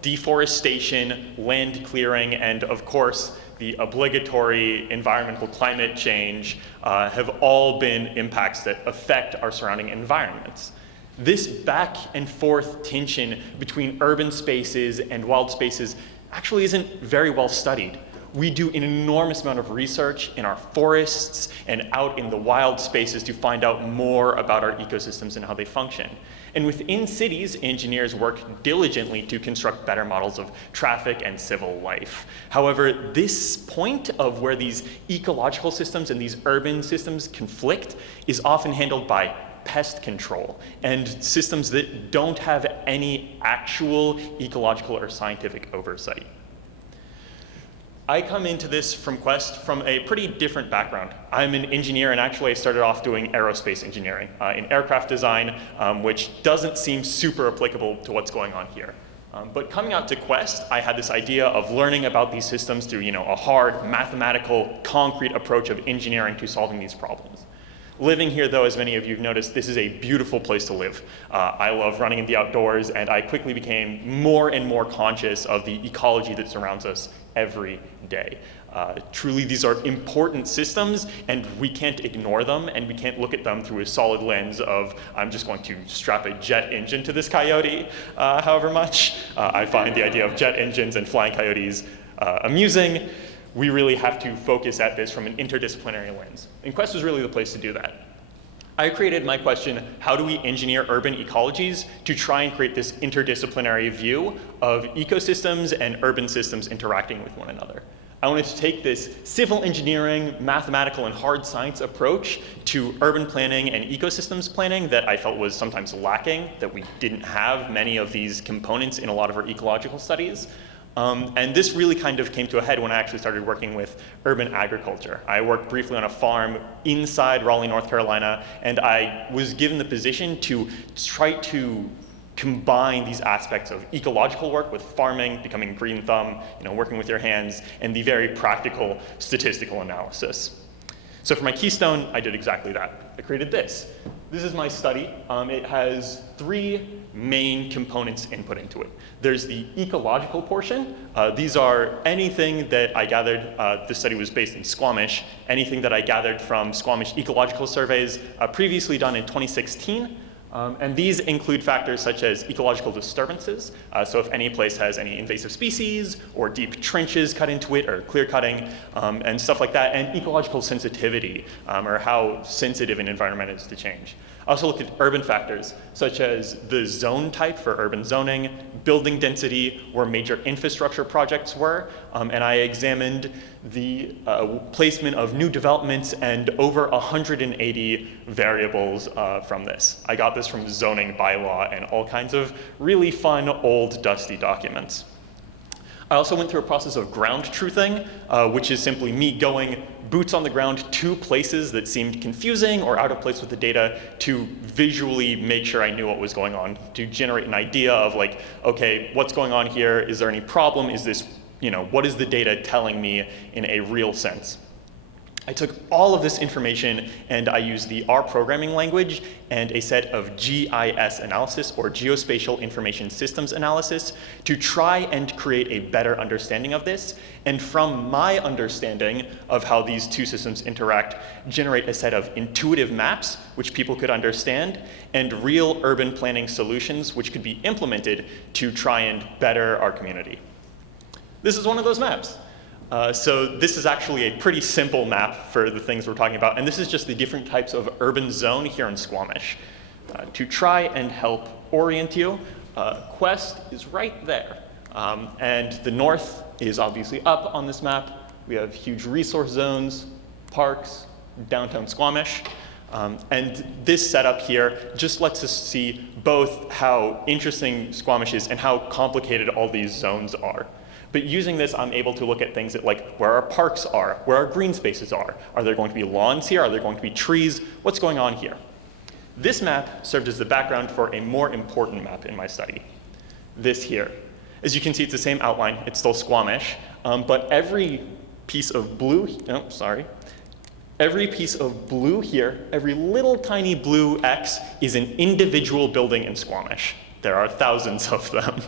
Deforestation, land clearing, and of course, the obligatory environmental climate change have all been impacts that affect our surrounding environments. This back and forth tension between urban spaces and wild spaces actually isn't very well studied. We do an enormous amount of research in our forests and out in the wild spaces to find out more about our ecosystems and how they function. And within cities, engineers work diligently to construct better models of traffic and civil life. However, this point of where these ecological systems and these urban systems conflict is often handled by pest control and systems that don't have any actual ecological or scientific oversight. I come into this from Quest from a pretty different background. I'm an engineer, and actually I started off doing aerospace engineering in aircraft design, which doesn't seem super applicable to what's going on here. But coming out to Quest, I had this idea of learning about these systems through a hard, mathematical, concrete approach of engineering to solving these problems. Living here, though, as many of you have noticed, this is a beautiful place to live. I love running in the outdoors, and I quickly became more and more conscious of the ecology that surrounds us every day. Truly, these are important systems, and we can't ignore them, and we can't look at them through a solid lens of, I'm just going to strap a jet engine to this coyote, however much. I find the idea of jet engines and flying coyotes amusing. We really have to focus at this from an interdisciplinary lens. And Quest was really the place to do that. I created my question, how do we engineer urban ecologies to try and create this interdisciplinary view of ecosystems and urban systems interacting with one another? I wanted to take this civil engineering, mathematical, and hard science approach to urban planning and ecosystems planning that I felt was sometimes lacking, that we didn't have many of these components in a lot of our ecological studies. And this really kind of came to a head when I actually started working with urban agriculture. I worked briefly on a farm inside Raleigh, North Carolina, and I was given the position to try to combine these aspects of ecological work with farming, becoming green thumb, working with your hands, and the very practical statistical analysis. So for my Keystone, I did exactly that. I created this. This is my study. It has 3 main components input into it. There's the ecological portion. These are anything that I gathered. This study was based in Squamish. Anything that I gathered from Squamish ecological surveys previously done in 2016. And these include factors such as ecological disturbances. So if any place has any invasive species or deep trenches cut into it or clear cutting and stuff like that, and ecological sensitivity or how sensitive an environment is to change. I also looked at urban factors such as the zone type for urban zoning, building density, where major infrastructure projects were, and I examined the placement of new developments and over 180 variables from this. I got this from zoning bylaw and all kinds of really fun, old, dusty documents. I also went through a process of ground truthing, which is simply me going boots on the ground to places that seemed confusing or out of place with the data to visually make sure I knew what was going on, to generate an idea of like, okay, what's going on here? Is there any problem? Is this, what is the data telling me in a real sense? I took all of this information and I used the R programming language and a set of GIS analysis, or Geospatial Information Systems analysis, to try and create a better understanding of this. And from my understanding of how these two systems interact, generate a set of intuitive maps which people could understand, and real urban planning solutions which could be implemented to try and better our community. This is one of those maps. So this is actually a pretty simple map for the things we're talking about, and this is just the different types of urban zone here in Squamish. To try and help orient you, Quest is right there. And the north is obviously up on this map. We have huge resource zones, parks, downtown Squamish. And this setup here just lets us see both how interesting Squamish is and how complicated all these zones are. But using this, I'm able to look at things like where our parks are, where our green spaces are. Are there going to be lawns here? Are there going to be trees? What's going on here? This map served as the background for a more important map in my study. This here. As you can see, it's the same outline. It's still Squamish, but every piece of blue, every piece of blue here, every little tiny blue X is an individual building in Squamish. There are thousands of them.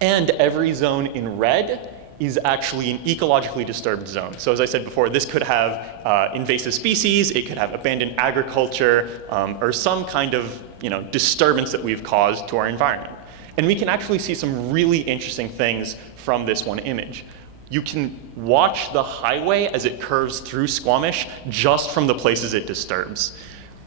And every zone in red is actually an ecologically disturbed zone. So as I said before, this could have invasive species, it could have abandoned agriculture, or some kind of disturbance that we've caused to our environment. And we can actually see some really interesting things from this one image. You can watch the highway as it curves through Squamish just from the places it disturbs.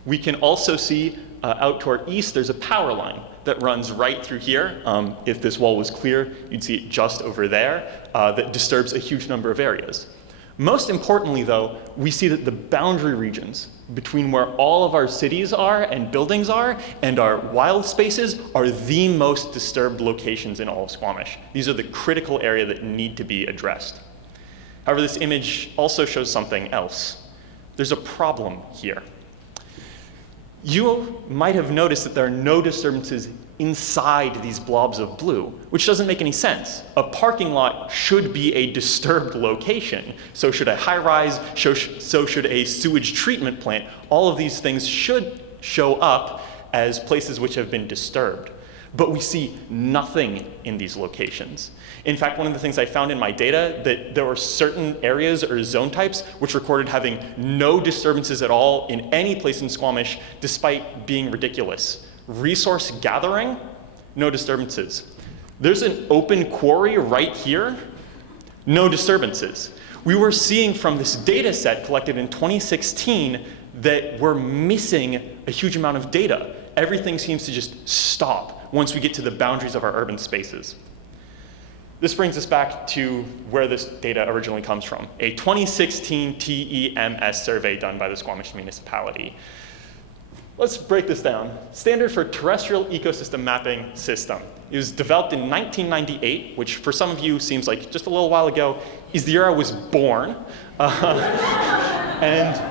We can also see out to our east, there's a power line that runs right through here. If this wall was clear, you'd see it just over there, that disturbs a huge number of areas. Most importantly, though, we see that the boundary regions between where all of our cities are and buildings are and our wild spaces are the most disturbed locations in all of Squamish. These are the critical area that need to be addressed. However, this image also shows something else. There's a problem here. You might have noticed that there are no disturbances inside these blobs of blue, which doesn't make any sense. A parking lot should be a disturbed location. So should a high-rise, so should a sewage treatment plant. All of these things should show up as places which have been disturbed. But we see nothing in these locations. In fact, one of the things I found in my data, that there were certain areas or zone types which recorded having no disturbances at all in any place in Squamish, despite being ridiculous. Resource gathering, no disturbances. There's an open quarry right here, no disturbances. We were seeing from this data set collected in 2016 that we're missing a huge amount of data. Everything seems to just stop once we get to the boundaries of our urban spaces. This brings us back to where this data originally comes from, a 2016 TEMS survey done by the Squamish municipality. Let's break this down. Standard for Terrestrial Ecosystem Mapping System. It was developed in 1998, which for some of you seems like just a little while ago, is the year I was born. And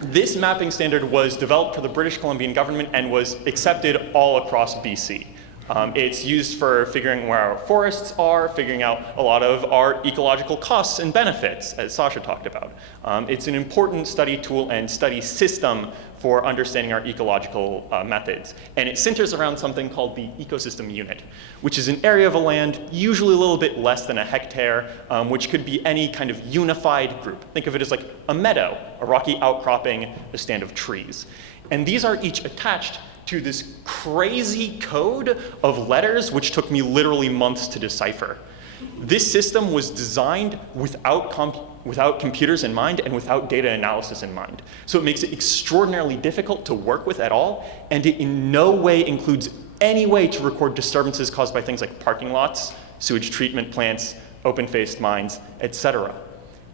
this mapping standard was developed for the British Columbian government and was accepted all across BC. It's used for figuring where our forests are, figuring out a lot of our ecological costs and benefits, as Sasha talked about. It's an important study tool and study system for understanding our ecological methods. And it centers around something called the ecosystem unit, which is an area of a land, usually a little bit less than a hectare, which could be any kind of unified group. Think of it as like a meadow, a rocky outcropping, a stand of trees. And these are each attached to this crazy code of letters, which took me literally months to decipher. This system was designed without computers in mind and without data analysis in mind. So it makes it extraordinarily difficult to work with at all, and it in no way includes any way to record disturbances caused by things like parking lots, sewage treatment plants, open-faced mines, etc.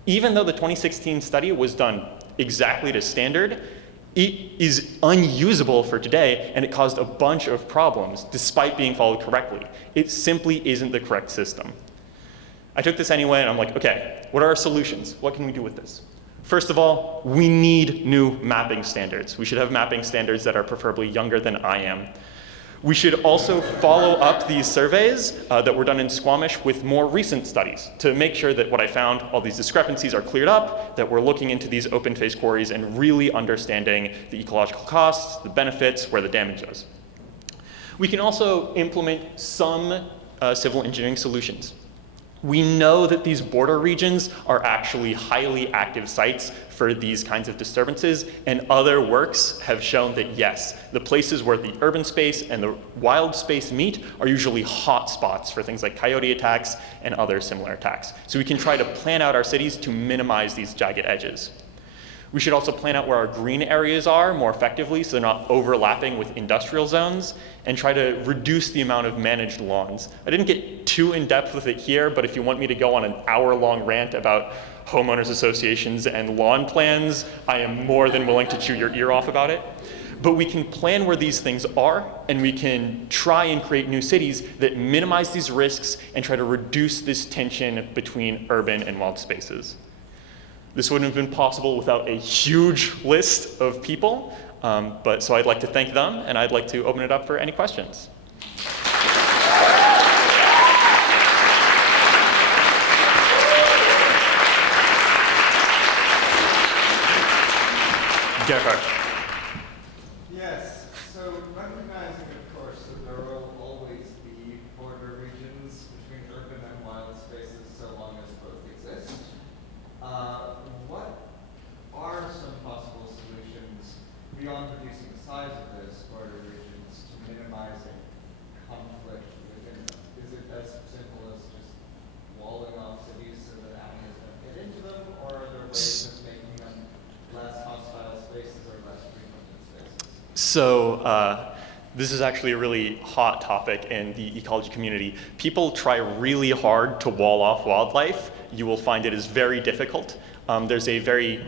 Even though the 2016 study was done exactly to standard, it is unusable for today, and it caused a bunch of problems despite being followed correctly. It simply isn't the correct system. I took this anyway, and I'm like, okay, what are our solutions? What can we do with this? First of all, we need new mapping standards. We should have mapping standards that are preferably younger than I am. We should also follow up these surveys that were done in Squamish with more recent studies to make sure that what I found, all these discrepancies are cleared up, that we're looking into these open phase quarries and really understanding the ecological costs, the benefits, where the damage is. We can also implement some civil engineering solutions. We know that these border regions are actually highly active sites for these kinds of disturbances, and other works have shown that yes, the places where the urban space and the wild space meet are usually hot spots for things like coyote attacks and other similar attacks. So we can try to plan out our cities to minimize these jagged edges. We should also plan out where our green areas are more effectively so they're not overlapping with industrial zones, and try to reduce the amount of managed lawns. I didn't get too in-depth with it here, but if you want me to go on an hour-long rant about homeowners associations and lawn plans, I am more than willing to chew your ear off about it. But we can plan where these things are, and we can try and create new cities that minimize these risks and try to reduce this tension between urban and wild spaces. This wouldn't have been possible without a huge list of people, so I'd like to thank them, and I'd like to open it up for any questions. Gerhard. Yes, so recognizing, of course, that there will always be border regions between urban and wild spaces so long as both exist. What are some possible solutions beyond reducing the size of those border regions to minimizing conflict within them? Is it as simple as just walling off cities so that animals don't get into them, or are there ways of making them less hostile spaces or less frequented spaces? So this is actually a really hot topic in the ecology community. People try really hard to wall off wildlife. You will find it is very difficult. There's a very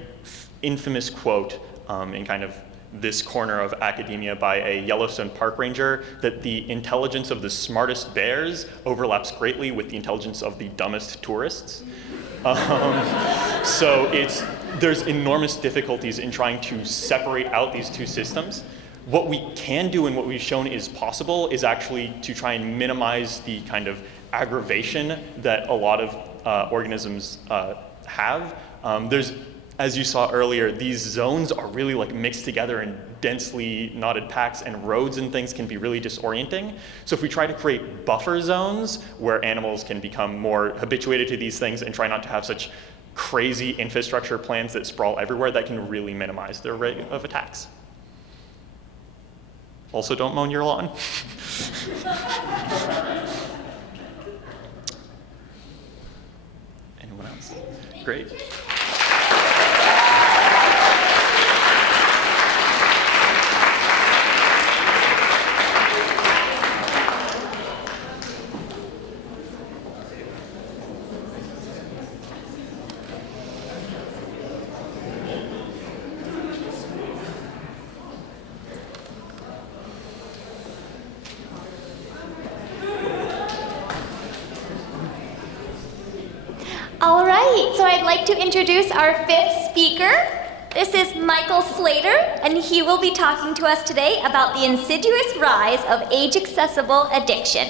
infamous quote in kind of this corner of academia by a Yellowstone park ranger that the intelligence of the smartest bears overlaps greatly with the intelligence of the dumbest tourists. So there's enormous difficulties in trying to separate out these two systems. What we can do and what we've shown is possible is actually to try and minimize the kind of aggravation that a lot of organisms have. As you saw earlier, these zones are really like mixed together in densely knotted packs, and roads and things can be really disorienting. So if we try to create buffer zones where animals can become more habituated to these things and try not to have such crazy infrastructure plans that sprawl everywhere, that can really minimize the rate of attacks. Also, don't mow your lawn. Anyone else? Great. All right, so I'd like to introduce our fifth speaker. This is Michael Slater, and he will be talking to us today about the insidious rise of age-accessible addiction.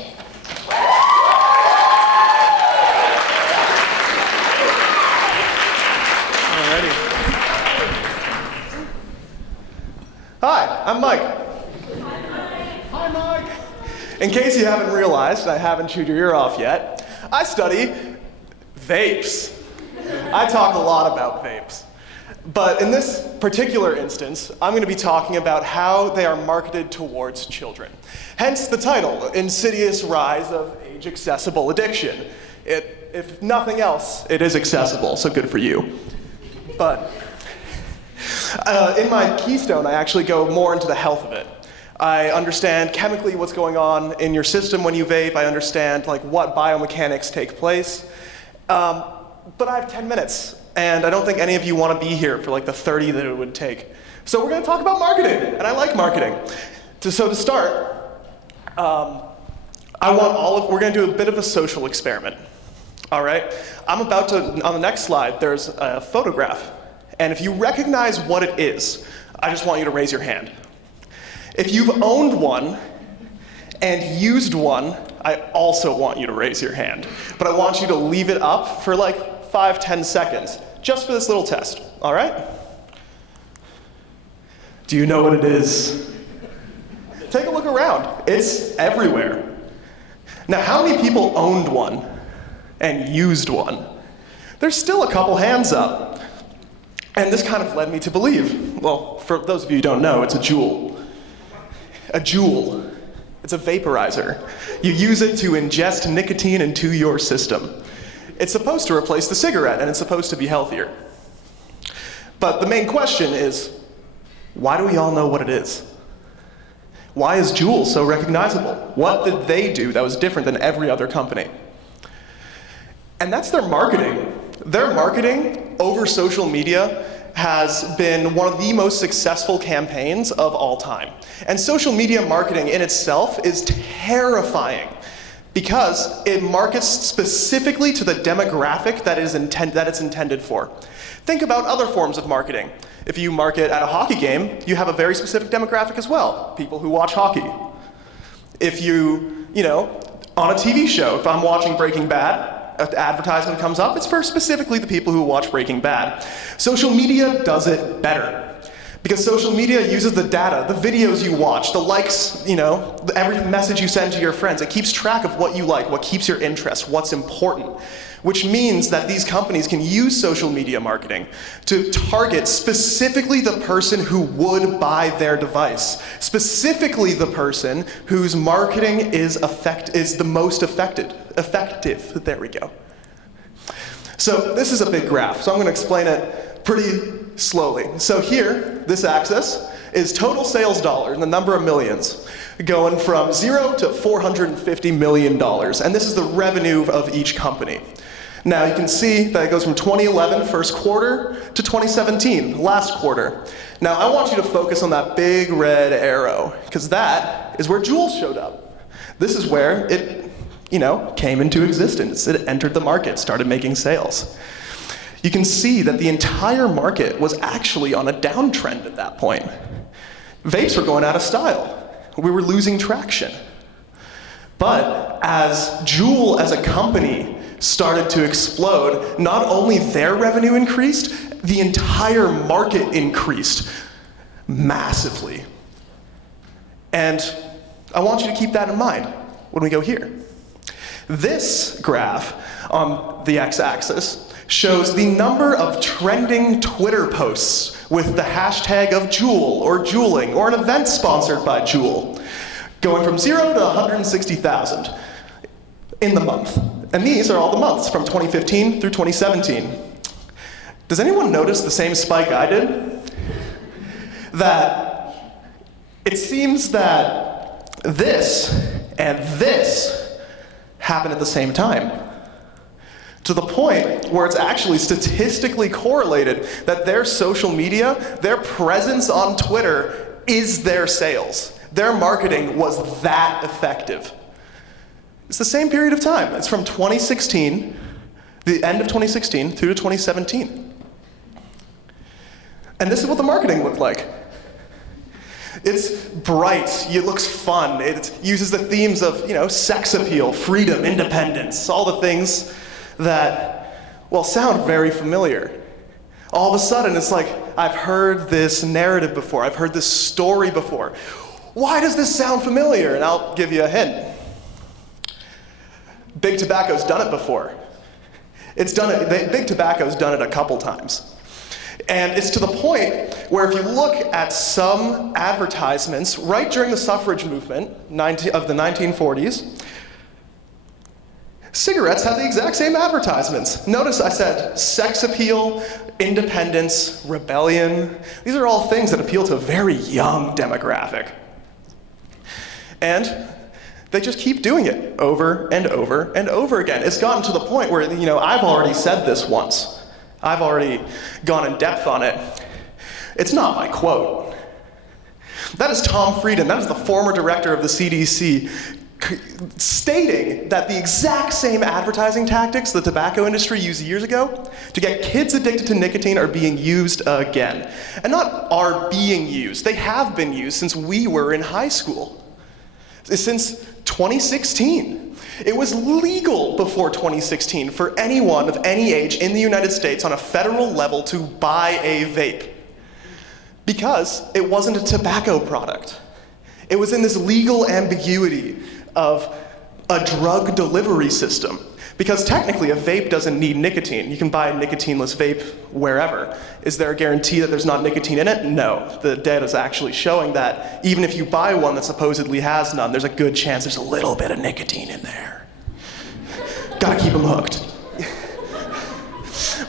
Alrighty. Hi, I'm Mike. Hi, Mike. In case you haven't realized, I haven't chewed your ear off yet, I study vapes. I talk a lot about vapes. But in this particular instance, I'm going to be talking about how they are marketed towards children. Hence the title, Insidious Rise of Age-Accessible Addiction. If nothing else, it is accessible, so good for you. But in my Keystone, I actually go more into the health of it. I understand chemically what's going on in your system when you vape. I understand what biomechanics take place. But I have 10 minutes, and I don't think any of you want to be here for the 30 that it would take. So we're going to talk about marketing, and I like marketing. So to start, we're going to do a bit of a social experiment. All right? On the next slide, there's a photograph. And if you recognize what it is, I just want you to raise your hand. If you've owned one, and used one, I also want you to raise your hand. But I want you to leave it up for like 5-10 seconds, just for this little test, all right? Do you know what it is? Take a look around. It's everywhere. Now, how many people owned one and used one? There's still a couple hands up. And this kind of led me to believe, well, for those of you who don't know, it's a Juul. A Juul. It's a vaporizer. You use it to ingest nicotine into your system. It's supposed to replace the cigarette, and it's supposed to be healthier. But the main question is, why do we all know what it is? Why is Juul so recognizable? What did they do that was different than every other company? And that's their marketing. Their marketing over social media has been one of the most successful campaigns of all time. And social media marketing in itself is terrifying because it markets specifically to the demographic that it's intended for. Think about other forms of marketing. If you market at a hockey game, you have a very specific demographic as well, people who watch hockey. If you on a TV show, if I'm watching Breaking Bad, an advertisement comes up, it's for specifically the people who watch Breaking Bad. Social media does it better. Because social media uses the data, the videos you watch, the likes, every message you send to your friends. It keeps track of what you like, what keeps your interest, what's important. Which means that these companies can use social media marketing to target specifically the person who would buy their device. Specifically the person whose marketing is the most effective. There we go. So this is a big graph, so I'm going to explain it pretty slowly. So here, this axis is total sales dollars, the number of millions, going from 0 to $450 million. And this is the revenue of each company. Now you can see that it goes from 2011, first quarter, to 2017, last quarter. Now I want you to focus on that big red arrow, because that is where Juul showed up. This is where it came into existence. It entered the market, started making sales. You can see that the entire market was actually on a downtrend at that point. Vapes were going out of style. We were losing traction. But as Juul as a company started to explode, not only their revenue increased, the entire market increased massively. And I want you to keep that in mind when we go here. This graph on the x-axis shows the number of trending Twitter posts with the hashtag of Juul or Juuling or an event sponsored by Juul, going from 0 to 160,000 in the month. And these are all the months from 2015 through 2017. Does anyone notice the same spike I did? That it seems that this and this happen at the same time. To the point where it's actually statistically correlated that their social media, their presence on Twitter is their sales. Their marketing was that effective. It's the same period of time. It's from 2016, the end of 2016, through to 2017. And this is what the marketing looked like. It's bright, it looks fun, it uses the themes of, sex appeal, freedom, independence, all the things that, sound very familiar. All of a sudden, it's like, I've heard this narrative before, I've heard this story before. Why does this sound familiar? And I'll give you a hint. Big Tobacco's done it before. Big Tobacco's done it a couple times. And it's to the point where if you look at some advertisements right during the suffrage movement of the 1940s, cigarettes had the exact same advertisements. Notice I said sex appeal, independence, rebellion. These are all things that appeal to a very young demographic. And they just keep doing it over and over and over again. It's gotten to the point where, I've already said this once. I've already gone in depth on it. It's not my quote. That is Tom Frieden, that is the former director of the CDC, stating that the exact same advertising tactics the tobacco industry used years ago to get kids addicted to nicotine are being used again. And not are being used, they have been used since we were in high school. Since 2016. It was legal before 2016 for anyone of any age in the United States on a federal level to buy a vape because it wasn't a tobacco product. It was in this legal ambiguity of a drug delivery system. Because technically a vape doesn't need nicotine. You can buy a nicotineless vape wherever. Is there a guarantee that there's not nicotine in it? No. The data is actually showing that even if you buy one that supposedly has none, there's a good chance there's a little bit of nicotine in there. Gotta keep them hooked.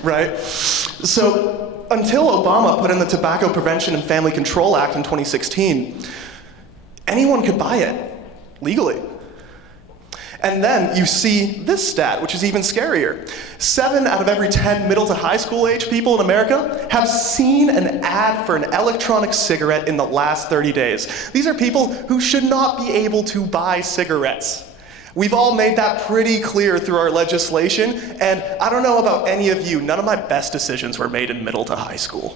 Right? So until Obama put in the Tobacco Prevention and Family Control Act in 2016, anyone could buy it legally. And then you see this stat, which is even scarier. 7 out of every 10 middle to high school age people in America have seen an ad for an electronic cigarette in the last 30 days. These are people who should not be able to buy cigarettes. We've all made that pretty clear through our legislation, and I don't know about any of you, none of my best decisions were made in middle to high school.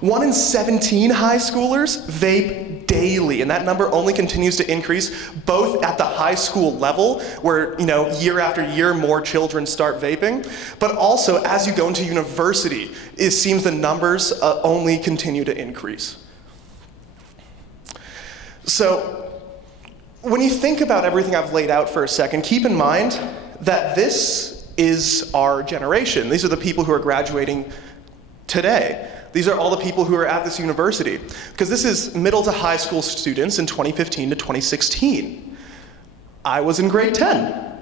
1 in 17 high schoolers vape daily, and that number only continues to increase both at the high school level, where year after year more children start vaping, but also as you go into university, it seems the numbers only continue to increase. So when you think about everything I've laid out for a second, keep in mind that this is our generation. These are the people who are graduating today. These are all the people who are at this university. Because this is middle to high school students in 2015 to 2016. I was in grade 10.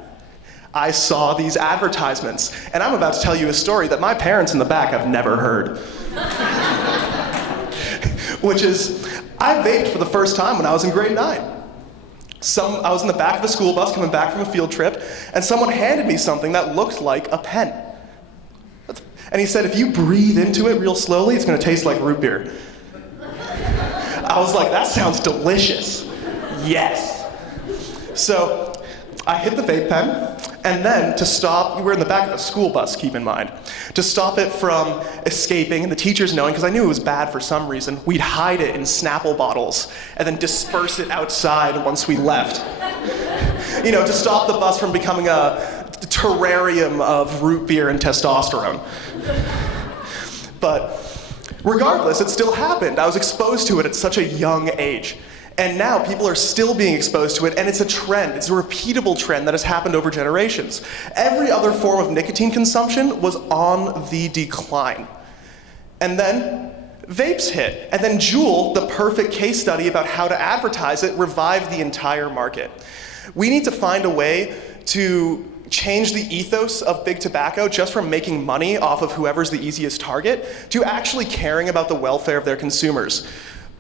I saw these advertisements. And I'm about to tell you a story that my parents in the back have never heard. Which is, I vaped for the first time when I was in grade 9. I was in the back of a school bus coming back from a field trip, and someone handed me something that looked like a pen. And he said, if you breathe into it real slowly, it's going to taste like root beer. I was like, that sounds delicious. Yes. So I hit the vape pen, and then to stop, we're in the back of a school bus, keep in mind, to stop it from escaping and the teachers knowing, because I knew it was bad for some reason, we'd hide it in Snapple bottles and then disperse it outside once we left. To stop the bus from becoming a terrarium of root beer and testosterone. But regardless, it still happened. I was exposed to it at such a young age. And now people are still being exposed to it, and it's a trend. It's a repeatable trend that has happened over generations. Every other form of nicotine consumption was on the decline. And then vapes hit. And then Juul, the perfect case study about how to advertise it, revived the entire market. We need to find a way to change the ethos of big tobacco just from making money off of whoever's the easiest target to actually caring about the welfare of their consumers.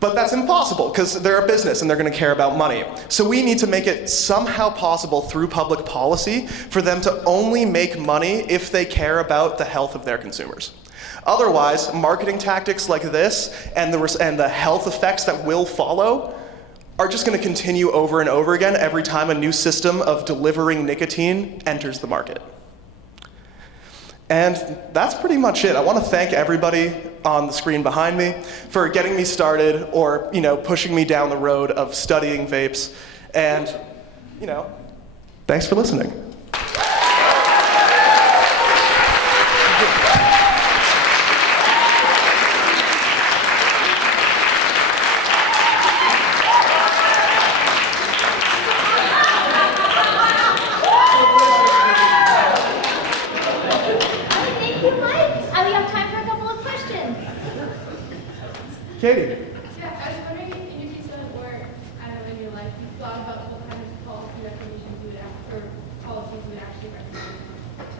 But that's impossible because they're a business and they're going to care about money. So we need to make it somehow possible through public policy for them to only make money if they care about the health of their consumers. Otherwise, marketing tactics like this and the health effects that will follow are just going to continue over and over again every time a new system of delivering nicotine enters the market. And that's pretty much it. I want to thank everybody on the screen behind me for getting me started or, pushing me down the road of studying vapes. And, thanks for listening. Katie. Yeah, I was wondering if in your Keystone or in your life, you've thought about what kind of policy recommendations you would or policies you would actually recommend.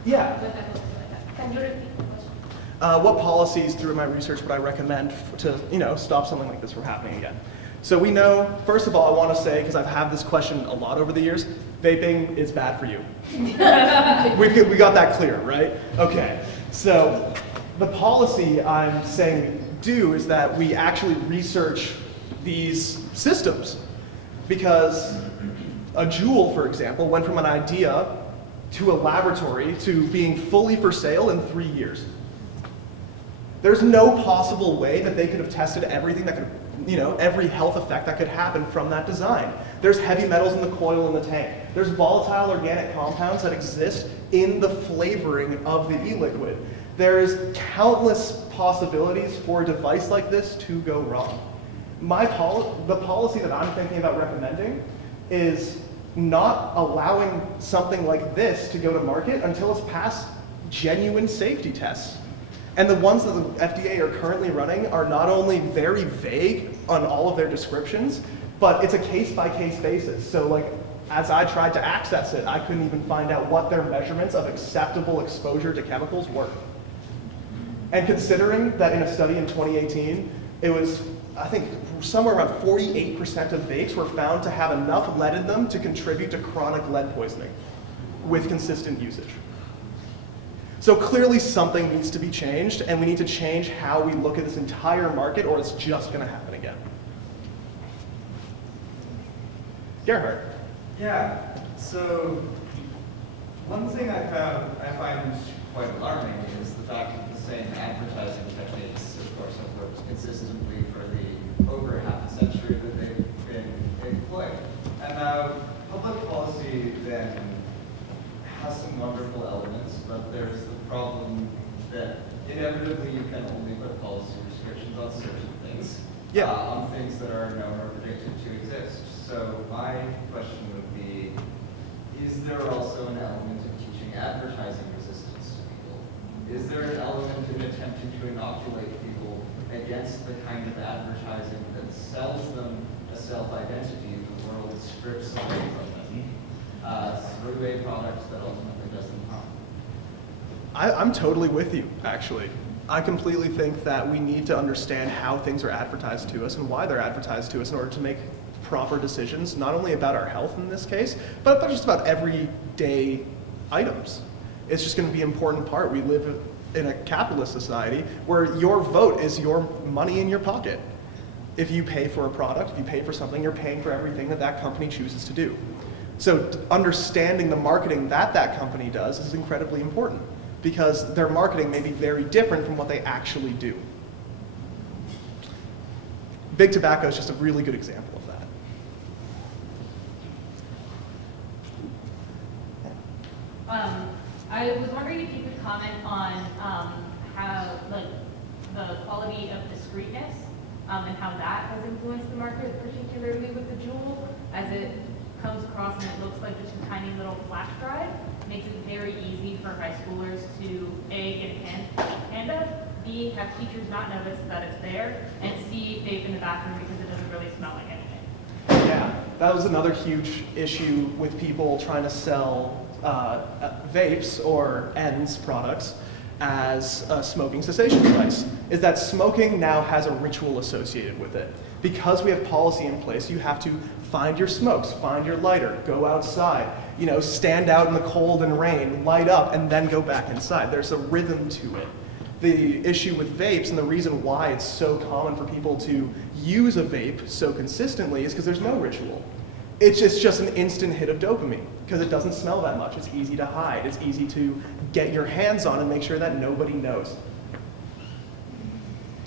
Yeah. What that looks like. Can you repeat the question? What policies through my research would I recommend to stop something like this from happening again? So we know, first of all, I want to say, because I've had this question a lot over the years, vaping is bad for you. we got that clear, right? Okay. So the policy I'm saying do is that we actually research these systems. Because a Juul, for example, went from an idea to a laboratory to being fully for sale in 3 years. There's no possible way that they could have tested everything that could every health effect that could happen from that design. There's heavy metals in the coil in the tank. There's volatile organic compounds that exist in the flavoring of the e-liquid. There's countless possibilities for a device like this to go wrong. The policy that I'm thinking about recommending is not allowing something like this to go to market until it's passed genuine safety tests. And the ones that the FDA are currently running are not only very vague on all of their descriptions, but it's a case-by-case basis. So like, as I tried to access it, I couldn't even find out what their measurements of acceptable exposure to chemicals were. And considering that in a study in 2018, it was, I think, somewhere around 48% of vapes were found to have enough lead in them to contribute to chronic lead poisoning with consistent usage. So clearly something needs to be changed, and we need to change how we look at this entire market, or it's just going to happen again. Gerhard. Yeah, so one thing I find quite alarming is the fact that the same advertising techniques, of course, have worked consistently for the over half a century that they've been employed. And public policy then has some wonderful elements, but there's the problem that inevitably you can only put policy restrictions on certain things, on things that are known or predicted to exist. So my question would be, is there also an element of teaching advertising resistance to people? Is there an element in attempting to inoculate people against the kind of advertising that sells them a self-identity the world strips away from them through a product that ultimately does them harm? I'm totally with you, actually. I completely think that we need to understand how things are advertised to us and why they're advertised to us in order to make proper decisions, not only about our health in this case, but just about everyday items. It's just going to be an important part. We live in a capitalist society where your vote is your money in your pocket. If you pay for a product, if you pay for something, you're paying for everything that that company chooses to do. So understanding the marketing that that company does is incredibly important, because their marketing may be very different from what they actually do. Big tobacco is just a really good example of that. I was wondering if you could comment on how the quality of discreteness and how that has influenced the market, particularly with the Juul, as it comes across and it looks like just a tiny little flash drive. Makes it very easy for high schoolers to A, get a Panda, B, have teachers not notice that it's there, and C, vape in the bathroom because it doesn't really smell like anything. Yeah, that was another huge issue with people trying to sell vapes or ENDS products as a smoking cessation device, is that smoking now has a ritual associated with it. Because we have policy in place, you have to find your smokes, find your lighter, go outside, stand out in the cold and rain, light up, and then go back inside. There's a rhythm to it. The issue with vapes and the reason why it's so common for people to use a vape so consistently is because there's no ritual. It's just an instant hit of dopamine because it doesn't smell that much. It's easy to hide. It's easy to get your hands on and make sure that nobody knows.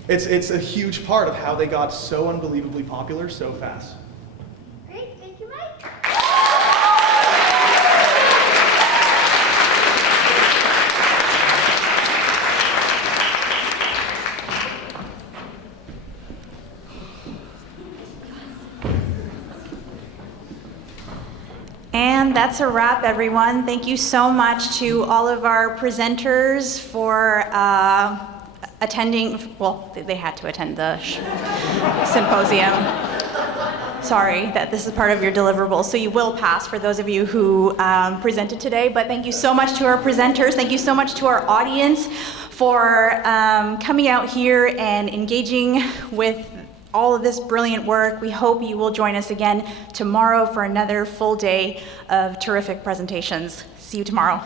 It's a huge part of how they got so unbelievably popular so fast. Great, thank you, Mike. And that's a wrap, everyone. Thank you so much to all of our presenters for attending. Well, they had to attend the symposium. Sorry that this is part of your deliverables, so you will pass for those of you who presented today. But thank you so much to our presenters. Thank you so much to our audience for coming out here and engaging with all of this brilliant work. We hope you will join us again tomorrow for another full day of terrific presentations. See you tomorrow.